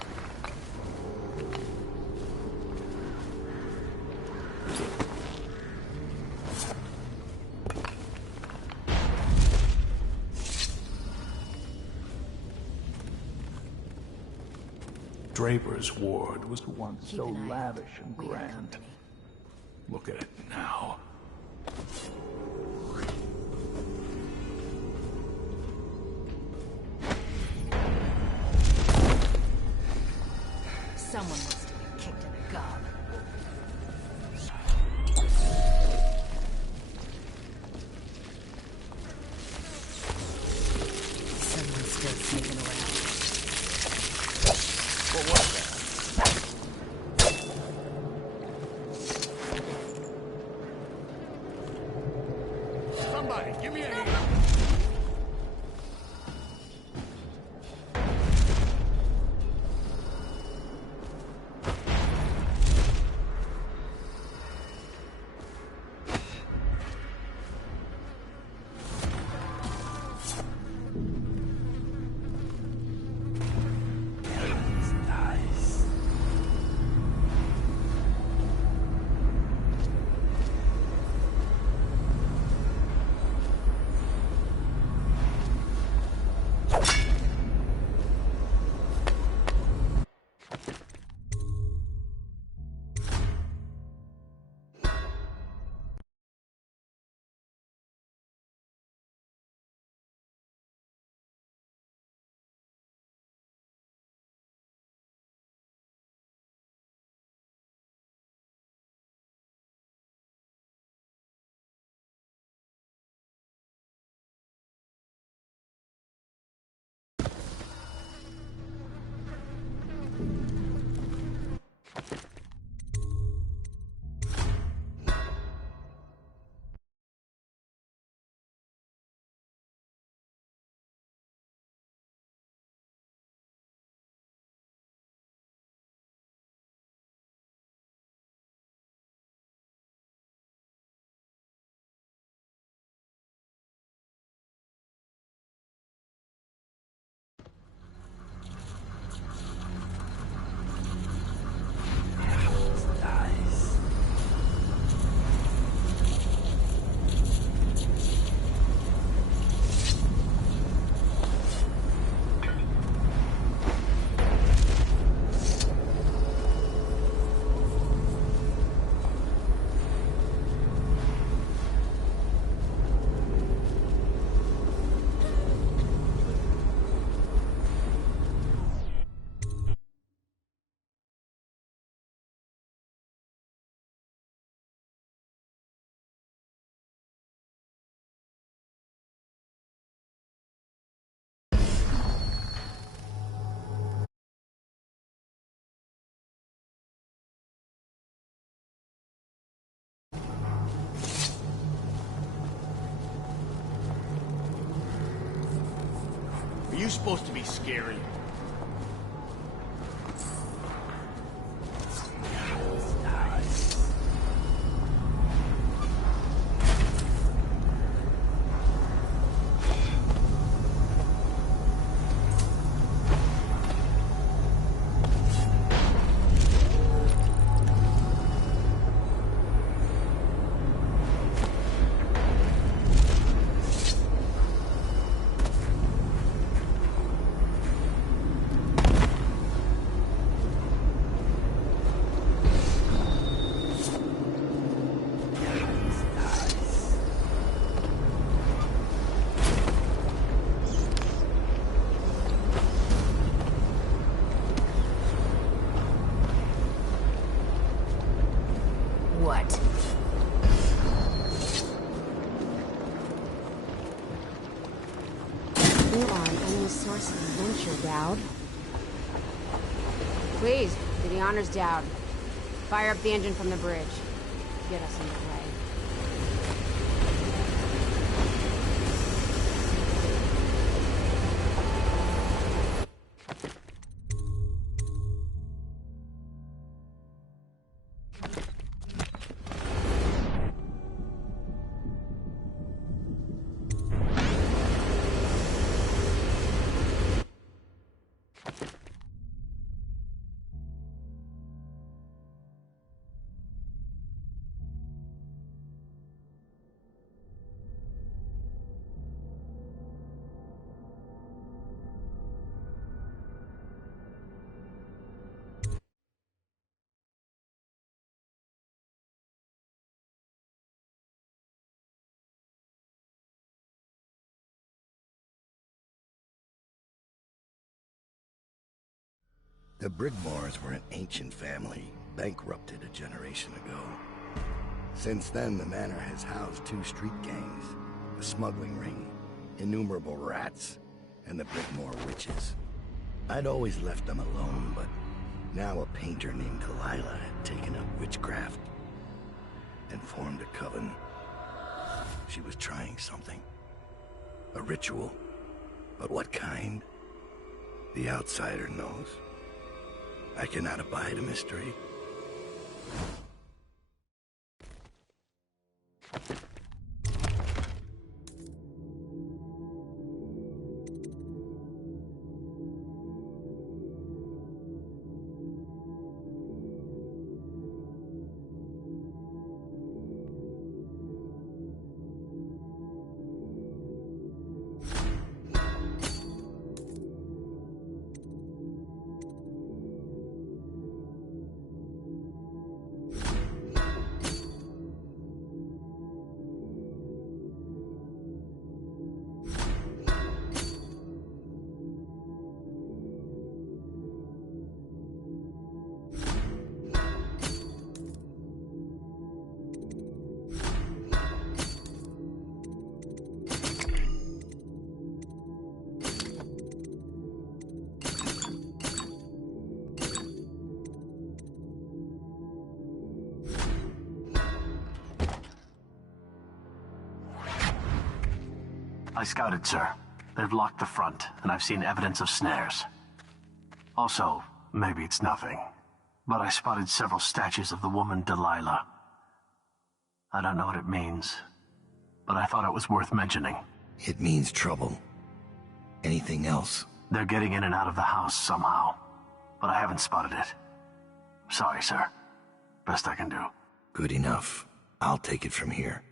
Draper's ward was once so lavish and grand. Look at it now. Someone wants to get kicked in the gob. Someone's still sneaking around. What was that? Somebody, give me a hand. Are you supposed to be scary? What? You are an endless source of adventure, Dowd. Please, do the honors, Dowd. Fire up the engine from the bridge. Get us underway. The Brigmores were an ancient family, bankrupted a generation ago. Since then, the manor has housed 2 street gangs, a smuggling ring, innumerable rats, and the Brigmore witches. I'd always left them alone, but now a painter named Delilah had taken up witchcraft and formed a coven. She was trying something. A ritual. But what kind? The outsider knows. I cannot abide a mystery. I scouted, sir. They've locked the front, and I've seen evidence of snares. Also, maybe it's nothing, but I spotted several statues of the woman Delilah. I don't know what it means, but I thought it was worth mentioning. It means trouble. Anything else? They're getting in and out of the house somehow, but I haven't spotted it. Sorry, sir. Best I can do. Good enough. I'll take it from here.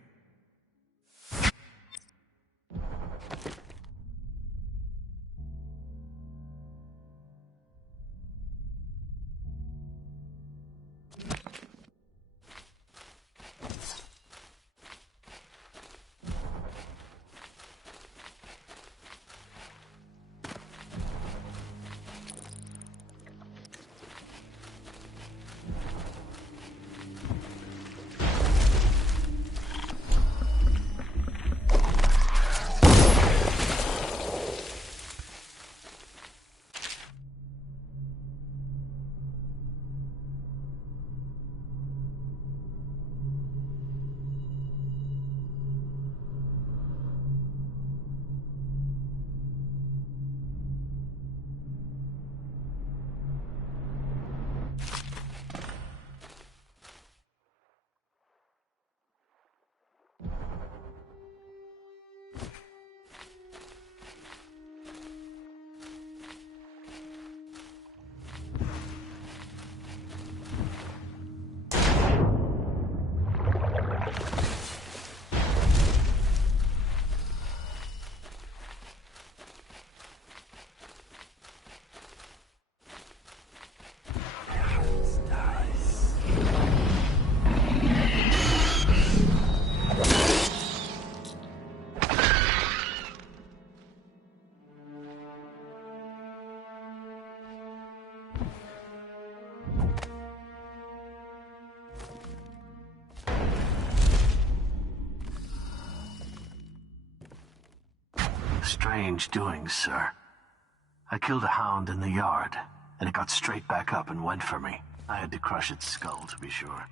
Strange doings, sir. I killed a hound in the yard, and it got straight back up and went for me. I had to crush its skull, to be sure.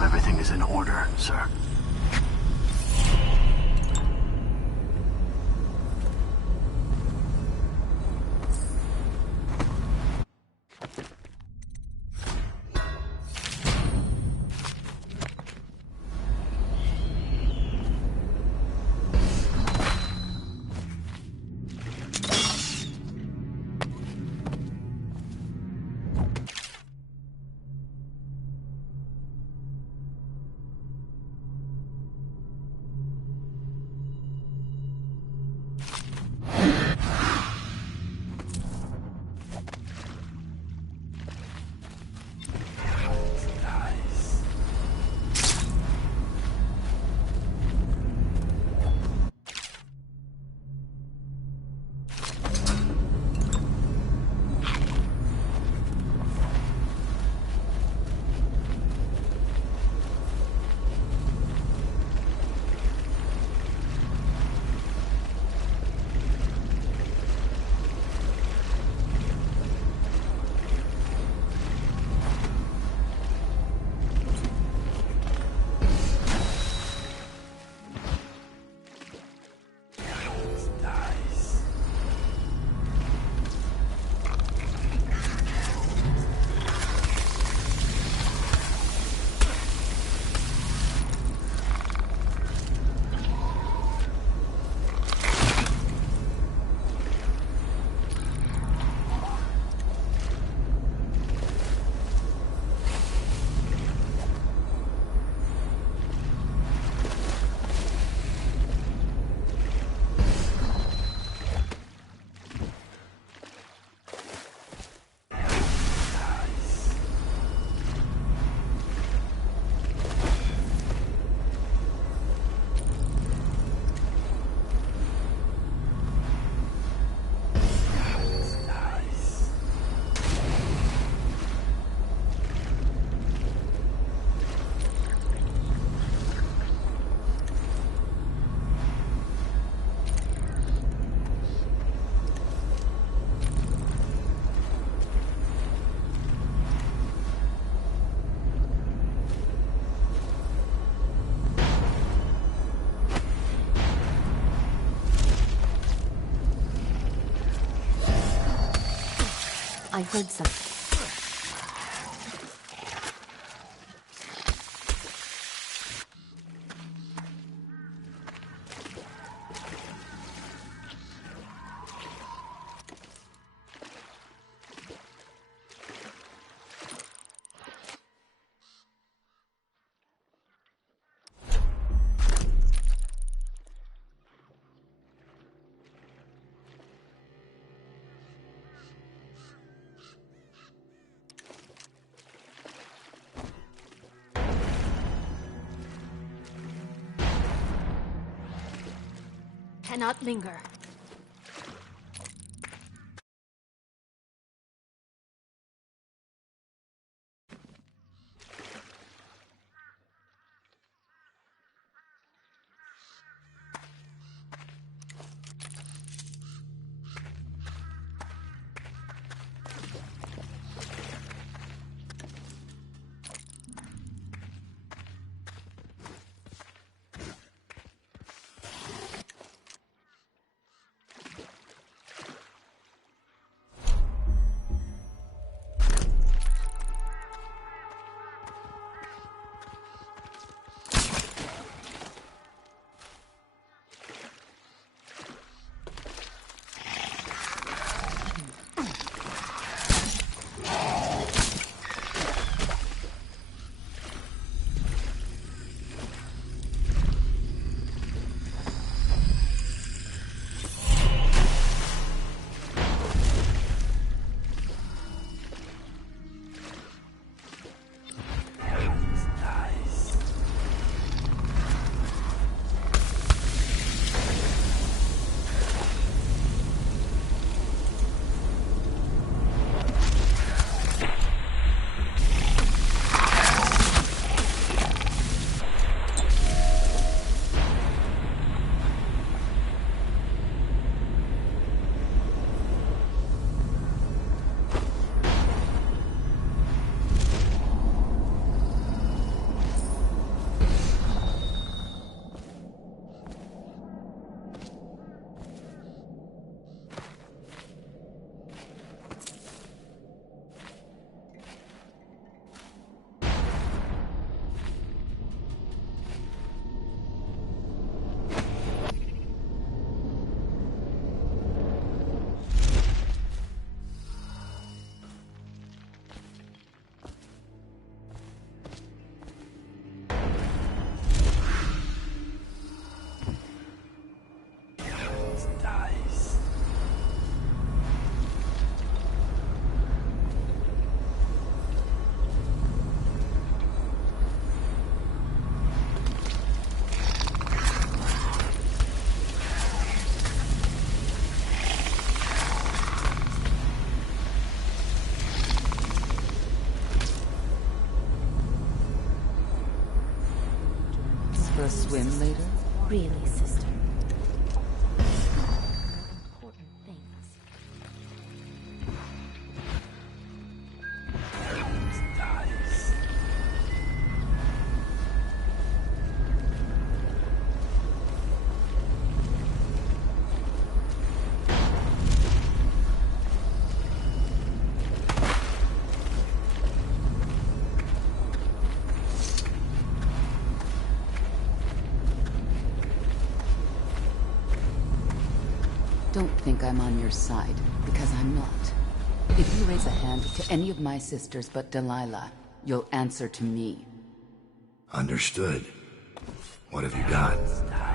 Everything is in order, sir. I heard something. Cannot linger. For a swim later? Really, sister. Important things. Don't think I'm on your side, because I'm not. If you raise a hand to any of my sisters but Delilah, you'll answer to me. Understood. What have you got?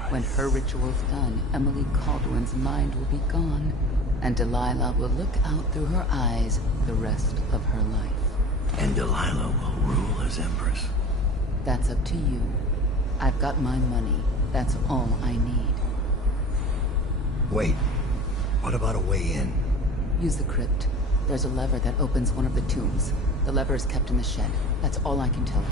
When her ritual's done, Emily Caldwin's mind will be gone, and Delilah will look out through her eyes the rest of her life. And Delilah will rule as Empress. That's up to you. I've got my money. That's all I need. Wait. What about a way in? Use the crypt. There's a lever that opens one of the tombs. The lever is kept in the shed. That's all I can tell you.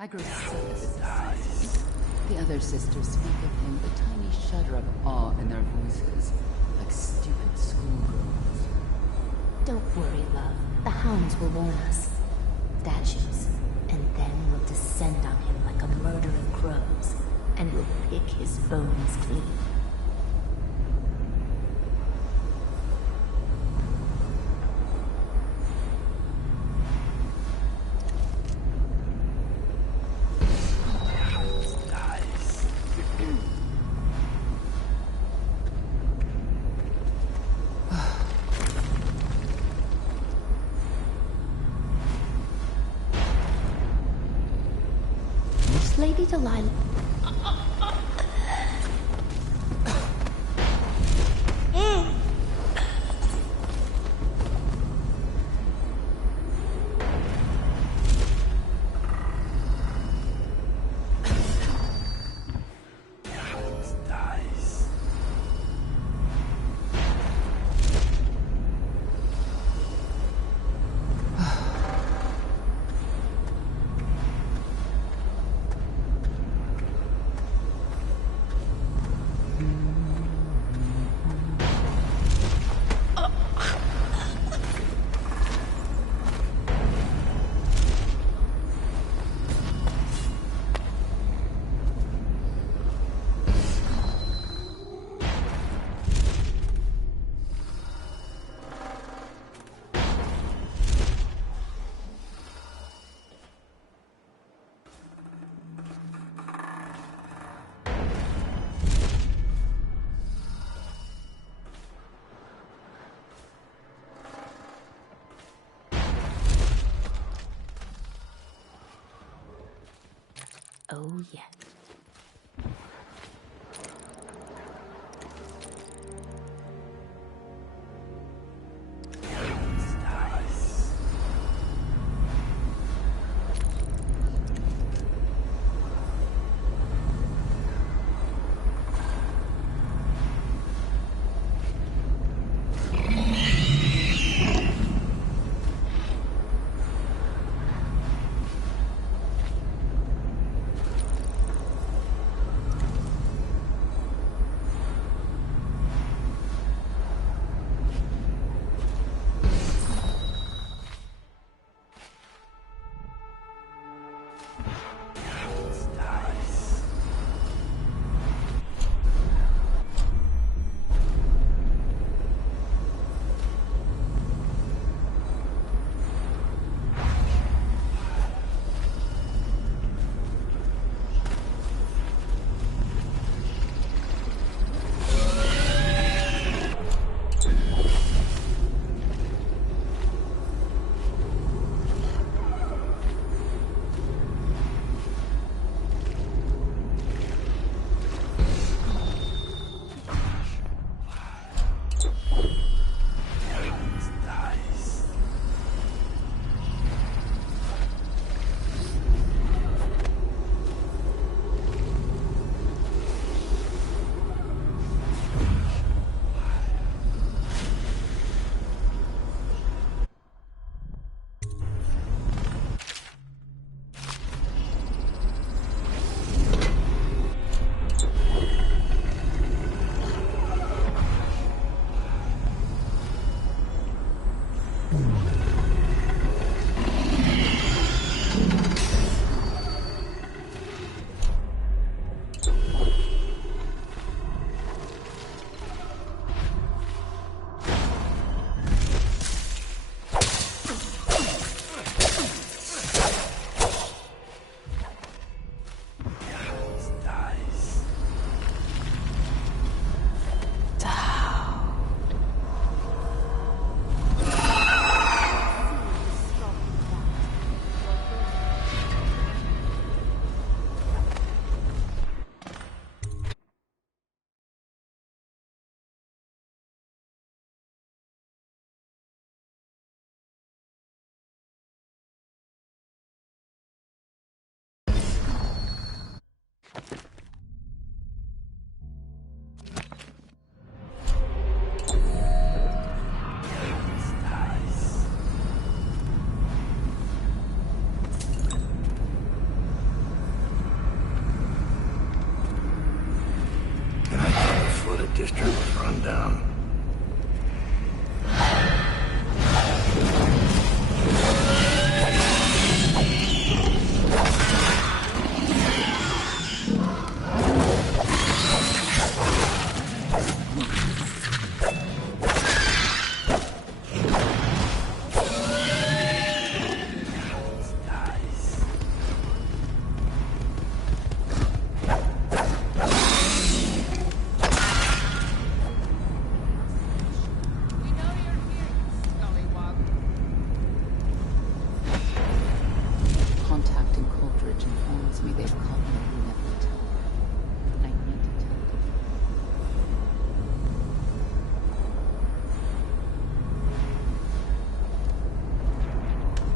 I grow sick of his society. The other sisters speak of him with a tiny shudder of awe in their voices, like stupid schoolgirls. Don't worry, love. The hounds will warn us. Statues. And then we'll descend on him like a murder of crows, and we'll pick his bones clean. Lady Delilah. Oh, yeah. district was run down.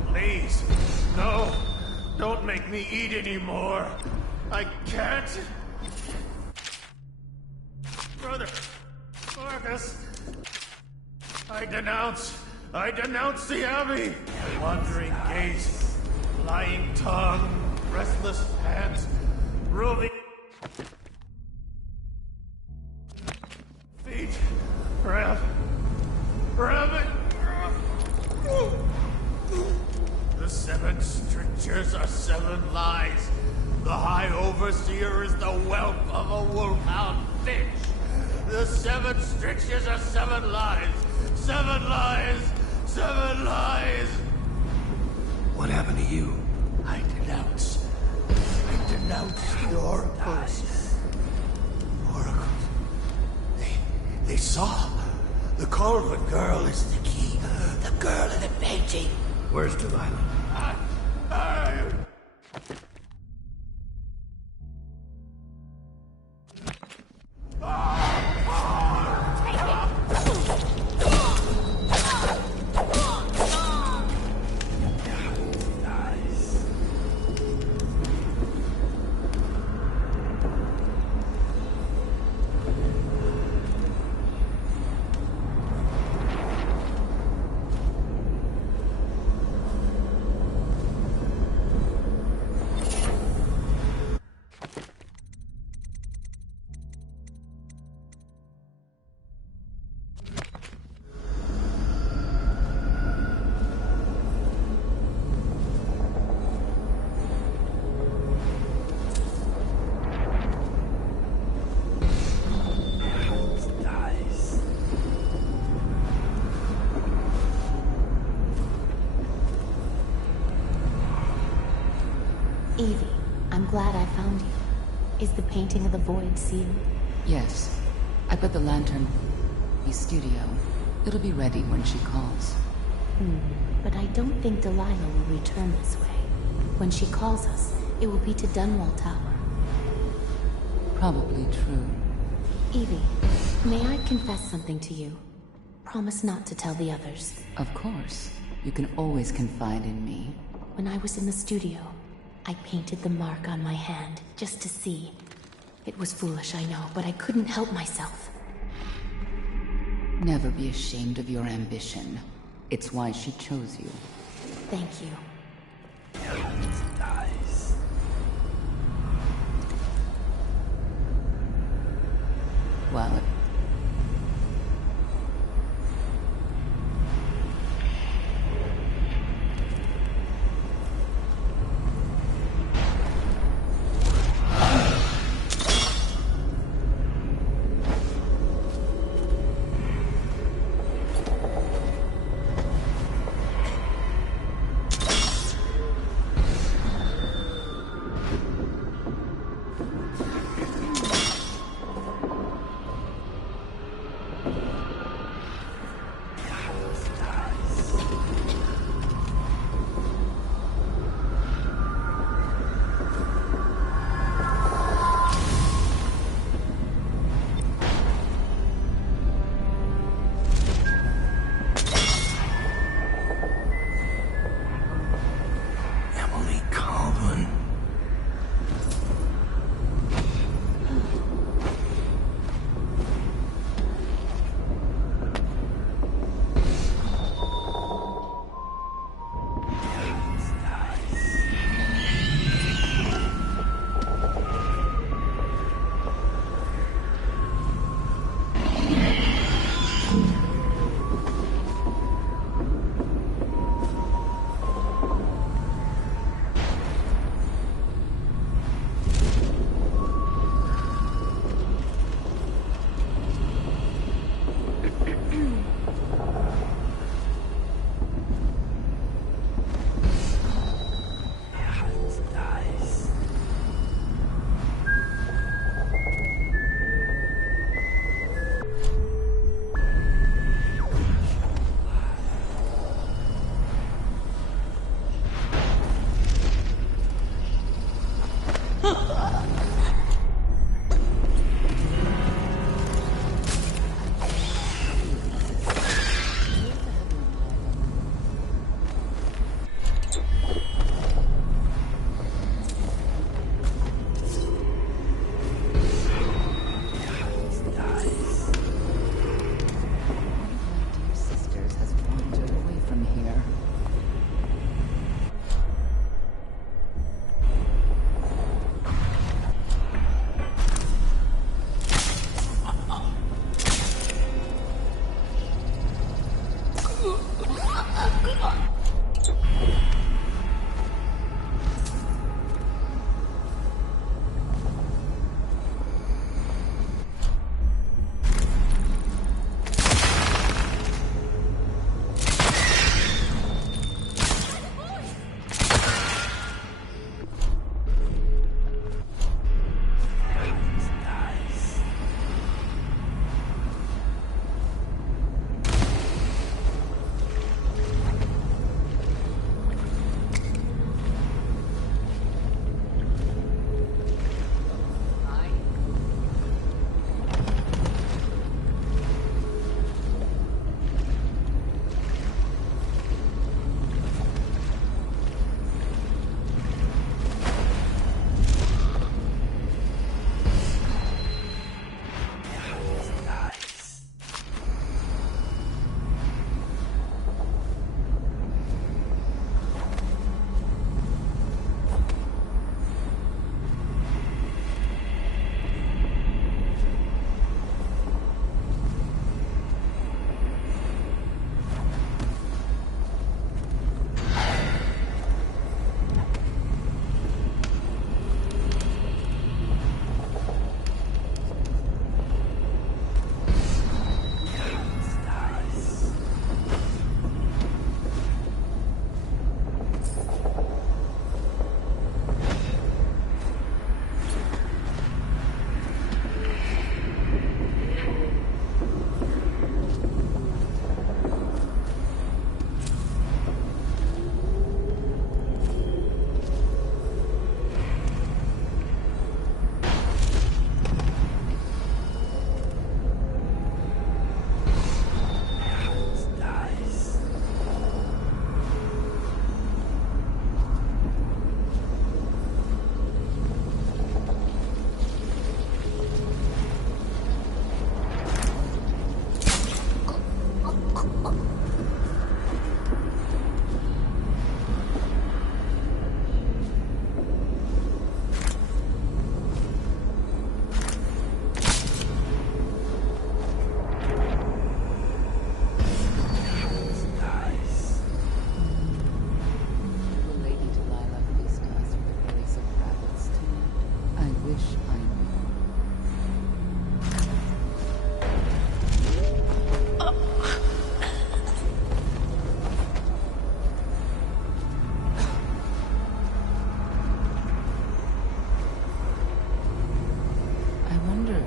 Please, no. Don't make me eat anymore. I can't. Brother, Marcus, I denounce the Abbey. Wandering gaze, lying tongue, restless hands, roving feet, rabbit. The 7 strictures are 7 lies. The High Overseer is the whelp of a wolfhound fish. The 7 strictures are 7 lies. 7 lies. 7 lies. What happened to you? I denounce the oracles. Oracles. They saw. The Colvin girl is the key. The girl in the painting. Where's Delilah? Evie, I'm glad I found you. Is the painting of the void sealed? Yes. I put the lantern in the studio. It'll be ready when she calls. But I don't think Delilah will return this way. When she calls us, it will be to Dunwall Tower. Probably true. Evie, may I confess something to you? Promise not to tell the others. Of course. You can always confide in me. When I was in the studio, I painted the mark on my hand, just to see. It was foolish, I know, but I couldn't help myself. Never be ashamed of your ambition. It's why she chose you. Thank you. Nice. Well,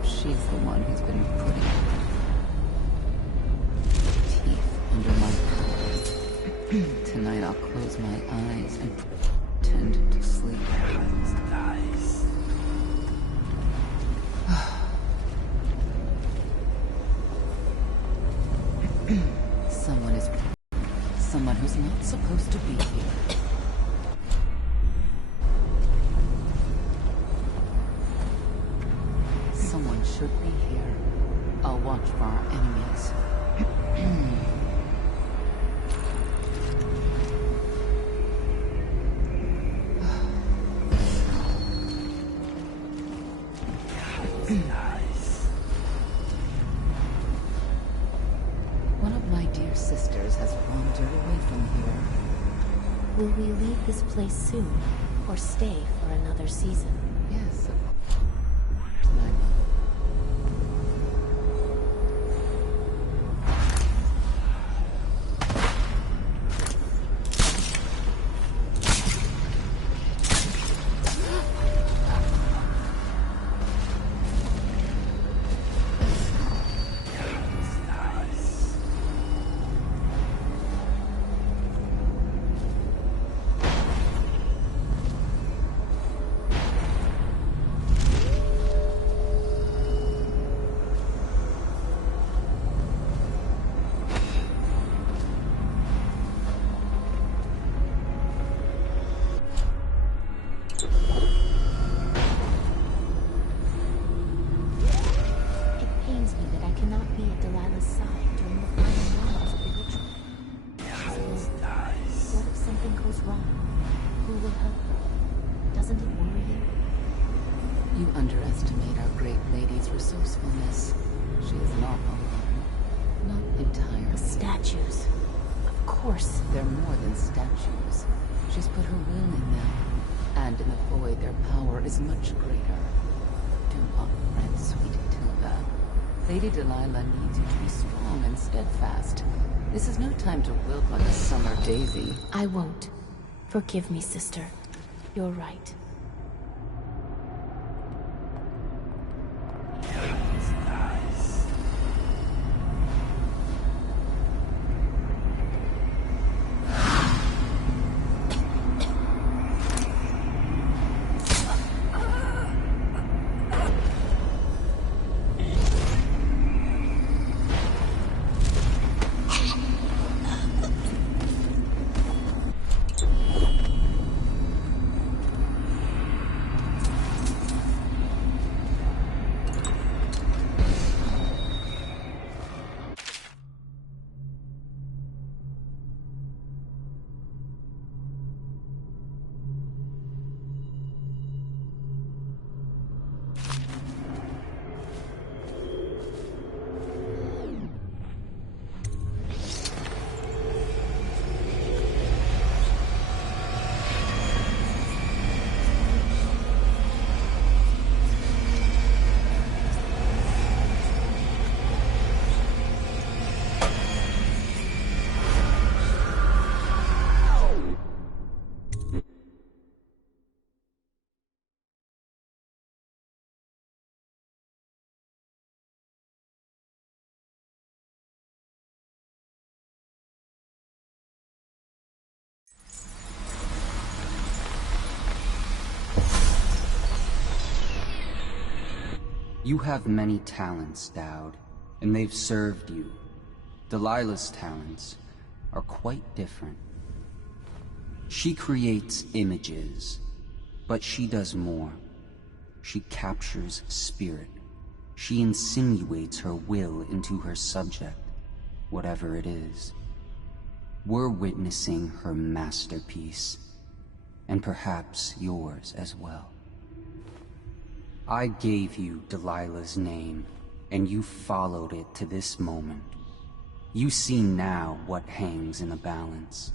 She's the one who's been putting teeth under my paws. Tonight I'll close my eyes and pretend to sleep. Nice. Someone who's not supposed to be here. Someone should be here. I'll watch for our enemies. One of my dear sisters has wandered away from here. Will we leave this place soon, or stay for another season? Yes, You underestimate our great lady's resourcefulness. She is not alone. Not entirely. Statues. Of course. They're more than statues. She's put her will in them. And in the void, their power is much greater. Do not fret, sweet Tilda. Lady Delilah needs you to be strong and steadfast. This is no time to wilt like a summer daisy. I won't. Forgive me, sister. You're right. You have many talents, Dowd, and they've served you. Delilah's talents are quite different. She creates images, but she does more. She captures spirit. She insinuates her will into her subject, whatever it is. We're witnessing her masterpiece, and perhaps yours as well. I gave you Delilah's name, and you followed it to this moment. You see now what hangs in the balance.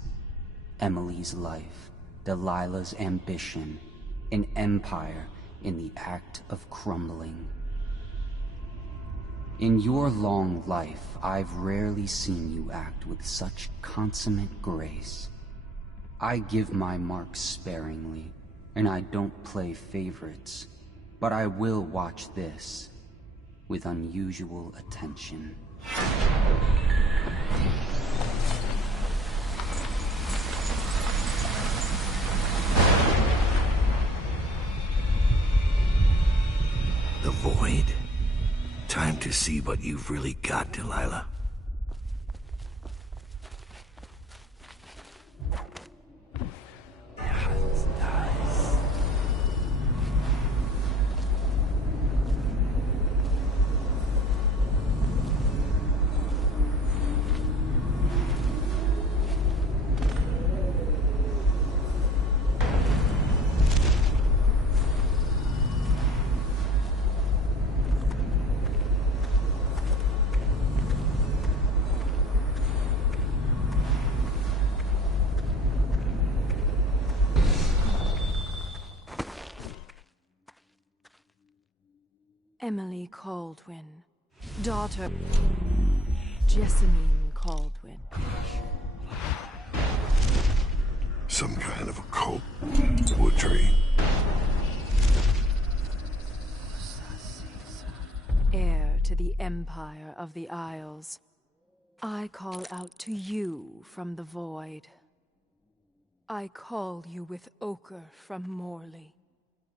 Emily's life, Delilah's ambition, an empire in the act of crumbling. In your long life, I've rarely seen you act with such consummate grace. I give my marks sparingly, and I don't play favorites. But I will watch this with unusual attention. The Void. Time to see what you've really got, Delilah. Emily Caldwin, daughter Jessamine Caldwin. Some kind of occult poetry. Heir to the Empire of the Isles. I call out to you from the void. I call you with ochre from Morley,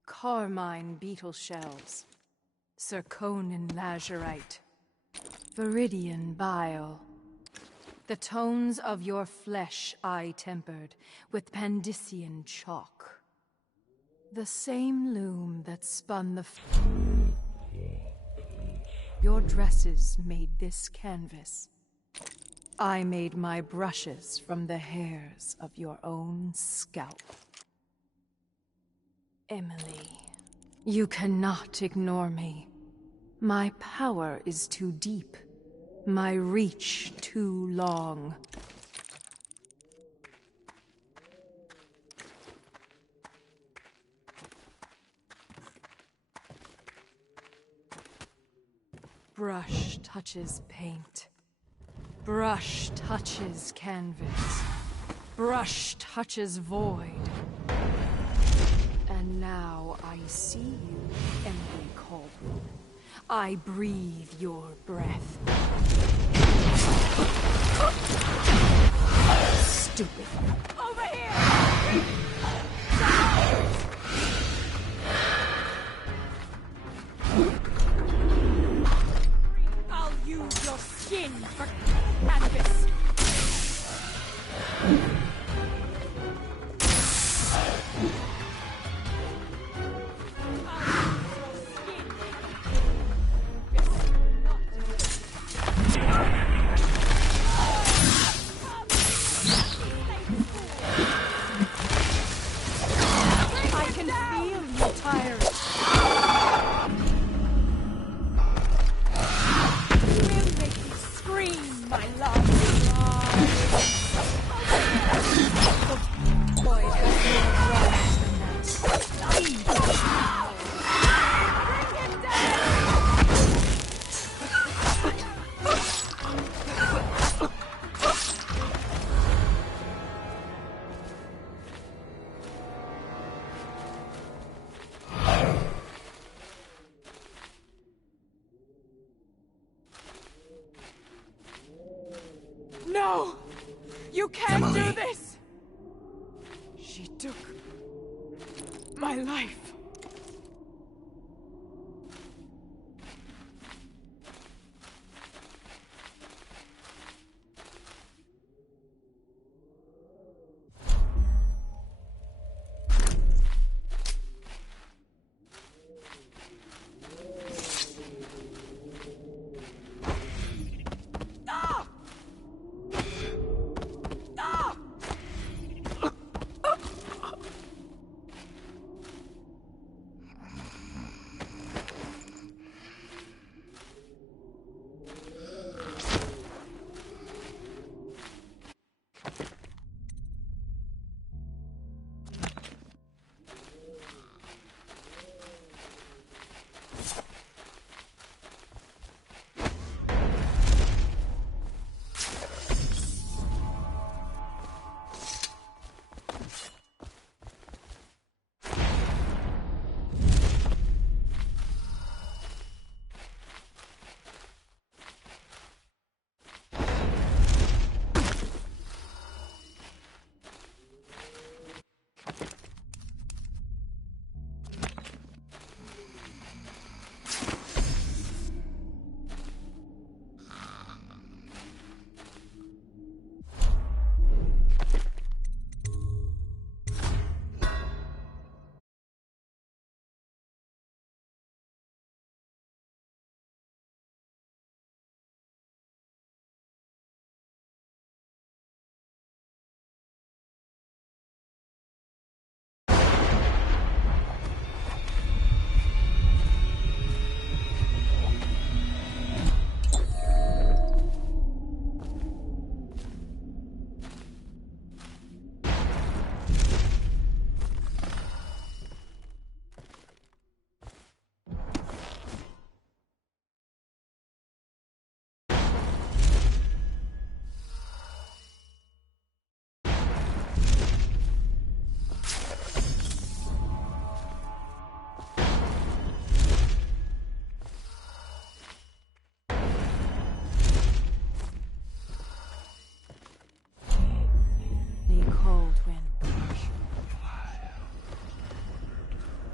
carmine beetle shells, zirconin lazurite, viridian bile. The tones of your flesh I tempered with Pandician chalk. The same loom that spun the your dresses made this canvas. I made my brushes from the hairs of your own scalp. Emily, You cannot ignore me. My power is too deep. My reach too long. Brush touches paint. Brush touches canvas. Brush touches void. And now I see you, Emily Cauldron. I breathe your breath. Stupid. Over here! I'll use your skin for canvas. No! You can't Emily. do this! She took my life.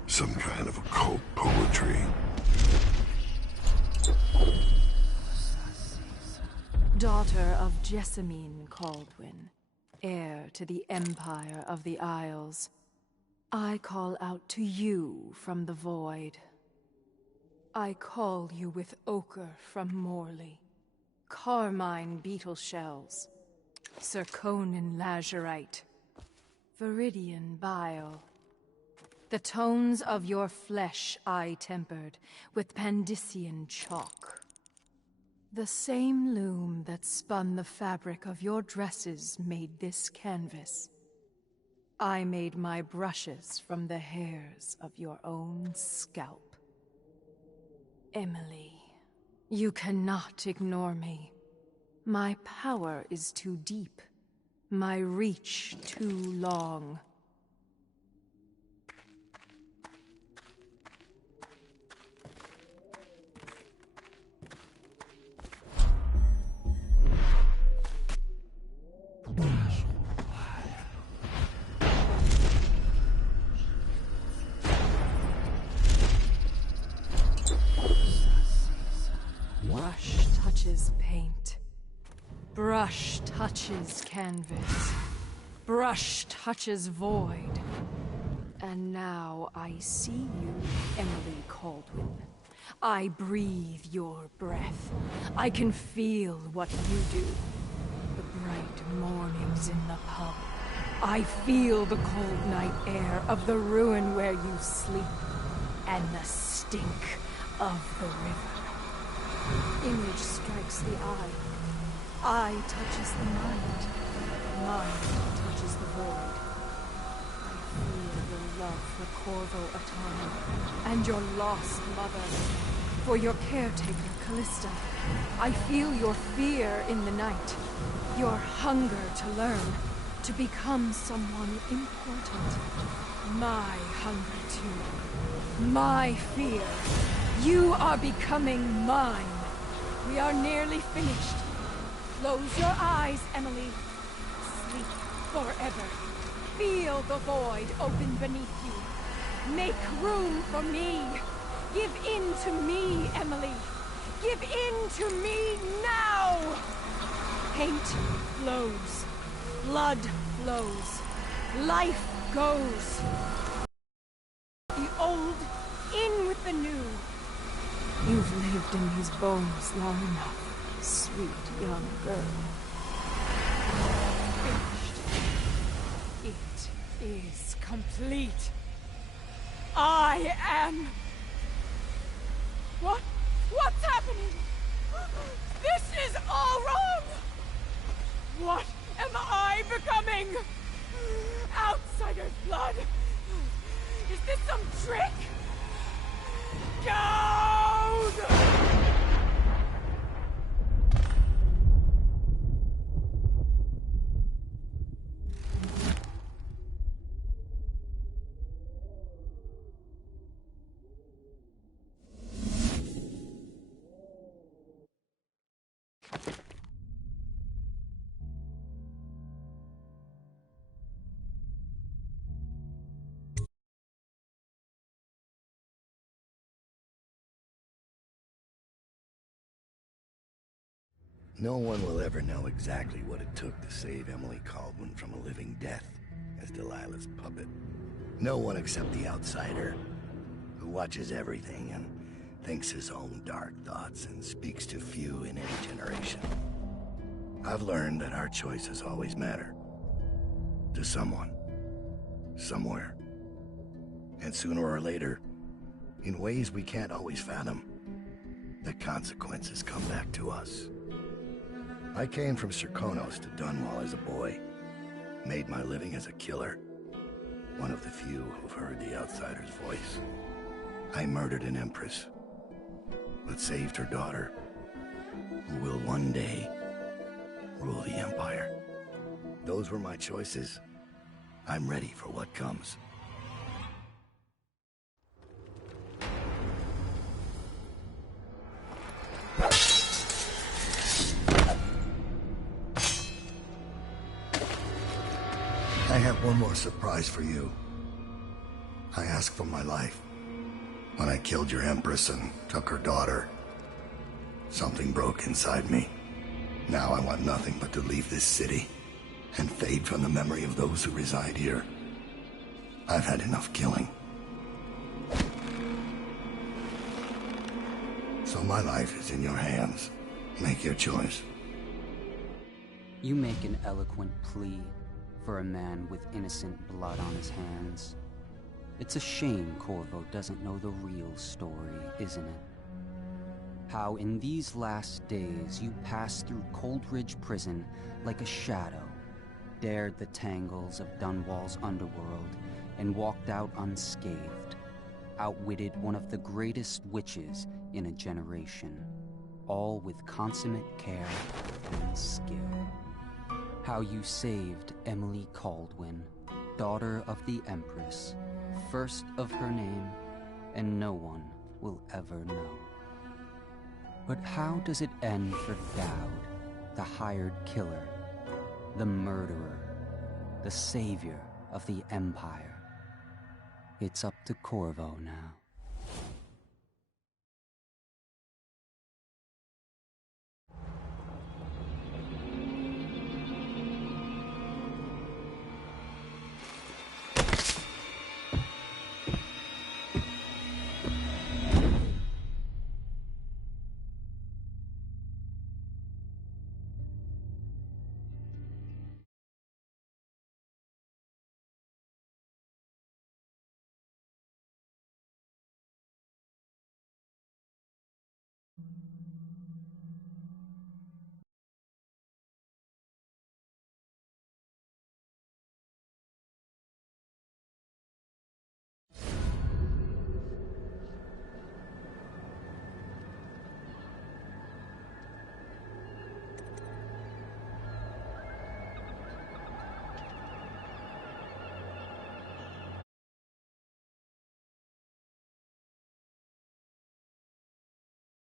Some kind of occult poetry. Daughter of Jessamine Caldwin, heir to the Empire of the Isles, I call out to you from the void. I call you with ochre from Morley, carmine beetle shells, zirconin lazurite, viridian bile, The tones of your flesh I tempered with Pandician chalk. The same loom that spun the fabric of your dresses made this canvas. I made my brushes from the hairs of your own scalp. Emily, you cannot ignore me. My power is too deep, my reach too long. Brush touches paint. Brush touches canvas. Brush touches void. And now I see you, Emily Caldwin. I breathe your breath. I can feel what you do. The bright mornings in the pub. I feel the cold night air of the ruin where you sleep. And the stink of the river. Image strikes the eye. Eye touches the mind. Mind touches the void. I feel your love for Corvo Atano and your lost mother. For your caretaker, Callista. I feel your fear in the night. Your hunger to learn. To become someone important. My hunger too. My fear. You are becoming mine. We are nearly finished. Close your eyes, Emily. Sleep forever. Feel the void open beneath you. Make room for me. Give in to me, Emily. Give in to me now! Paint flows. Blood flows. Life goes. The old in with the new. You've lived in these bones long enough, sweet young girl. Finished. It is complete. I am... What's happening? This is all wrong! What am I becoming? Outsider's blood? Is this some trick? Gold! No one will ever know exactly what it took to save Emily Caldwin from a living death as Delilah's puppet. No one except the outsider, who watches everything and thinks his own dark thoughts and speaks to few in any generation. I've learned that our choices always matter. To someone. Somewhere. And sooner or later, in ways we can't always fathom, the consequences come back to us. I came from Serkonos to Dunwall as a boy. Made my living as a killer. One of the few who've heard the outsider's voice. I murdered an empress, but saved her daughter, who will one day rule the Empire. Those were my choices. I'm ready for what comes. I have one more surprise for you. I asked for my life. When I killed your Empress and took her daughter, something broke inside me. Now I want nothing but to leave this city and fade from the memory of those who reside here. I've had enough killing. So my life is in your hands. Make your choice. You make an eloquent plea for a man with innocent blood on his hands. It's a shame Corvo doesn't know the real story, isn't it? How in these last days you passed through Coldridge Prison like a shadow, dared the tangles of Dunwall's underworld, and walked out unscathed, outwitted one of the greatest witches in a generation, all with consummate care and skill. How you saved Emily Caldwin, daughter of the Empress, first of her name, and no one will ever know. But how does it end for Dowd, the hired killer, the murderer, the savior of the Empire? It's up to Corvo now.